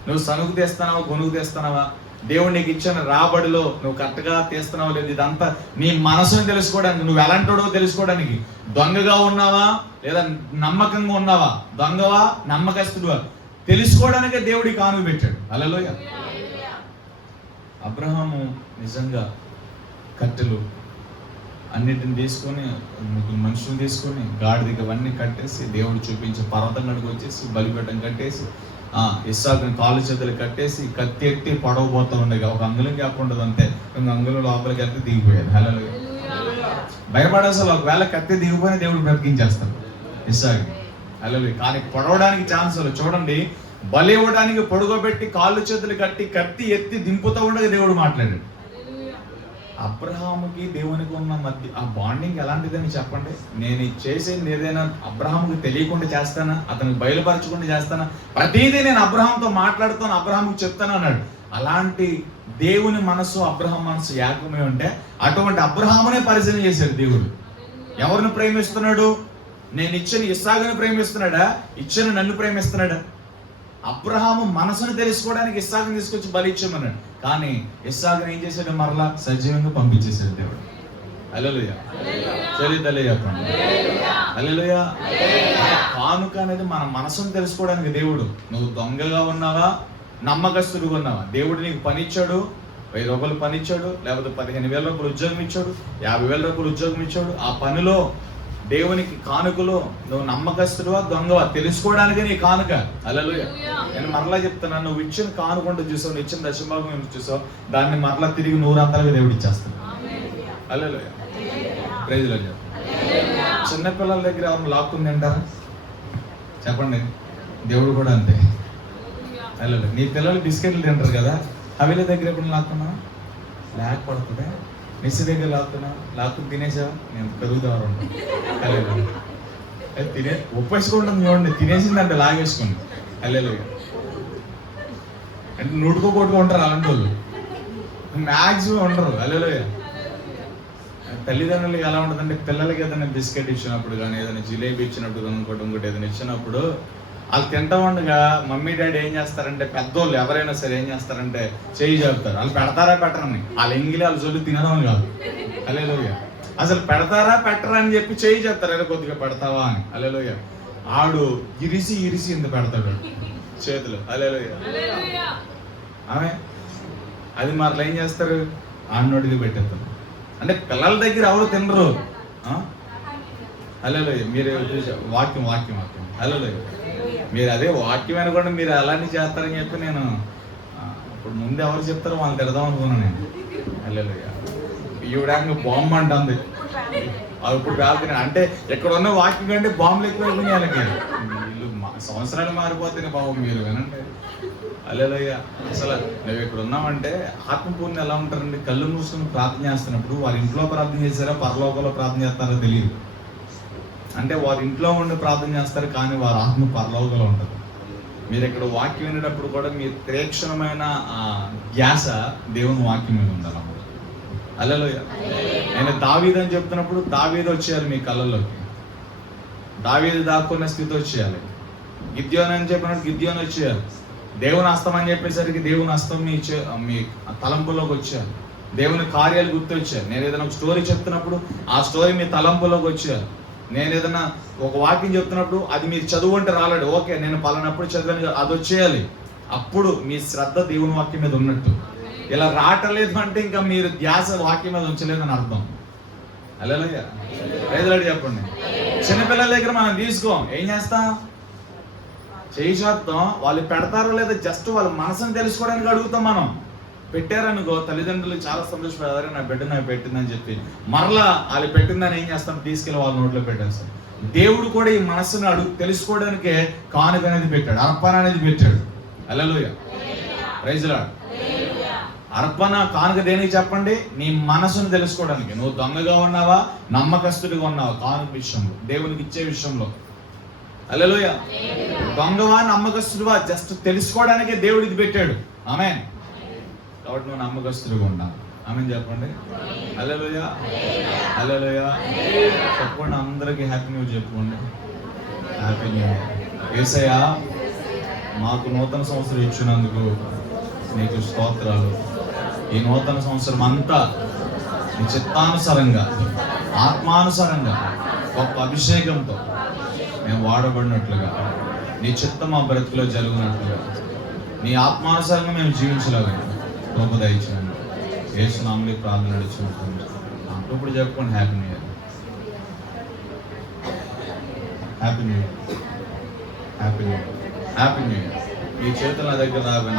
నువ్వు సనుగు తీస్తున్నావా, గొనుగు తీస్తున్నావా, దేవుడు నీకు ఇచ్చిన రాబడిలో నువ్వు కరెక్ట్గా తీస్తున్నావా లేదు, ఇదంతా నీ మనసును తెలుసుకోవడానికి, నువ్వు ఎలాంటోడో తెలుసుకోవడానికి. దొంగగా ఉన్నావా లేదా నమ్మకంగా ఉన్నావా, దొంగవా నమ్మకస్తుడువా తెలుసుకోవడానికే దేవుడి కానుక పెట్టాడు. హల్లెలూయా. అబ్రహాము నిజంగా కట్టెలు అన్నిటిని తీసుకొని, మనుషులు తీసుకొని, గాడిదకి అవన్నీ కట్టేసి, దేవుడు చూపించి పర్వతం గడికి వచ్చేసి బలిపీఠం కట్టేసి, ఇస్సాకుని కాలు చేతులు కట్టేసి, కత్తి ఎత్తి పొడవబోతూ ఉండగా ఒక అంగుళం గ్యాప్ ఉండదు, అంతే. ఇంక అంగుళం లోపలికి వెళ్తే దిగిపోయాడు. హల్లెలూయా. భయపడే అసలు ఒకవేళ కత్తి దిగిపోయినా దేవుడు బ్రతికించేస్తాడు ఇస్సాకు. హల్లెలూయా. కానీ పొడవడానికి ఛాన్స్ లేదు. చూడండి, బలి ఇవ్వడానికి పొడుగోబెట్టి కాళ్ళు చేతులు కట్టి కత్తి ఎత్తి దింపుతూ ఉండగా దేవుడు మాట్లాడాడు. అబ్రహాముకి దేవునికి ఉన్న మధ్య ఆ బాండింగ్ ఎలాంటిదని చెప్పండి. నేను చేసేది ఏదైనా అబ్రహాముకి తెలియకుండా చేస్తానా, అతనికి బయలుపరచకుండా చేస్తానా, ప్రతిదీ నేను అబ్రహాంతో మాట్లాడుతాను, అబ్రహాముకి చెప్తాను అన్నాడు. అలాంటి దేవుని మనసు, అబ్రహాం మనసు ఏకమే ఉంటే అటువంటి అబ్రహామునే పరిశీలన చేశాడు దేవుడు. ఎవరిని ప్రేమిస్తున్నాడు? నేను ఇచ్చిన ఇస్సాకుని ప్రేమిస్తున్నాడా, ఇచ్చిన నన్ను ప్రేమిస్తున్నాడా? అబ్రహాము మనసును తెలుసుకోవడానికి ఇస్సాకుని తీసుకొచ్చి బలి ఇచ్చామన్నాడు. కానీ ఇస్సాకుని ఏం చేశాడు? మరలా సజీవంగా పంపించేశాడు దేవుడు. హల్లెలూయా. చెల్లిదలే చెప్పండి హల్లెలూయా. కానుక అనేది మన మనసును తెలుసుకోవడానికి దేవుడు. నువ్వు దొంగగా ఉన్నావా, నమ్మకస్తుడుగా ఉన్నావా? దేవుడు నీకు పని ఇచ్చాడు, 1000 రూపాయలు పని ఇచ్చాడు, లేకపోతే 15,000 రూపాయలు ఉద్యోగం ఇచ్చాడు, 50,000 రూపాయలు ఉద్యోగం ఇచ్చాడు. ఆ పనిలో దేవునికి కానుకలో నువ్వు నమ్మకస్తుడువా దొంగవా తెలుసుకోవడానికి నీ కానుక. హల్లెలూయా. నేను మరలా చెప్తున్నాను, నువ్వు ఇచ్చిన కానుకుంటూ చూసావు, నువ్వు ఇచ్చిన దశభాగం చూసావు, దాన్ని మరలా తిరిగి 100 దేవుడు ఇచ్చేస్తాడు. హల్లెలూయా. Praise Lord. చిన్నపిల్లల దగ్గర ఎవరు లాక్కుంది అంటారా? చెప్పండి. దేవుడు కూడా అంతే. హల్లెలూయా. నీ పిల్లలు బిస్కెట్లు తింటారు కదా, అవిల దగ్గర ఎప్పుడు లాక్కున్నా లేకపోతే మిస్ దగ్గర లాక్కుని తినేసావా? నేను కరుగుతాను. హల్లెలూయా. తినే ఒప్పేసుకుంటాం చూడండి, తినేసిందంటే లాగేసుకోండి. హల్లెలూయా. అంటే నుడుకోకొట్టుకు ఉంటారు అలాంటి వాళ్ళు, మ్యాక్సిమం ఉండరు. హల్లెలూయా. తల్లిదండ్రులకి ఎలా ఉంటుందంటే, పిల్లలకి ఏదైనా బిస్కెట్ ఇచ్చినప్పుడు కానీ, ఏదైనా జిలేబీ ఇచ్చినప్పుడు కానీ, ఇంకోటి ఏదైనా ఇచ్చినప్పుడు వాళ్ళు తింటా ఉండగా మమ్మీ డాడీ ఏం చేస్తారంటే, పెద్దోళ్ళు ఎవరైనా సరే ఏం చేస్తారంటే చేయి చెప్తారు. వాళ్ళు పెడతారా పెట్టరని, వాళ్ళ ఎంగిలి వాళ్ళు చొల్లి తినడం కాదు. హల్లెలూయా. అసలు పెడతారా పెట్టరా అని చెప్పి చేయి చెప్తారు, ఏదో కొద్దిగా పెడతావా అని. హల్లెలూయా. ఆడు ఇరిసి ఇంత పెడతాడు చేతులు. హల్లెలూయా. ఆమె అది మరలా ఏం చేస్తారు, ఆడినోడికి పెట్టేస్తారు. అంటే పిల్లల దగ్గర ఎవరు తినరు. హల్లెలూయా. మీరు వాక్యం. హల్లెలూయా. మీరు అదే వాక్యం అనుకోండి, మీరు అలాంటి చేస్తారని చెప్పి నేను ఇప్పుడు ముందు ఎవరు చెప్తారో వాళ్ళు తిడదాం అనుకున్నాను నేను. హల్లెలూయా. ఈవిడంగా బాంబు అంటుంది, అది ఇప్పుడు కాదు. అంటే ఇక్కడ ఉన్న వాక్యం కంటే బాంబులు ఎక్కువ వాళ్ళకి. వీళ్ళు సంవత్సరాలు మారిపోతేనే బాబు మీరు వినండి. హల్లెలూయా. అసలు నువ్వు ఇక్కడ ఉన్నామంటే ఆత్మపూర్ణ ఎలా ఉంటారండి, కళ్ళు మూసుకుని ప్రార్థన చేస్తున్నప్పుడు వారి ఇంట్లో ప్రార్థన చేస్తారా పరలోకంలో ప్రార్థన చేస్తారో తెలియదు. అంటే వారి ఇంట్లో ఉండి ప్రార్థన చేస్తారు, కానీ వారి ఆత్మ పరలోకంలో ఉంటుంది. మీరు ఇక్కడ వాక్యం వినేటప్పుడు కూడా మీ తీక్షణమైన ధ్యాస దేవుని వాక్యం మీద ఉండాలి. హల్లెలూయా. నేను దావీదు అని చెప్తున్నప్పుడు దావీదు వచ్చేయాలి మీ కళ్ళల్లోకి, దావీదు దాక్కున్న స్థితి వచ్చేయాలి. గిద్యోను అని చెప్పినప్పుడు గిద్యోను వచ్చేయాలి. దేవుని హస్తం అని చెప్పేసరికి దేవుని హస్తం మీ తలంపులోకి వచ్చారు. దేవుని కార్యాలు గుర్తొచ్చారు. నేను ఏదైనా ఒక స్టోరీ చెప్తున్నప్పుడు ఆ స్టోరీ మీ తలంపులోకి వచ్చారు. నేను ఏదైనా ఒక వాక్యం చెప్తున్నప్పుడు అది మీరు చదువు అంటే రాలేడు, ఓకే నేను పలానప్పుడు చదివాను, అది వచ్చేయాలి. అప్పుడు మీ శ్రద్ధ దేవుని వాక్యం మీద ఉన్నట్టు. ఇలా రావట్లేదు అంటే ఇంకా మీరు ధ్యాస వాక్యం మీద ఉంచలేదని అర్థం. హల్లెలూయా. ప్రైజ్ లార్డ్ చెప్పండి. చిన్నపిల్లల దగ్గర మనం తీసుకోం, ఏం చేస్తాం, చేయి చేస్తాం. వాళ్ళు పెడతారో లేదా జస్ట్ వాళ్ళ మనసుని తెలుసుకోవడానికి అడుగుతాం. మనం పెట్టారనుకో, తల్లిదండ్రులు చాలా సంతోషపడతారు, నా బిడ్డ నాకు పెట్టిందని చెప్పి. మరలా వాళ్ళు పెట్టిందని ఏం చేస్తాం, తీసుకెళ్ళి వాళ్ళ నోట్లో పెట్టేస్తాం. దేవుడు కూడా ఈ మనసును తెలుసుకోవడానికే కానుక అనేది పెట్టాడు, అర్పణ అనేది పెట్టాడు. హల్లెలూయా. Praise Lord. అర్పణ కానుక దేనికి చెప్పండి, నీ మనసును తెలుసుకోవడానికి. నువ్వు దొంగగా ఉన్నావా నమ్మకస్తుడిగా ఉన్నావా కానుక విషయంలో, దేవునికి ఇచ్చే విషయంలో. హల్లెలూయా. దొంగవా నమ్మకస్తుడివా జస్ట్ తెలుసుకోవడానికే దేవుడు ఇది పెట్టాడు. ఆమేన్. కాబట్టి నువ్వు నమ్మకస్తుడిగా ఉండాలి. ఆమేన్ చెప్పండి. హల్లెలూయా. హల్లెలూయా. చెప్పండి అందరికి హ్యాపీ న్యూ ఇయర్ చెప్పుకోండి. Happy new year. యేసయ్యా మాకు నూతన సంవత్సరం ఇచ్చినందుకు నీకు స్తోత్రాలు. ఈ నూతన సంవత్సరం అంతా నీ చిత్తానుసారంగా ఆత్మానుసారంగా గొప్ప అభిషేకంతో మేము వాడబడినట్లుగా, నీ చిత్తం మా బ్రతుకులో జరుగునట్లుగా, నీ ఆత్మానుసారంగా మేము జీవించలేము. గొప్ప దయచేయండి. యేసు నామములో ప్రార్థన నడుచుకుంటుంది. ఇప్పుడు చెప్పుకోండి happy new year. Happy new year. Happy new year. Happy new year. మీ చేతులు నా దగ్గర రావు.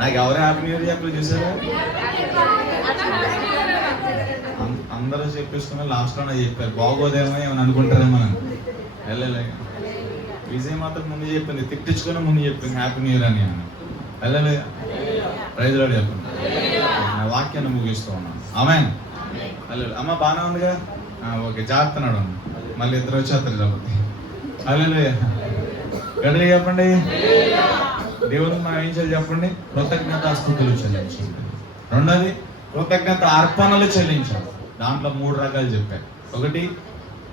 నాకు ఎవరు హ్యాపీ న్యూ ఇయర్ చెప్పలేదు చూసారా? అందరూ చెప్పేసుకున్నా లాస్ట్లో నాకు చెప్పారు. బాగోదేమో ఏమని అనుకుంటారేమో అని. వెళ్ళలే. విజయ్ మాత్రం ముందు చెప్పింది, తిట్టించుకుని ముందు చెప్పింది హ్యాపీ న్యూ ఇయర్ అని. వెళ్ళలే. ప్రైజ్ లార్డ్ చెప్పండి. నా వాక్యాన్ని ముగిస్తూ ఉన్నాను. ఆమేన్. హల్లెలూయా. అమ్మ బాగానే ఉందిగా, ఓకే జాగ్రత్తనాడు. మళ్ళీ ఇద్దరు వచ్చేస్తారు కాబట్టి. హల్లెలూయా. గట్టిగా చెప్పండి. దేవునికి మనం ఏం చేయాలి చెప్పండి, కృతజ్ఞతాస్తుతులు చెల్లించాలి. రెండోది కృతజ్ఞత అర్పణలు చెల్లించాలి. దాంట్లో 3 రకాలు చెప్పారు. ఒకటి,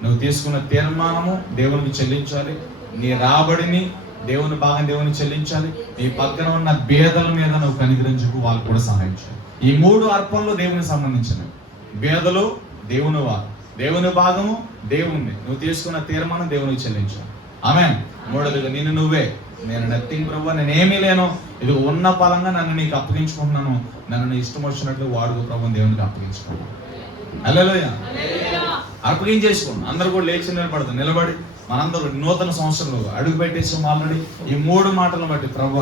నువ్వు తీసుకున్న తీర్మానము దేవునికి చెల్లించాలి. నీ రాబడిని దేవుని భాగం దేవునికి చెల్లించాలి. నీ పక్కన ఉన్న బేదల మీద నువ్వు కనికరించుకు వాళ్ళకు కూడా సహాయం చేయాలి. ఈ 3 అర్పణలు దేవునికి సంబంధించినవి. బేదలు దేవుని వారు, దేవుని భాగము దేవుణ్ణి, నువ్వు తీసుకున్న తీర్మానం దేవునికి చెల్లించాలి. ఆమేన్. మూడోదిగా నిన్ను నువ్వే, నేను నథింగ్ ప్రభు, నేనేమీ లేను, ఇది ఉన్న పలంగా నన్ను నీకు అప్పగించుకుంటున్నాను, నన్ను నీ ఇష్టం వచ్చినట్లు వాడుకో ప్రభు, దేవునికి అప్పగించుకున్నాను. హల్లెలూయా. అప్పగించేసుకోండి. అందరూ కూడా లేచి నిలబడతారు. నిలబడి మనందరూ నూతన సంవత్సరంలో అడుగు పెట్టేసాం ఆల్రెడీ. ఈ 3 మాటలను బట్టి ప్రభు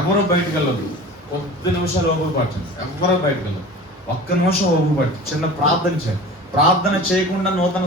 ఎవరో బయటకు వెళ్ళదు, కొద్ది నిమిషాలు ఓపిక పట్టండి, ఎవరో బయటకు వెళ్ళదు, ఒక్క నిమిషం ఓపిక పట్టి చిన్న ప్రార్థన చేయండి. ప్రార్థన చేయకుండా నూతన